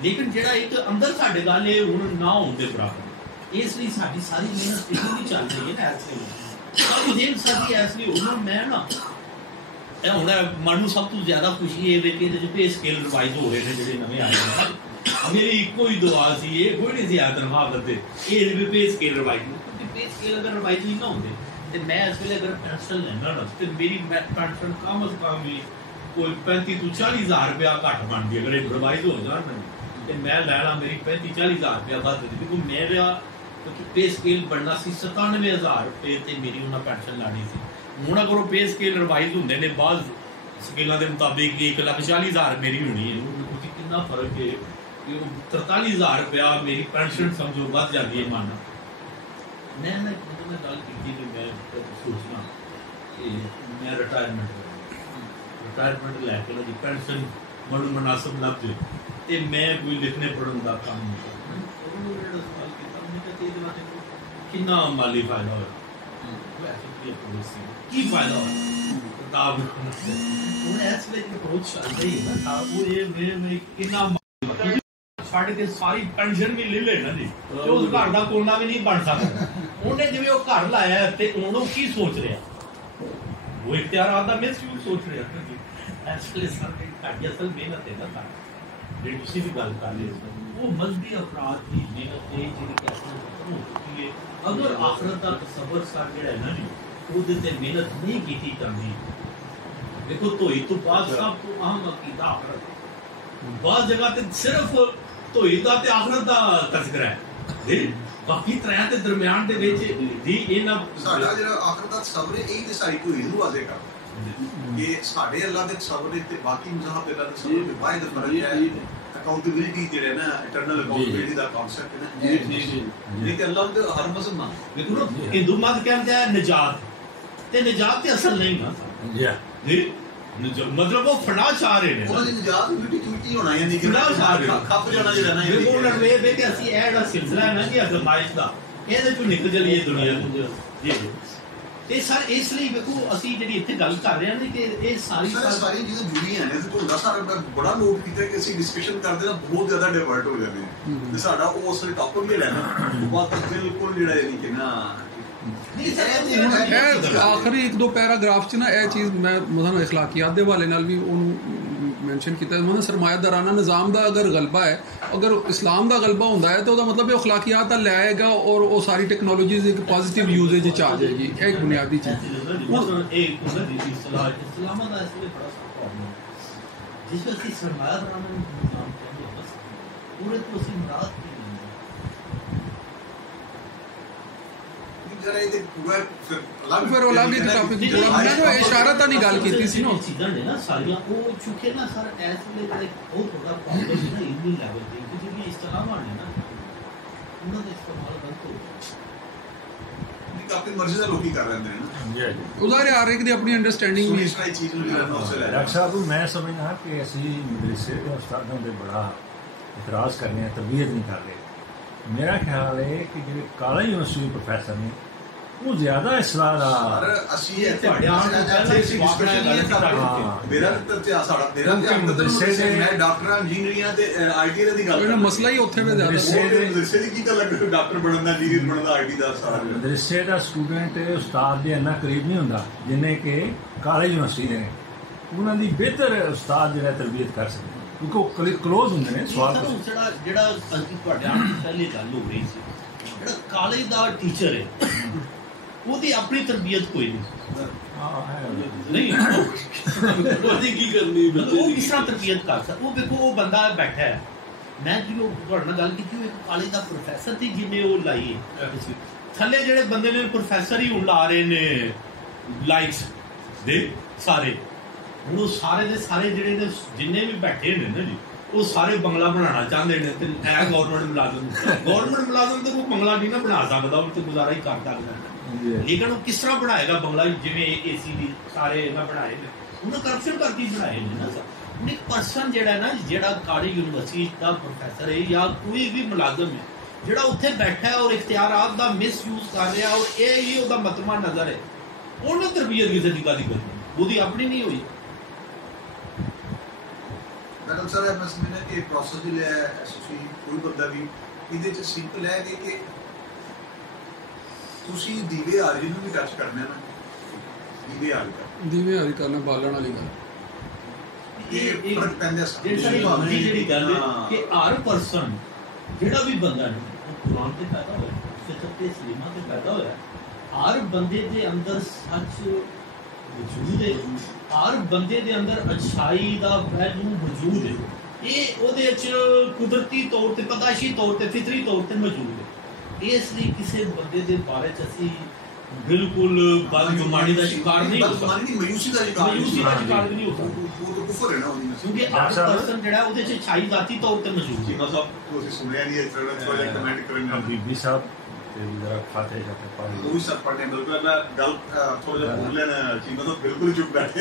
ਲੇਕਿਨ ਜਿਹੜਾ ਇੱਕ ਅੰਦਰ ਸਾਡੇ ਗੱਲ ਇਹ ਹੁਣ ਨਾ ਹੋਣ ਦੇ ਬਰਾਬਰ। ਇਸ ਲਈ ਸਾਡੀ ਸਾਰੀ ਮਿਹਨਤ ਇਹ ਨਹੀਂ ਚੱਲ ਰਹੀ ਹੈ ਨਾ, ਇਸ ਲਈ ਸਭ ਦਿਨ ਸਾਡੀ ਇਸ ਲਈ ਹੁਣ ਮੈਂ ਨਾ ਇਹ ਹੁਣ ਮਨ ਨੂੰ ਸਭ ਤੋਂ ਜ਼ਿਆਦਾ ਖੁਸ਼ੀ ਇਹ ਵੇ ਕਿ ਇਹਦੇ 'ਚ ਪੇ ਸਕੇਲ ਰਿਵਾਈਜ਼ ਹੋ ਰਹੇ ਨੇ ਜਿਹੜੇ ਨਵੇਂ ਆਏ ਨੇ। ਮੇਰੀ ਇੱਕੋ ਹੀ ਦੁਆ ਸੀ, ਇਹ ਕੋਈ ਨਹੀਂ ਸੀ ਤਨਖਾਹ ਕਰਦੇ, ਇਹ ਵੀ ਪੇ ਸਕੇਲ ਰਿਵਾਈਜ਼, ਕਿਉਂਕਿ ਪੇ ਸਕੇਲ ਅਗਰ ਰਿਵਾਈਜ਼ ਨਹੀਂ ਨਾ ਹੁੰਦੇ ਤੇ ਮੈਂ ਇਸ ਵੇਲੇ ਅਗਰ ਪੈਨਸ਼ਨ ਲੈਣਾ ਨਾ ਤੇ ਮੇਰੀ ਪੈਨਸ਼ਨ ਕਮ ਅਜ਼ ਕਮ ਵੀ ਕੋਈ 35 ਤੋਂ 40 ਹਜ਼ਾਰ ਰੁਪਇਆ ਘੱਟ ਬਣਦੀ ਅਗਰ ਇਹ ਰਿਵਾਈਜ਼ ਹੋ ਜਾਣ ਤੇ ਮੈਂ ਲੈਣਾ ਮੇਰੀ 35-40 ਹਜ਼ਾਰ ਰੁਪਇਆ ਵੱਧ ਦਿੱਤੀ, ਕਿਉਂਕਿ ਮੇਰਾ ਪੇ ਸਕੇਲ ਬਣਨਾ ਸੀ 97,000 ਰੁਪਏ ਤੇ ਮੇਰੀ ਉਹਨਾਂ ਪੈਨਸ਼ਨ ਲਾਣੀ ਸੀ। ਹੁਣ ਅਗਰ ਉਹ ਪੇ ਸਕੇਲ ਰਿਵਾਈਜ਼ ਹੁੰਦੇ ਨੇ ਬਾਅਦ ਸਕੇਲਾਂ ਦੇ ਮੁਤਾਬਿਕ 1,40,000 ਮੇਰੀ ਹੋਣੀ ਹੈ, ਤੁਸੀਂ ਕਿੰਨਾ ਫਰਕ ਹੈ ਕਿ ਉਹ 43,000 ਰੁਪਇਆ ਮੇਰੀ ਪੈਨਸ਼ਨ ਸਮਝੋ ਵੱਧ ਜਾਂਦੀ ਹੈ। ਮਾਨਾ ਮੈਂ ਗੱਲ ਕੀਤੀ ਕਿ ਮੈਂ ਸੋਚਣਾ ਕਿ ਮੈਂ ਰਿਟਾਇਰਮੈਂਟ ਲੈ ਕੇ ਜੀ ਪੈਨਸ਼ਨ ਮੈਨੂੰ ਮੁਨਾਸਬ ਲੱਭ ਜੇ ਤੇ ਮੈਂ ਕੋਈ ਲਿਖਣੇ ਪੜ੍ਹਨ ਦਾ ਕੰਮ ਨਹੀਂ ਕਰਨਾ। ਕਿੰਨਾ ਮਾਲੀ ਫਾਇਦਾ ਹੋਇਆ, ਕੀ ਫਾਇਦਾ ਹੋਇਆ ਕਿਤਾਬ ਲਿਖਣ ਦਾ? ਹੁਣ ਇਸ ਵਿੱਚ ਅਪਰੋਚ ਚੱਲ ਰਹੀ ਹੈ ਨਾ, ਉਹ ਇਹ ਮੇਰੇ ਕਿੰਨਾ ਛੱਡ ਕੇ ਸਾਰੀ ਪੈਨਸ਼ਨ ਵੀ ਲੈ ਲੈਣਾ ਜੀ, ਤੇ ਉਸ ਘਰ ਦਾ ਕੋਨਾ ਵੀ ਨਹੀਂ ਬਣ ਸਕਦਾ। ਉਹਨੇ ਜਿਵੇਂ ਉਹ ਘਰ ਲਾਇਆ ਤੇ ਉਹਨੂੰ ਕੀ ਸੋਚ ਰਿਹਾ, ਉਹ ਇਖਤਿਆਰਾਤ ਦਾ ਮਿਸਯੂਜ਼ ਸੋਚ ਰਿਹਾ। ਇਸ ਲਈ ਸਾਡੀ ਅਸਲ ਮਿਹਨਤ ਹੈ ਨਾ, ਜਿਹੜੀ ਤੁਸੀਂ ਵੀ ਗੱਲ ਕਰ ਲਈ, ਉਹ ਮਜ਼ਹਬੀ ਅਫਰਾਦ ਦੀ ਮਿਹਨਤ ਹੈ ਜਿਹੜੀ ਕੈਸੇ ਹੋ ਚੁੱਕੀ ਹੈ। ਅਗਰ ਆਖਰਤ ਦਾ ਤਸੱਵੁਰ ਸਰ ਜਿਹੜਾ ਹੈ ਨਾ ਜੀ, ਉਹਦੇ ਤੇ ਮਿਹਨਤ ਨਹੀਂ ਕੀਤੀ ਜਾਂਦੀ। ਦੇਖੋ ਧੋਈ ਤੋਂ ਬਾਅਦ ਸਭ ਤੋਂ ਅਹਿਮ ਅਕੀਦਾ ਆਖਰਤ, ਬਾਅਦ ਜਗ੍ਹਾ ਤੇ ਸਿਰਫ ਧੋਈ ਦਾ ਤੇ ਆਖਰਤ ਦਾ ਤਜ਼ਕਰਾ ਹੈ, ਬਾਕੀ ਤਰ੍ਹਾਂ ਦੇ ਦਰਮਿਆਨ ਦੇ ਵਿੱਚ ਦੀ ਇਹਨਾਂ ਸਾਡਾ ਜਿਹੜਾ ਆਖਰਤ ਦਾ ਤਸੱਵੁਰ ਹੈ ਇਹ ਤੇ ਸਾਰੀ ਧੋਈ ਨੂੰ ਵਾਜ਼ੇ ਕਰਦਾ ਕਿ ਸਾਡੇ ਅੱਲਾਹ ਦੇ ਤਸੱਵੁਰ ਤੇ ਬਾਕੀ ਮਜ਼ਾਹਬ ਅੱਲਾਹ ਦੇ ਤਸੱਵੁਰ ਦੇ ਬਾਹਰ ਦਾ ਫਰਕ ਹੈ। ਅਕਾਊਂਟੇਬਿਲਿਟੀ ਜਿਹੜਾ ਨਾ ਇਟਰਨਲ ਅਕਾਊਂਟੇਬਿਲਿਟੀ ਦਾ ਕਨਸੈਪਟ ਹੈ ਨਾ, ਇਹ ਤੇ ਅੱਲਾਹ ਦੇ ਹਰ ਮਜ਼ਹਬ ਨਾਲ ਦੇਖੋ ਹਿੰਦੂ ਮਤ ਕਹਿੰਦੇ ਆ ਨਜਾਤ, ਤੇ ਨਜਾਤ ਤੇ ਅਸਲ ਨਹੀਂ ਨਾ ਜੀ, ਮਤਲਬ ਉਹ ਫੜਾ ਚਾਹ ਰਹੇ ਨੇ, ਉਹਨਾਂ ਦੀ ਨਜਾਤ ਮਿੱਟੀ ਹੋਣਾ ਹੈ, ਨਹੀਂ ਕਿ ਖੱਪ ਜਾਣਾ ਜਿਹੜਾ ਨਾ ਇਹ ਉਹਨਾਂ ਨੂੰ ਇਹ ਕਿ ਅਸੀਂ ਇਹ ਜਿਹੜਾ ਸਿਲਸਿਲਾ ਹੈ ਨਾ ਜੀ ਅਜ਼ਮਾਇਸ਼ ਦਾ, ਇਹਦੇ ਚੋਂ ਨਿਕਲ ਜਲੀਏ ਦੁਨੀਆ ਨੂੰ ਜੀ। ਤੇ ਸਰ ਇਸ ਲਈ ਵੇਖੋ ਅਸੀਂ ਜਿਹੜੀ ਇੱਥੇ ਗੱਲ ਕਰ ਰਹੇ ਹਾਂ ਕਿ ਇਹ ਸਾਰੀ ਚੀਜ਼ਾਂ ਜੁੜੀਆਂ ਨੇ। ਤੁਹਾਨੂੰ ਦੱਸ ਬੜਾ ਨੋਟ ਕੀਤਾ ਕਿ ਅਸੀਂ ਡਿਸਕਸ਼ਨ ਕਰਦੇ ਤਾਂ ਬਹੁਤ ਜ਼ਿਆਦਾ ਡਿਵਰਟ ਹੋ ਜਾਂਦੇ ਹਾਂ ਤੇ ਸਾਡਾ ਉਹ ਉਸ ਟੌਪਿਕ ਨਹੀਂ ਲੈਣਾ, ਉਹ ਬਾਤ ਬਿਲਕੁਲ ਜਿਹੜਾ ਨਹੀਂ ਕਿ ਨਾ ਆਖਰੀ ਇੱਕ ਦੋ ਪੈਰਾਗ੍ਰਾਫ 'ਚ ਨਾ ਇਹ ਚੀਜ਼ ਮੈਂ ਮਤਲਬ ਇਖਲਾਕੀਆਤ ਦੇ ਹਵਾਲੇ ਨਾਲ ਵੀ ਉਹਨੂੰ ਮੈਂਸ਼ਨ ਕੀਤਾ। ਮਤਲਬ ਸਰਮਾਇਆਦਾਰਾਨਾ ਨਿਜ਼ਾਮ ਦਾ ਅਗਰ ਗਲਬਾ ਹੈ, ਅਗਰ ਇਸਲਾਮ ਦਾ ਗਲਬਾ ਹੁੰਦਾ ਹੈ ਤਾਂ ਉਹਦਾ ਮਤਲਬ ਇਹ ਅਖਲਾਕੀਆਤ ਦਾ ਲੈ ਆਏਗਾ ਔਰ ਉਹ ਸਾਰੀ ਟੈਕਨੋਲੋਜੀਜ਼ ਇੱਕ ਪੋਜ਼ੀਟਿਵ ਯੂਜ਼ੇਜ 'ਚ ਆ ਜਾਏਗੀ। ਇਹ ਇੱਕ ਬੁਨਿਆਦੀ ਚੀਜ਼ ਜਿਸ ਅਸੀਂ ਸਰਮਾਇਆਦਾਰਾਨਾ ਨਿਜ਼ਾਮ ਕਹਿੰਦੇ ਹਾਂ ਬਸ ਪੂਰੇ ਤੋਂ ਅਸੀਂ ਮੁਰਾਦ ਫਿਰ ਉਹ ਅਲੱਗ ਇੱਕ ਟਾਪਿਕ ਮੈਂ ਇਸ਼ਾਰਤ ਨਹੀਂ ਗੱਲ ਕੀਤੀ ਸੀ ਨਾ, ਚੀਜ਼ਾਂ ਨੇ ਨਾ ਸਾਰੀਆਂ ਉਹ ਚੁੱਕੇ ਨਾ ਸਰ ਇਸ ਵੇਲੇ ਜਿਹੜਾ ਬਹੁਤ ਵੱਡਾ ਪ੍ਰੋਬਲਮ ਹੈ ਨਾ ਇੰਨੀ ਲੈਵਲ ਤੇ ਕਿ ਜਿਹੜੀ ਇਸਤਲਾਹਾਂ ਨੇ ਨਾ ਉਹਨਾਂ ਦਾ ਇਸਤੇਮਾਲ ਗਲਤ ਹੋ ਗਿਆ, ਆਪਣੀ ਮਰਜ਼ੀ ਦਾ ਲੋਕੀ ਕਰ ਲੈਂਦੇ ਨੇ ਨਾ, ਉਜ਼ਾਰੇ ਹਰ ਇੱਕ ਦੀ ਆਪਣੀ ਅੰਡਰਸਟੈਂਡਿੰਗ ਵੀ ਇਸ ਚੀਜ਼ ਨੂੰ ਲੈਣਾ ਉਸੇ ਲੈ। ਡਾਕਟਰ ਸਾਹਿਬ ਮੈਂ ਸਮਝਦਾ ਕਿ ਅਸੀਂ ਮਦਰਸੇ ਦੇ ਉਸਤਾਦਾਂ ਦੇ ਬੜਾ ਇਤਰਾਜ਼ ਕਰਨੇ ਆ, ਤਰਬੀਅਤ ਨਹੀਂ ਕਰ ਰਹੇ। ਮੇਰਾ ਖਿਆਲ ਹੈ ਕਿ ਜਿਹੜੇ ਕਾਲਾ ਯੂਨੀਵਰਸਿਟੀ ਦੇ ਪ੍ਰੋਫੈਸਰ ਨੇ وہ زیادہ اصرار سر اسی ਤੁਹਾਡੇ ਆਉਣ ਤੋਂ ਪਹਿਲਾਂ ਅਸੀਂ ਡਿਸਕਸ਼ਨ ਨਹੀਂ ਕਰ ਰਹੇ ਮੇਰਾ ਤਾਂ ਸਾਡਾ ਮੇਰਾ ਮੈਂ ਡਾਕਟਰਾਂ ਇੰਜੀਨੀਅਰਾਂ ਤੇ ਆਈਟੀ ਦੀ ਗੱਲ ਇਹਨਾਂ ਮਸਲਾ ਹੀ ਉੱਥੇ ਵੀ ਜ਼ਿਆਦਾ ਮਦਰਸੇ ਦੀ ਕੀ ਤਾਂ ਲੱਗ ਡਾਕਟਰ ਬਣਨ ਦਾ ਇੰਜੀਨੀਅਰ ਬਣਨ ਦਾ ਆਈਟੀ ਦਾ ਸਾਰਾ ਮਦਰਸੇ ਦਾ ਸਟੂਡੈਂਟ ਉਸਤਾਦ ਦੇ ਇੰਨਾ ਕਰੀਬ ਨਹੀਂ ਹੁੰਦਾ ਜਿੰਨੇ ਕਿ ਕਾਲਜ ਯੂਨੀਵਰਸਿਟੀ ਦੇ ਨੇ। ਉਹਨਾਂ ਦੀ ਬਿਹਤਰ ਉਸਤਾਦ ਜਿਹੜਾ ਤਰਬੀਅਤ ਕਰ ਸਕਦੇ ਕਿਉਂਕਿ ਉਹ ਕਲੋਜ਼ ਹੁੰਦੇ ਨੇ। ਸਵਾਲ ਜਿਹੜਾ ਅਸੀਂ ਤੁਹਾਡੇ ਆਉਣ ਤੋਂ ਪਹਿਲੇ ਗੱਲ ਹੋ ਰਹੀ ਸੀ, ਜਿਹੜਾ ਕਾਲਜ ਦਾ ਟੀਚਰ ਹੈ ਉਹਦੀ ਆਪਣੀ ਤਰਬੀਅਤ ਕੋਈ ਨਹੀਂ ਉਹਦੀ ਕੀ ਕਰਨੀ, ਉਹ ਕਿਸ ਤਰ੍ਹਾਂ ਤਰਬੀਅਤ ਕਰ ਸਕਦਾ? ਉਹ ਵੇਖੋ ਉਹ ਬੰਦਾ ਬੈਠਾ ਹੈ, ਮੈਂ ਜਦੋਂ ਤੁਹਾਡੇ ਨਾਲ ਗੱਲ ਕੀਤੀ ਉਹ ਇੱਕ ਕਾਲਜ ਦਾ ਪ੍ਰੋਫੈਸਰ ਸੀ ਜਿਹਨੇ ਉਹ ਲਾਈ ਥੱਲੇ ਜਿਹੜੇ ਬੰਦੇ ਨੇ ਪ੍ਰੋਫੈਸਰ ਹੀ ਹੁਣ ਲਾ ਰਹੇ ਨੇ ਲਾਈਕਸ ਦੇ ਸਾਰੇ। ਹੁਣ ਉਹ ਸਾਰੇ ਦੇ ਸਾਰੇ ਜਿਹੜੇ ਨੇ ਜਿੰਨੇ ਵੀ ਬੈਠੇ ਨੇ ਨਾ ਜੀ ਉਹ ਸਾਰੇ ਬੰਗਲਾ ਬਣਾਉਣਾ ਚਾਹੁੰਦੇ ਨੇ ਤੇ ਇਹ ਗੌਰਮੈਂਟ ਮੁਲਾਜ਼ਮ ਤੇ ਕੋਈ ਬੰਗਲਾ ਨਹੀਂ ਨਾ ਬਣਾ ਸਕਦਾ, ਉਹ ਤੇ ਗੁਜ਼ਾਰਾ ਹੀ ਕਰ ਸਕਦਾ। ਲੇਕਿਨ ਉਹ ਕਿਸ ਤਰ੍ਹਾਂ ਬਣਾਏਗਾ ਬੰਗਲਾ? ਜਿਵੇਂ ਏਸੀ ਵੀ ਸਾਰੇ ਇਹਨਾਂ ਬਣਾਏ ਨੇ, ਉਹਨਾਂ ਕਰਪਸ਼ਨ ਕਰਕੇ ਬਣਾਏ ਨੇ ਨਾ। ਹੁਣ ਇੱਕ ਪਰਸਨ ਜਿਹੜਾ ਨਾ ਜਿਹੜਾ ਕਾਲਜ ਯੂਨੀਵਰਸਿਟੀ ਦਾ ਪ੍ਰੋਫੈਸਰ ਹੈ ਜਾਂ ਕੋਈ ਵੀ ਮੁਲਾਜ਼ਮ ਹੈ ਜਿਹੜਾ ਉੱਥੇ ਬੈਠਾ ਹੈ ਔਰ ਇਖਤਿਆਰਾਤ ਦਾ ਮਿਸਯੂਜ਼ ਕਰ ਰਿਹਾ ਔਰ ਇਹ ਹੀ ਉਹਦਾ ਮਤਮਾ ਨਜ਼ਰ ਹੈ, ਉਹਨੂੰ ਤਰਬੀਅਤ ਕਿਸੇ ਦੀ ਕਾਹਦੀ ਕਰਨੀ? ਉਹਦੀ ਆਪਣੀ ਨਹੀਂ ਹੋਈ। ਮੈਡਮ ਸਰ ਇਹ ਮਸਲੇ ਨੇ ਕਿ ਪ੍ਰੋਸੈਸ ਹੀ ਲਿਆ ਐਸੋਸੀ ਕੋਈ ਬੰਦਾ ਵੀ ਇਹਦੇ ਚ ਸਿੰਪਲ ਹੈ ਕਿ ਤੁਸੀਂ ਦੀਵੇ ਆਰੀ ਨੂੰ ਵੀ ਟੱਚ ਕਰਨਾ ਨਾ, ਦੀਵੇ ਆਰੀ ਕਰਨਾ ਬਾਲਣ ਵਾਲੀ ਗੱਲ ਇਹ ਫਰਕ ਪੈਂਦਾ ਜਿਹੜੀ ਗੱਲ ਹੈ ਕਿ ਹਰ ਪਰਸਨ ਜਿਹੜਾ ਵੀ ਬੰਦਾ ਨੇ ਕੁਰਾਨ ਤੇ ਪੈਦਾ ਹੋਇਆ, ਫਿਤਰਤ ਤੇ ਸਲੀਮਾ ਤੇ ਪੈਦਾ ਹੋਇਆ, ਹਰ ਬੰਦੇ ਦੇ ਅੰਦਰ ਸੱਚ ਵਜੂਦ ਹੈ, ਹਰ ਬੰਦੇ ਦੇ ਅੰਦਰ ਅੱਛਾਈ ਦਾ ਪਹਿਲੂ ਵਜੂਦ ਹੈ। ਇਹ ਉਹਦੇ 'ਚ ਕੁਦਰਤੀ ਤੌਰ ਤੇ ਪਦਾਇਸ਼ੀ ਤੌਰ ਤੇ ਫਿਤਰੀ ਤੌਰ ਤੇ ਮੌਜੂਦ ਹੈ। ਇਸ ਲਈ ਕਿਸੇ ਬੰਦੇ ਦੇ ਬਾਰੇ 'ਚ ਅਸੀਂ ਬਿਲਕੁਲ ਬਦਗੁਮਾਨੀ ਦਾ ਸ਼ਿਕਾਰ ਨਹੀਂ ਹੋ ਸਕਦੇ, ਮਾਯੂਸੀ ਦਾ ਸ਼ਿਕਾਰ ਵੀ ਨਹੀਂ ਹੋ ਸਕਦੇ, ਕਿਉਂਕਿ ਹਰ ਪਰਸਨ ਜਿਹੜਾ ਉਹਦੇ 'ਚ ਅੱਛਾਈ ذاتی ਤੌਰ ਤੇ ਮੌਜੂਦ ਹੈ। ਤੁਸੀਂ ਸੁਣਿਆ ਨਹੀਂ ਇਸ ਤਰ੍ਹਾਂ ਥੋੜਾ ਕਮੈਂਟ ਕਰਨ ਬੀਬੀ ਸਾਹਿਬ ਤੇ ਜਰਾ ਫਾਤੇ ਜਾਤੇ ਪਾਣੀ ਉਹ ਵੀ ਸਰ ਪੜਨੇ ਬਿਲਕੁਲ ਮੈਂ ਗੱਲ ਥੋੜਾ ਜਿਹਾ ਭੁੱਲ ਲੈਣਾ ਜੀ, ਮਤਲਬ ਬਿਲਕੁਲ ਚੁੱਪ ਬੈਠੇ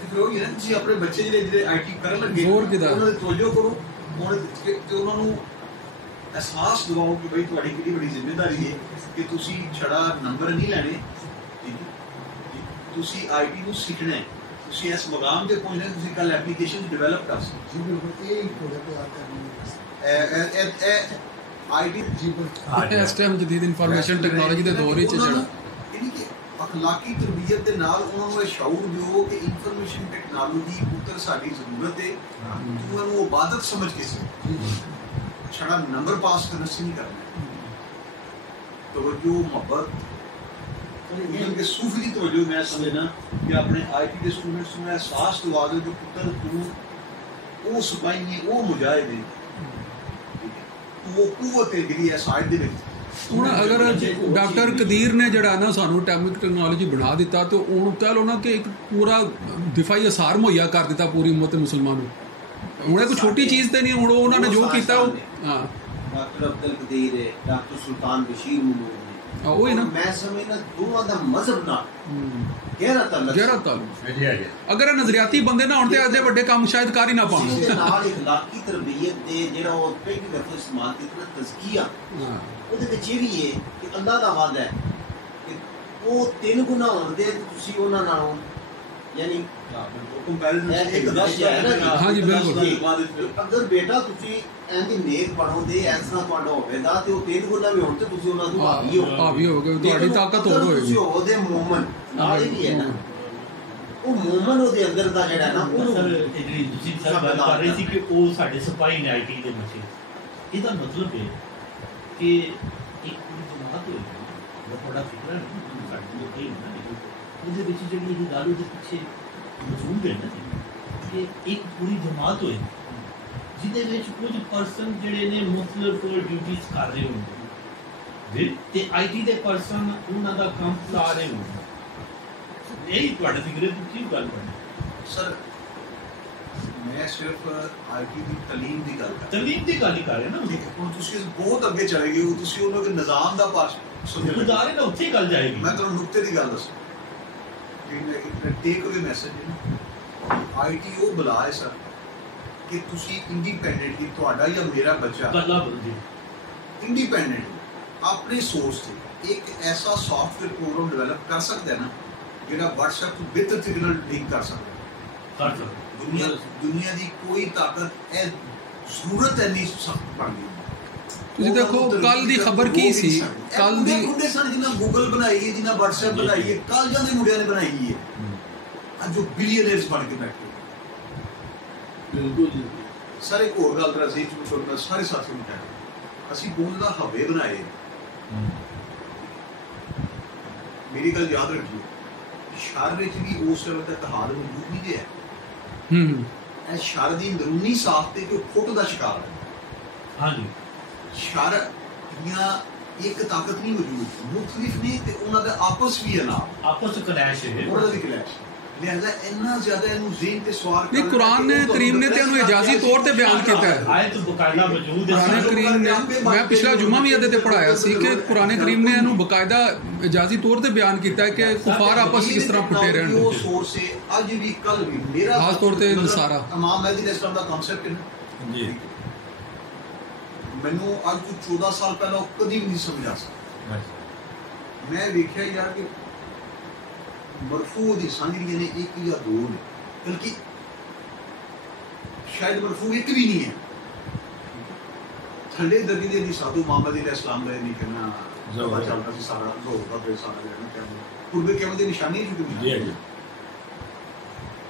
ਫਿਰ ਉਹ ਇਹਨਾਂ ਤੁਸੀਂ ਆਪਣੇ ਬੱਚੇ ਜਿਹੜੇ ਆਈਟੀ ਕਰਨ ਲੱਗੇ ਉਹਨਾਂ ਦੇ ਤੋਜੋ ਕਰੋ, ਤੇ ਉਹਨਾਂ ਨੂੰ ਅਹਿਸਾਸ ਦਿਵਾਓ ਕਿ ਬਈ ਤੁਹਾਡੀ ਕਿਹੜੀ ਬੜੀ ਜ਼ਿੰਮੇਵਾਰੀ ਹੈ ਕਿ ਤੁਸੀਂ ਛੜਾ ਨੰਬਰ ਨਹੀਂ ਲੈਣੇ, ਤੁਸੀਂ ਆਈਟੀ ਨੂੰ ਸਿੱਖਣਾ ਹੈ, ਤੁਸੀਂ ਇਸ ਮਕਾਮ ਤੇ ਪਹੁੰਚਣਾ, ਤੁਸੀਂ ਕੱਲ ਐਪਲੀਕੇਸ਼ਨ ਡਿਵੈਲਪ ਕਰ ਸਕਦੇ ਜੀ ਬਿਲਕੁਲ ਇਹ ਪ੍ਰੋਡਕਟ ਤਿਆਰ ਕਰਨੀ ਹੈ ਆਈਟੀ ਜੀ ਇਸ ਟਾਈਮ ਜਦੀਦ ਇਨਫੋਰਮੇਸ਼ਨ ਟੈਕਨੋਲੋਜੀ ਦੇ ਦੌਰ ਵਿੱਚ ਜਿਹੜਾ ਅਖਲਾਕੀ ਤਰਬੀਅਤ ਦੇ ਨਾਲ ਉਹਨਾਂ ਨੂੰ ਇਹ ਸ਼ਊਰ ਦਿਓ ਕਿ ਇਨਫੋਰਮੇਸ਼ਨ ਟੈਕਨੋਲੋਜੀ ਪੁੱਤਰ ਸਾਡੀ ਜ਼ਰੂਰਤ ਹੈ, ਤੂੰ ਇਹਨੂੰ ਇਬਾਦਤ ਸਮਝ ਕੇ ਸਿੱਖ, ਛੜਾ ਨੰਬਰ ਪਾਸ ਕਰਨਾ ਸੀ ਨਹੀਂ ਕਰਨਾ। ਤਵੱਜੋ ਮੁਹੱਬਤ ਕਿ ਸੂਫੀ ਦੀ ਤਵੱਜੋ ਮੈਂ ਸਮਝਣਾ ਕਿ ਆਪਣੇ ਆਈਟੀ ਦੇ ਸਟੂਡੈਂਟਸ ਨੂੰ ਅਹਿਸਾਸ ਦਿਵਾ ਦਿਓ ਕਿ ਪੁੱਤਰ ਤੂੰ ਉਹ ਸਿਪਾਹੀ ਹੈ, ਉਹ ਮੁਜਾਹਿਦ ਹੈ, ਉਹ ਕੂਵਤ ਹੈ ਜਿਹੜੀ ਹੈ ਸਾਇਦ ਦੇ ਵਿੱਚ। ਹੁਣ ਅਗਰ ਡਾਕਟਰ ਕਦੀਰ ਨੇ ਜਿਹੜਾ ਨਾ ਸਾਨੂੰ ਟੈਕਨੋਲੋਜੀ ਬਣਾ ਦਿੱਤਾ ਤੇ ਉਹਨੂੰ ਕਹਿ ਲਓ ਨਾ ਕਿ ਇੱਕ ਪੂਰਾ ਦਿਫਾਈ ਅਸਾਰ ਮੁਹੱਈਆ ਕਰ ਦਿੱਤਾ ਪੂਰੀ ਉਮਤ ਮੁਸਲਮਾਨ ਨੂੰ। ਹੁਣ ਇਹ ਕੋਈ ਛੋਟੀ ਚੀਜ਼ ਤੇ ਨਹੀਂ, ਹੁਣ ਉਹਨਾਂ ਨੇ ਜੋ ਕੀਤਾ ਉਹ ਡਾਕਟਰ ਅਬਦੁਲ ਕਦੀਰ ਹੈ, ਡਾਕਟਰ ਸੁਲਤਾਨ ਬਸ਼ੀਰ ਮਮੂਦ ਨੇ, ਉਹ ਹੀ ਨਾ ਮੈਂ ਸਮਝਦਾ ਦੋਵਾਂ ਦਾ ਮਜ਼ਹਬ ਨਾਲ ਗਹਿਰਾ ਤਾਲੁਕ ਅਗਰ ਨਜ਼ਰੀਆਤੀ ਬੰਦੇ ਨਾ ਹੋਣ ਤੇ ਅੱਜ ਵੱਡੇ ਕੰਮ ਸ਼ਾਇਦ ਕਰ ਹੀ ਨਾ ਪਾਉਣ। ਨਾਲ ਇਖਲਾਕੀ ਤਰਬੀਅਤ ਦੇ ਜਿਹੜਾ ਉਹ ਪਹਿਲੀ ਦਫਾ ਇਸਤੇਮਾਲ ਕੀਤਾ ਤਜ਼ਕੀਆ, ਉਹਦੇ ਵਿੱਚ ਇਹ ਵੀ ਹੈ ਕਿ ਅੱਲਾਹ ਦਾ ਵਾਅਦਾ ਹੈ ਕਿ ਉਹ 3 ਗੁਣਾ ਹੁੰਦੇ ਤੁਸੀਂ ਉਹਨਾਂ ਨਾਲੋਂ ਯਾਨੀ ਹਾਂਜੀ ਬਿਲਕੁਲ। ਅਗਰ ਬੇਟਾ ਤੁਸੀਂ ਐਂਦੀ ਨੇਕ ਬਣੋਦੇ ਇਸ ਤਰ੍ਹਾਂ ਤੁਹਾਡਾ ਹੋਵੇਗਾ ਤੇ ਉਹ 3 ਗੁਣਾ ਵੀ ਹੋਣ ਤੇ ਤੁਸੀਂ ਉਹਨਾਂ ਤੋਂ ਹਾਵੀ ਹੋਵੋਗੇ, ਤੁਹਾਡੀ ਤਾਕਤ ਹੋਰ ਹੋਏਗੀ। ਤੁਸੀਂ ਉਹਦੇ ਮੂਮਨ ਨਾਲ ਹੀ ਹੈ ਨਾ, ਉਹ ਮੂਮਨ ਉਹਦੇ ਅੰਦਰ ਦਾ ਜਿਹੜਾ ਨਾ ਉਹ ਜਿਹੜੀ ਤੁਸੀਂ ਸਰ ਗੱਲ ਕਰ ਰਹੇ ਸੀ ਕਿ ਉਹ ਸਾਡੇ ਸਿਪਾਹੀ ਨੇ ਆਈਟੀ ਦੇ ਬੱਚੇ, ਇਹਦਾ ਮਤਲਬ ਹੈ ਕਿ ਇੱਕ ਪੂਰੀ ਜਮਾਤ ਹੋਏਗੀ ਉਹ ਤੁਹਾਡਾ ਫਿਕਰ ਨਹੀਂ ਸਾਡੇ ਲੋਕ ਹੀ ਨਹੀਂ, ਉਹਦੇ ਵਿੱਚ ਜਿਹੜੀ ਇਹ ਗੱਲ ਉਹਦੇ ਪਿੱਛੇ ਮੌਜੂਦ ਹੈ ਨਾ ਕਿ ਇੱਕ ਪੂਰੀ ਜਮਾਤ ਹੋਏ ਜਿਹਦੇ ਵਿੱਚ ਕੁਝ ਪਰਸਨ ਜਿਹੜੇ ਨੇ ਮੁਖਤਲਿਫ ਡਿਊਟੀਜ਼ ਕਰ ਰਹੇ ਹੁੰਦੇ ਤੇ ਆਈਟੀ ਦੇ ਪਰਸਨ ਉਹਨਾਂ ਦਾ ਕੰਮ ਚਲਾ ਰਹੇ ਹੁੰਦੇ। ਇਹੀ ਤੁਹਾਡੇ ਫਿਕਰੇ ਤੋਂ ਕੀ ਗੱਲ ਬਣੀ ਸਰ ਮੈਂ ਸਿਰਫ ਆਈਟੀ ਦੀ ਤਾਲੀਮ ਦੀ ਗੱਲ ਕਰ ਤਲੀਮ ਦੀ ਗੱਲ ਹੀ ਕਰ ਰਹੇ ਨਾ ਠੀਕ ਹੈ ਹੁਣ ਤੁਸੀਂ ਬਹੁਤ ਅੱਗੇ ਚਲੇ ਗਏ ਹੋ ਤੁਸੀਂ ਉਹਨਾਂ ਦੇ ਨਿਜ਼ਾਮ ਦਾ ਪਾਸ ਸਮਝ ਗੁਜ਼ਾਰੇ ਨਾ ਉੱਥੇ ਹੀ ਗੱਲ ਜਾਏਗੀ ਮੈਂ ਤੁਹਾਨੂੰ ਨੁਕਤੇ ਦੀ ਗੱਲ ਦੱਸਾਂ ਕਿ ਟੇਕ ਅਵੇ ਮੈਸੇਜ ਹੈ ਆਈਟੀ ਉਹ ਬਲਾ ਹੈ ਸਰ ਕਿ ਤੁਸੀਂ ਇੰਡੀਪੈਂਡੈਂਟਲੀ ਤੁਹਾਡਾ ਜਾਂ ਮੇਰਾ ਬੱਚਾ ਗੱਲਾਂ ਬੋਲਦੀ ਇੰਡੀਪੈਂਡੈਂਟ ਆਪਣੀ ਸੋਚ ਤੇ ਇੱਕ ਐਸਾ ਸੌਫਟਵੇਅਰ ਪ੍ਰੋਗਰਾਮ ਡਿਵੈਲਪ ਕਰ ਸਕਦਾ ਹੈ ਨਾ ਜਿਹੜਾ WhatsApp ਤੋਂ ਬਿਹਤਰ ਤਰੀਕੇ ਨਾਲ ਲਿੰਕ ਕਰ ਸਕਦਾ ਕਰ ਸਕਦੇ ਦੁਨੀਆ ਦੀ ਕੋਈ ਤਾਕਤ ਇਹ ਜ਼ਰੂਰਤ ਹੈ ਨਹੀਂ ਸਖਤ ਬਣ ਗਈ ਤੁਸੀਂ ਦੇਖੋ ਕੱਲ ਦੀ ਖਬਰ ਕੀ ਸੀ ਕੱਲ ਦੀ ਮੁੰਡੇ ਸਨ ਜਿਨ੍ਹਾਂ ਗੂਗਲ ਬਣਾਈ ਹੈ ਜਿਨ੍ਹਾਂ WhatsApp ਬਣਾਈ ਹੈ ਕਾਲਜਾਂ ਦੇ ਮੁੰਡਿਆਂ ਨੇ ਬਣਾਈ ਹੈ ਅੱਜ ਜੋ ਬਿਲੀਅਨਰਸ ਬਣ ਕੇ ਬੈਠੇ ਬਿਲਕੁਲ ਜੀ ਸਾਰੇ ਹੋਰ ਗੱਲ ਕਰ ਅਸੀਂ ਚੁੱਪ ਸਾਰੇ ਸਾਥੀਆਂ ਨੂੰ ਕਹਿੰਦੇ ਅਸੀਂ ਗੂਗਲ ਦਾ ਹਵੇ ਬਣਾਏ ਮੇਰੀ ਗੱਲ ਯਾਦ ਰੱਖਿਓ ਸ਼ਹਿਰ ਵਿੱਚ ਵੀ ਉਸ ਵੇਲੇ ਤੱਕ ਹਾਲ ਮੌਜੂਦ ਨਹੀਂ ਰਿਹਾ ਇਹ ਸ਼ਹਿਰ ਦੀ ਅੰਦਰੂਨੀ ਸਾਖ ਤੇ ਕੋਈ ਫੁੱਟ ਦਾ ਸ਼ਿਕਾਰ ਹੈ ਹਾਂਜੀ ਸ਼ਹਿਰ ਦੀਆਂ ਇੱਕ ਤਾਕਤ ਨਹੀਂ ਮੌਜੂਦ ਮੁਖਤਲਿਫ ਨੇ ਤੇ ਉਹਨਾਂ ਦਾ ਆਪਸ ਵੀ ਹੈ ਨਾ ਆਪਸ ਵਿੱਚ ਕਲੈਸ਼ ਹੈ ਉਹਨਾਂ ਦੀ ਕਲੈਸ਼ ਲਿਹਾਜ਼ਾ ਇੰਨਾ ਜ਼ਿਆਦਾ ਇਹਨੂੰ ਜ਼ੇਨ ਤੇ ਸਵਾਰ ਨਹੀਂ ਕੁਰਾਨ ਨੇ ਕਰੀਮ ਨੇ ਤੇ ਉਹਨੂੰ ਇਜਾਜ਼ੀ ਤੌਰ ਤੇ ਬਿਆਨ ਕੀਤਾ ਹੈ ਆਇਤ ਬਕਾਇਦਾ ਮੌਜੂਦ ਹੈ ਕੁਰਾਨ ਕਰੀਮ ਨੇ ਮੈਂ ਪਿਛਲਾ ਜੁਮਾ ਵੀ ਇਹਦੇ ਤੇ ਪੜਾਇਆ ਸੀ ਕਿ ਕੁਰਾਨ ਕਰੀਮ ਨੇ ਇਹਨੂੰ ਬਕਾਇਦਾ ਇਜਾਜ਼ੀ ਤੌਰ ਤੇ ਬਿਆਨ ਕੀਤਾ ਹੈ ਕਿ ਕੁਫਾਰ ਆਪਸ ਵਿੱਚ ਕਿਸ ਤਰ੍ਹਾਂ ਫੁੱਟੇ ਰਹਿਣ ਉਹ ਸੋਰਸ ਹੈ ਅੱਜ ਵੀ ਕੱਲ ਵੀ ਮੇਰਾ ਖਾਸ ਤੌਰ ਤੇ ਨਸਾਰਾ ਇਮਾਮ ਮਹਿਦੀ ਅਲੈਹਿਸ ਸਲਾਮ ਦਾ ਕਨਸੈਪਟ ਹੈ ਜੀ ਮੈਨੂੰ ਅੱਜ ਤੋਂ 14 ਸਾਲ ਪਹਿਲਾਂ ਕਦੀ ਵੀ ਨਹੀਂ ਸਮਝ ਆ ਸਕਦਾ ਮੈਂ ਵੇਖਿਆ ਯਾਰ ਕਿ ਮਰਫੂ ਦੀ ਸੰਗਰੀਆਂ ਨੇ ਇੱਕ ਜਾਂ ਦੋ ਨੇ ਬਲਕਿ ਸ਼ਾਇਦ ਮਰਫੂ ਇੱਕ ਵੀ ਨਹੀਂ ਹੈ ਥੱਲੇ ਦਰਜੇ ਦੇ ਸਾਧੂ ਮੁਹੰਮਦ ਅਲੈਹਿਸ ਸਲਾਮ ਦਾ ਨਹੀਂ ਕਹਿਣਾ ਜ਼ੋਰ ਚੱਲਦਾ ਸੀ ਸਾਰਾ ਜ਼ੋਰ ਦਾ ਤੇ ਸਾਰਾ ਜਿਹੜਾ ਕਹਿੰਦੇ ਪੂਰਬੇ ਕਿਵੇਂ ਦੀ ਨਿਸ਼ਾਨੀ ਹੈ ਜੀ ਜੀ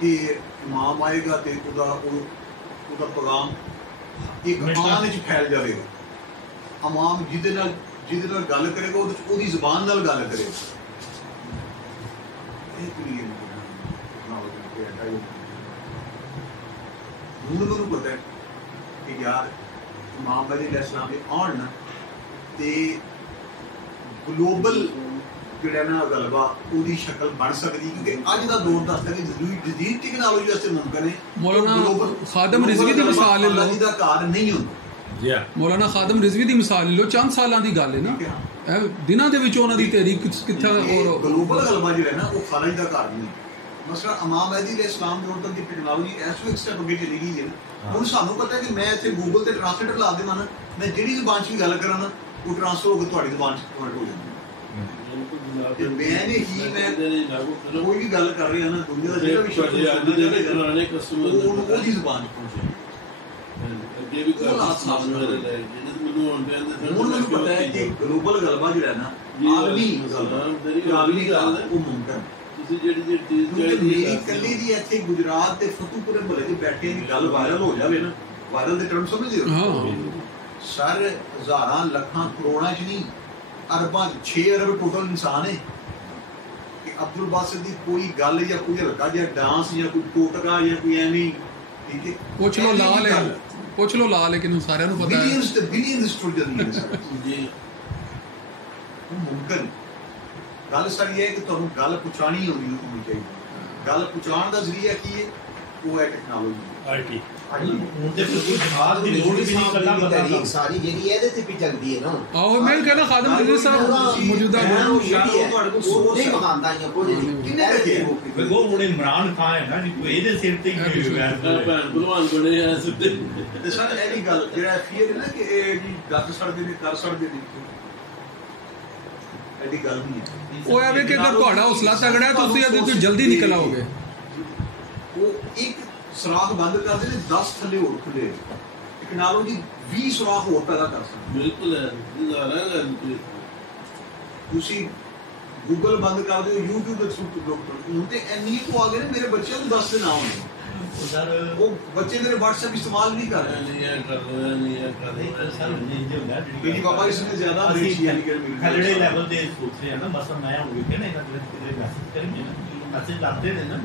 ਕਿ ਇਮਾਮ ਆਏਗਾ ਤੇ ਉਹਦਾ ਪੈਗਾਮ ਇੱਕ ਆਨ ਵਿੱਚ ਫੈਲ ਜਾਵੇਗਾ ਇਮਾਮ ਜਿਹਦੇ ਨਾਲ ਗੱਲ ਕਰੇਗਾ ਉਹਦੀ ਜ਼ੁਬਾਨ ਨਾਲ ਗੱਲ ਕਰੇਗਾ ਇਹ ਕਲੀਅਰ ਹੁਣ ਮੈਨੂੰ ਪਤਾ ਹੈ ਕਿ ਯਾਰ ਇਮਾਮ ਮਹਿਦੀ ਅਲੈਹਿਸ ਸਲਾਮ ਦੇ ਆਉਣ ਨਾ ਤੇ ਗਲੋਬਲ ਜਿਹੜਾ ਨਾ ਗਲਬਾ ਉਹਦੀ ਸ਼ਕਲ ਬਣ ਸਕਦੀ ਕਿਉਂਕਿ ਅੱਜ ਦਾ ਦੌਰ ਦੱਸਦਾ ਕਿ ਜਦੀਦ ਟੈਕਨੋਲੋਜੀ ਵਾਸਤੇ ਮੁਮਕਿਨ ਹੈ ਮੌਲਾਨਾ ਖਾਦਮ ਰਿਜ਼ਵੀ ਦੀ ਮਿਸਾਲ ਲੈ ਲਓ ਜਿਹਦਾ ਘਰ ਨਹੀਂ ਹੁੰਦਾ ਜੀ ਮੌਲਾਨਾ ਖਾਦਮ ਰਿਜ਼ਵੀ ਦੀ ਮਿਸਾਲ ਲੈ ਲਓ ਚੰਦ ਸਾਲਾਂ ਦੀ ਗੱਲ ਹੈ ਨਾ ਇਹ ਦਿਨਾਂ ਦੇ ਵਿੱਚ ਉਹਨਾਂ ਦੀ ਤਹਿਰੀਕ ਕਿੱਥਾ ਔਰ ਗਲੋਬਲ ਗਲਬਾ ਜਿਹੜਾ ਨਾ ਉਹ ਖਾਲਿਜ ਦਾ ਘਰ ਨਹੀਂ ਮਸਲਾ ਇਮਾਮ ਮਹਿਦੀ ਅਲੈਹਿਸ ਸਲਾਮ ਦੇ ਉਦੋਂ ਦੀ ਟੈਕਨੋਲੋਜੀ ਐਸੋ ਇੱਕ ਸਟੈਪ ਅੱਗੇ ਚਲੀ ਗਈ ਹੈ ਹੁਣ ਸਾਨੂੰ ਪਤਾ ਹੈ ਕਿ ਮੈਂ ਇੱਥੇ ਗੂਗਲ ਤੇ ਟ੍ਰਾਂਸਲੇਟਰ ਲਾ ਦੇਵਾਂ ਨਾ ਮੈਂ ਜਿਹੜੀ ਜ਼ੁਬਾਨ 'ਚ ਵੀ ਗੱਲ ਕਰਾਂ ਨਾ ਉਹ ਟ੍ਰਾਂਸਫਰ ਹੋ ਕੇ ਤੁਹਾਡੀ ਜ਼ੁਬਾਨ 'ਚ ਕਨਵਰਟ ਹੋ ਜਾਂਦੀ ਕੋਈ ਵੀ ਗੱਲ ਕਰ ਰਿਹਾ ਨਾ ਦੁਨੀਆ ਦਾ ਜਿਹੜਾ ਵੀ ਪੁਰਾਣੇ ਕਸਟਮਰ ਉਹਦੀ ਜ਼ੁਬਾਨ 'ਚ ਪਹੁੰਚੇ ਅੱਗੇ ਵੀ ਹੁਣ ਮੈਨੂੰ ਪਤਾ ਹੈ ਕਿ ਗਲੋਬਲ ਗਲਬਾ ਜਿਹੜਾ ਨਾ ਆਲਮੀ ਗੱਲ ਉਹ ਮੁਮਕਿਨ ਤੁਸੀਂ ਜਿਹੜੀ ਚੀਜ਼ ਮੇਰੀ ਇਕੱਲੀ ਦੀ ਇੱਥੇ ਗੁਜਰਾਤ ਤੇ ਫਤੂਪੁਰੇ ਮੁਹੱਲੇ 'ਚ ਬੈਠੇ ਦੀ ਗੱਲ ਵਾਇਰਲ ਹੋ ਜਾਵੇ ਨਾ ਵਾਇਰਲ ਦੇ ਟਰਮ ਸਮਝਦੇ ਹੋ ਸਰ ਹਜ਼ਾਰਾਂ ਲੱਖਾਂ ਕਰੋੜਾਂ 'ਚ ਨਹੀਂ ਅਰਬਾਂ 6 ਅਰਬ ਟੋਟਲ ਇਨਸਾਨ ਹੈ ਕਿ ਅਬਦੁਲ ਬਾਸਿਤ ਦੀ ਕੋਈ ਗੱਲ ਜਾਂ ਕੋਈ ਹਲਕਾ ਜਾਂ ਡਾਂਸ ਜਾਂ ਕੋਈ ਟੋਟਕਾ ਜਾਂ ਕੋਈ ਐਵੇਂ ਠੀਕ ਹੈ ਪੁੱਛ ਲਓ ਲਾ ਲੇਕਿਨ ਸਾਰਿਆਂ ਨੂੰ ਪਤਾ ਹੈ ਬਿਲੀਅਨਸ ਟੁੱਟ ਜਾਂਦੀਆਂ ਜੀ ਉਹ ਮੁਮਕਿਨ ਗੱਲ ਸਾਰੀ ਹੈ ਕਿ ਤੁਹਾਨੂੰ ਗੱਲ ਪਹੁੰਚਾਣੀ ਹੋਣੀ ਚਾਹੀਦੀ ਗੱਲ ਪਹੁੰਚਾਉਣ ਦਾ ਜ਼ਰੀਆ ਕੀ ਹੈ ਉਹ ਹੈ ਟੈਕਨੋਲੋਜੀ ਆਈਟੀ ਹੁਣ ਤੇ ਕੋਈ ਜਹਾਜ਼ ਦੀ ਲੋੜ ਵੀ ਨਹੀਂ ਕਰਨਾ ਤਰੀਕ ਸਾਰੀ ਜਿਹੜੀ ਇਹਦੇ ਤੇ ਵੀ ਚੱਲਦੀ ਹੈ ਨਾ ਆਓ ਮੈਂ ਕਹਿੰਦਾ ਖਾਦਮ ਰਿਜ਼ਵੀ ਸਾਹਿਬ ਮੌਜੂਦਾ ਤੁਹਾਡੇ ਕੋਲ ਸੋਚ ਨਹੀਂ ਮਕਾਨਦਾ ਜਾਂ ਕੋਈ ਕਿੰਨੇ ਰੱਖੇ ਉਹ ਹੁਣ ਇਮਰਾਨ ਖਾਨ ਹੈ ਨਾ ਜੀ ਕੋਈ ਇਹਦੇ ਸਿਰ ਤੇ ਹੀ ਭੈਣ ਭਲਵਾਨ ਬਣੇ ਆ ਸਿੱਧੇ ਤੇ ਸਰ ਇਹਦੀ ਗੱਲ ਜਿਹੜਾ ਫੀਅਰ ਹੈ ਨਾ ਕਿ ਇਹ ਜੀ ਦੱਸ ਸਕਦੇ ਨੇ ਕਰ ਸਕਦੇ ਨੇ ਇਹਦੀ ਗੱਲ ਨਹੀਂ ਹੈ ਉਹ ਐਵੇਂ ਕਿ ਅਗਰ ਤੁਹਾਡਾ ਹੌਸਲਾ ਤਗੜਾ ਹੈ ਤੁਸੀਂ ਇਹਦੇ ਤੋਂ ਜਲਦੀ ਨਿਕਲ ਆਓਗੇ ਉਹ ਇੱਕ ਸੁਰਾਖ ਬੰਦ ਕਰਦੇ ਨੇ 10 ਥੱਲੇ ਹੋਰ ਖੁੱਲੇ ਟੈਕਨੋਲੋਜੀ 20 ਸੁਰਾਖ ਹੋਰ ਪੈਦਾ ਕਰ ਸਕਦੀ ਬਿਲਕੁਲ ਹੈ ਤੁਸੀਂ ਗੂਗਲ ਬੰਦ ਕਰ ਦਿਓ YouTube ਦੇ ਥਰੂ ਹੁਣ ਤੇ ਇੰਨੀ ਕੋ ਆ ਗਏ ਨੇ ਮੇਰੇ ਬੱਚਿਆਂ ਨੂੰ 10 ਦੇ ਨਾਮ ਨੇ ਸਰ ਉਹ ਬੱਚੇ ਮੇਰੇ WhatsApp ਇਸਤੇਮਾਲ ਨਹੀਂ ਕਰ ਰਹੇ ਸਰ ਨਹੀਂ ਜੋ ਹੁੰਦਾ ਮੇਰੀ ਬਾਬਾ ਇਸ ਨੇ ਜ਼ਿਆਦਾ ਖਲੜੇ ਲੈਵਲ ਦੇ ਸੋਚ ਰਹੇ ਆ ਨਾ ਮਸਲ ਮੈਂ ਹੁਣ ਵੇਖਿਆ ਨਾ ਇਹਨਾਂ ਦੇ ਕਿਤੇ ਮੈਸੇਜ ਕਰਨਗੇ ਨਾ ਮੈਸੇਜ ਲਾਤੇ ਨੇ ਨਾ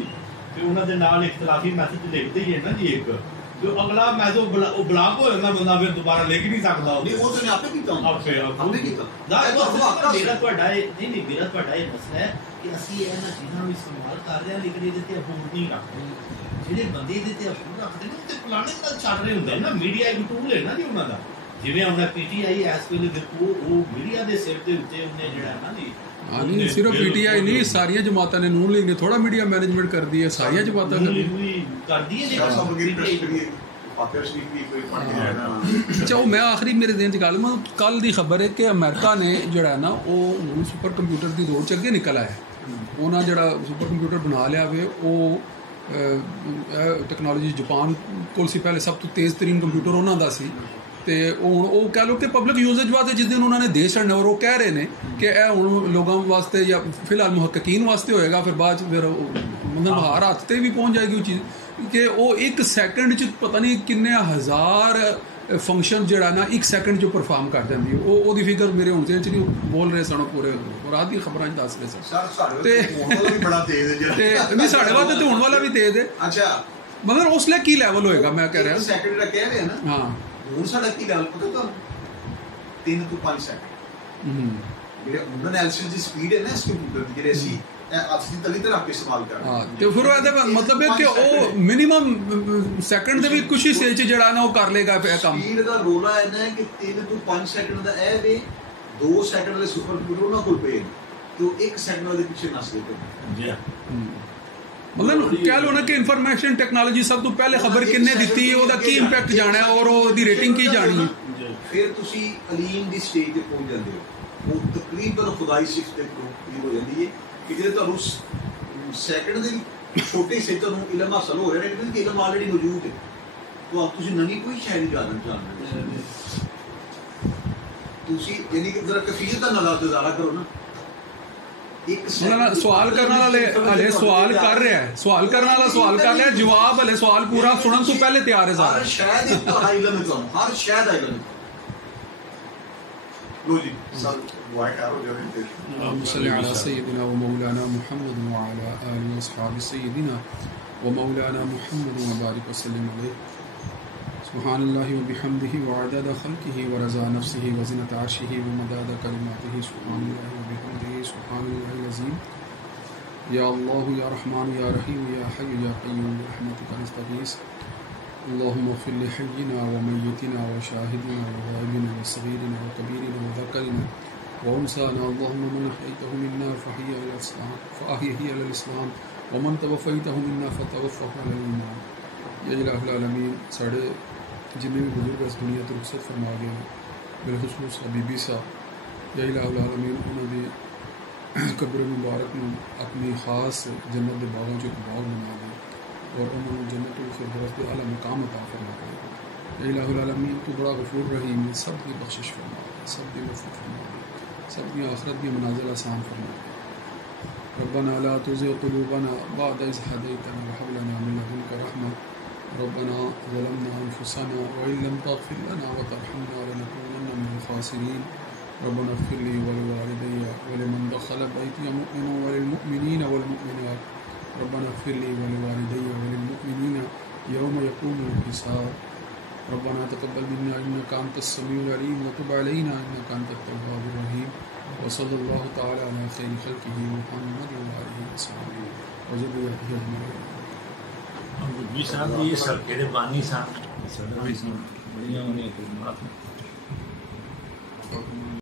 ਤੇ ਉਹਨਾਂ ਦੇ ਨਾਲ ਇਖਤਲਾਫੀ ਮੈਸੇਜ ਲਿਖਦੇ ਹੀ ਹੈ ਨਾ ਜੀ ਇੱਕ جو اگلا میں تو بلاک ہو جاتا بندہ پھر دوبارہ لے کے نہیں سکتا نہیں وہ تو آپ نے کیتا ہوں آپ نے کیتا میرا تہاڈا نہیں میرا تہاڈا یہ مسئلہ ہے کہ اسی ਇਹਨਾਂ ਚੀਜ਼ਾਂ ਨੂੰ ਇਸਤੇਮਾਲ ਕਰ ਰਹੇ ਹਾਂ ਲੇਕਿਨ ਇਹਦੇ ਤੇ ਅਫੋਰਡ ਨਹੀਂ ਰੱਖਦੇ ਜਿਹੜੇ ਬੰਦੇ ਇਹਦੇ ਤੇ ਅਫੋਰਡ ਰੱਖਦੇ ਨੇ ਤੇ ਪਲਾਨਿੰਗ ਨਾਲ ਚੱਲ ਰਹੇ ਹੁੰਦੇ ਨਾ ਮੀਡੀਆ ਇੱਕ ਟੂਲ ਹੈ ਨਾ ਜੀ ਉਹਨਾਂ ਦਾ ਜਿਵੇਂ ਹੁਣ PTI ਇਸ ਵੇਲੇ ਦੇਖੋ ਉਹ ਮੀਡੀਆ ਦੇ ਸਿਰ ਦੇ ਉੱਤੇ ਉਹਨੇ ਜਿਹੜਾ ਨਾ ਜੀ نہیں صرف پی ٹی آئی نہیں ساری جماعتیں نے نون لیگ نے تھوڑا میڈیا مینجمنٹ کر دی ہے ساری جماعتیں کر دی ہے اچھا وہ میں آخری میرے دین چ گل میں کل دی خبر ہے کہ امریکہ نے جڑا ہے نا وہ سپر کمپیوٹر دی روڈ چ اگے نکل آیا انہاں جڑا سپر کمپیوٹر بنا لیا ہوئے وہ ٹیکنالوجی جاپان کول سی پہلے سب تو تیز ترین کمپیوٹر انہاں دا سی تے وہ کہہ لو کہ پبلک یوزج واسطے جس دن انہوں نے دے چڑھنا اور وہ کہہ رہے ہیں کہ اے ہوں لوگوں واسطے یا فی الحال محققین واسطے ہوئے گا پھر بعد پھر مطلب ہر ہاتھ تے بھی پہنچ جائے گی وہ چیز کہ وہ ایک سیکنڈ چ پتہ نہیں کنے ہزار فنکشن جڑا نا ایک سیکنڈ چ پرفارم کر جاندی ہے وہ دی فگر میرے ہن ذہن چ نہیں بول رہے سن پورے رات دی خبراں دس رہے سن تے بڑا تیز ہے تے نہیں ساڈے واسطے تے ہن والا بھی تیز ہے اچھا مگر اس لیے کی لیول ہوئے گا میں کہہ رہا سیکنڈ دا کہہ رہے ہیں نا ہاں ہوں ساڈا کی لیول پتہ تھانوں 3 ਤੋਂ 5 سیکنڈ جڑے ہن ایلسی دی سپیڈ ہے نا اس کمپیوٹر دی جڑے اسی اصلی تلی تے رکھ کے استعمال کر ہاں تے پھر وہ مطلب ہے کہ وہ منیمم سیکنڈ دے بھی کچھ ہی سیچ جڑا نا وہ کر لے گا پھر کام سپیڈ دا رولا ہے نا کہ 3 ਤੋਂ 5 second the a way 2 second they super computer نہ کول پے تو 1 سیکنڈ دے پیچھے نس لیتے جی مطلب کہہ لو نا کہ انفارمیشن ٹیکنالوجی سب تو پہلے خبر کنے دیتی ہے وہ کی امپیکٹ جانا ہے اور وہ دی ریٹنگ کی جانی ہے پھر تسی علیم دی سٹیج تے پہنچ جاندے ہو وہ تقریباً خدائی صفت تے ہو جاندی ہے کہ جے تانوں سیکنڈ دے چھوٹے سے تانوں علم حاصل ہو رہا ہے کہ علم آلریڈی موجود ہے تو اب تسی نویں کوئی شے نہیں جاننا تسی یعنی کہ ذرا کفیت دا نظارہ کرو نا سوال کرنے والے سوال کر رہا ہے سوال کرنے والا سوال کر رہا ہے جواب ہلے سوال پورا سنن تو پہلے تیار ہے ہر شاید تہاڈا علم ہے ہر شاید علم لو جی سر وائٹ ایرو جو ہے اللهم صل على سيدنا ومولانا محمد وعلى آله وصحبه سيدنا ومولانا محمد وبارك وسلم عليه سبحان الله وبحمده وعدد خلقه ورضا نفسه وزنة عرشه ومداد كلماته سبحان الله وبحمده سبحان الله العظيم يا الله يا رحمن يا رحيم يا حي يا قيوم برحمتك نستغيث اللهم اغفر لحينا وميتنا وشاهدنا وغائبنا وصغيرنا وكبيرنا وذكرنا وانثانا اللهم من احييته منا فحي على الاسلام فاحيه على الاسلام ومن توفيته منا فتوفه على الايمان یا الہ العالمین ساڑھے جنہیں بھی بزرگ اس دنیا تو رخصت فرما گئے بالخصوص بی بی صاحب یا الہ العالمین انہوں نے قبر مبارک میں اپنی خاص جنت کے باغوں جو باغ بنا دیں اور انہوں نے جنت الفردوس پہ اعلیٰ مقام عطا فرما دے یا الہ العالمین تو بڑا غفور رحیم ہے سب کی بخشش فرما دے سب کی مغفرت فرما دے سب کی آخرت کی منازل آسان فرما دے ربنا لا تزغ قلوبنا بعد إذ هديتنا وهب لنا من لدنك رحمة ربنا ظلمنا أنفسنا وإن لم تغفر لنا وترحمنا لنكونن من الخاسرين ربنا اغفر لي ولوالدي ولمن دخل بيتي مؤمنا وللمؤمنين والمؤمنات ربنا اغفر لي ولوالدي وللمؤمنين يوم يقوم الحساب ربنا تقبل منا إنك أنت السميع العليم وتب علينا إنك أنت التواب الرحيم وصلى الله تعالى على خير خلقه محمد وآله وصحبه وذريته أجمعين جی صاحب یہ سب کے بانی صاحب بڑی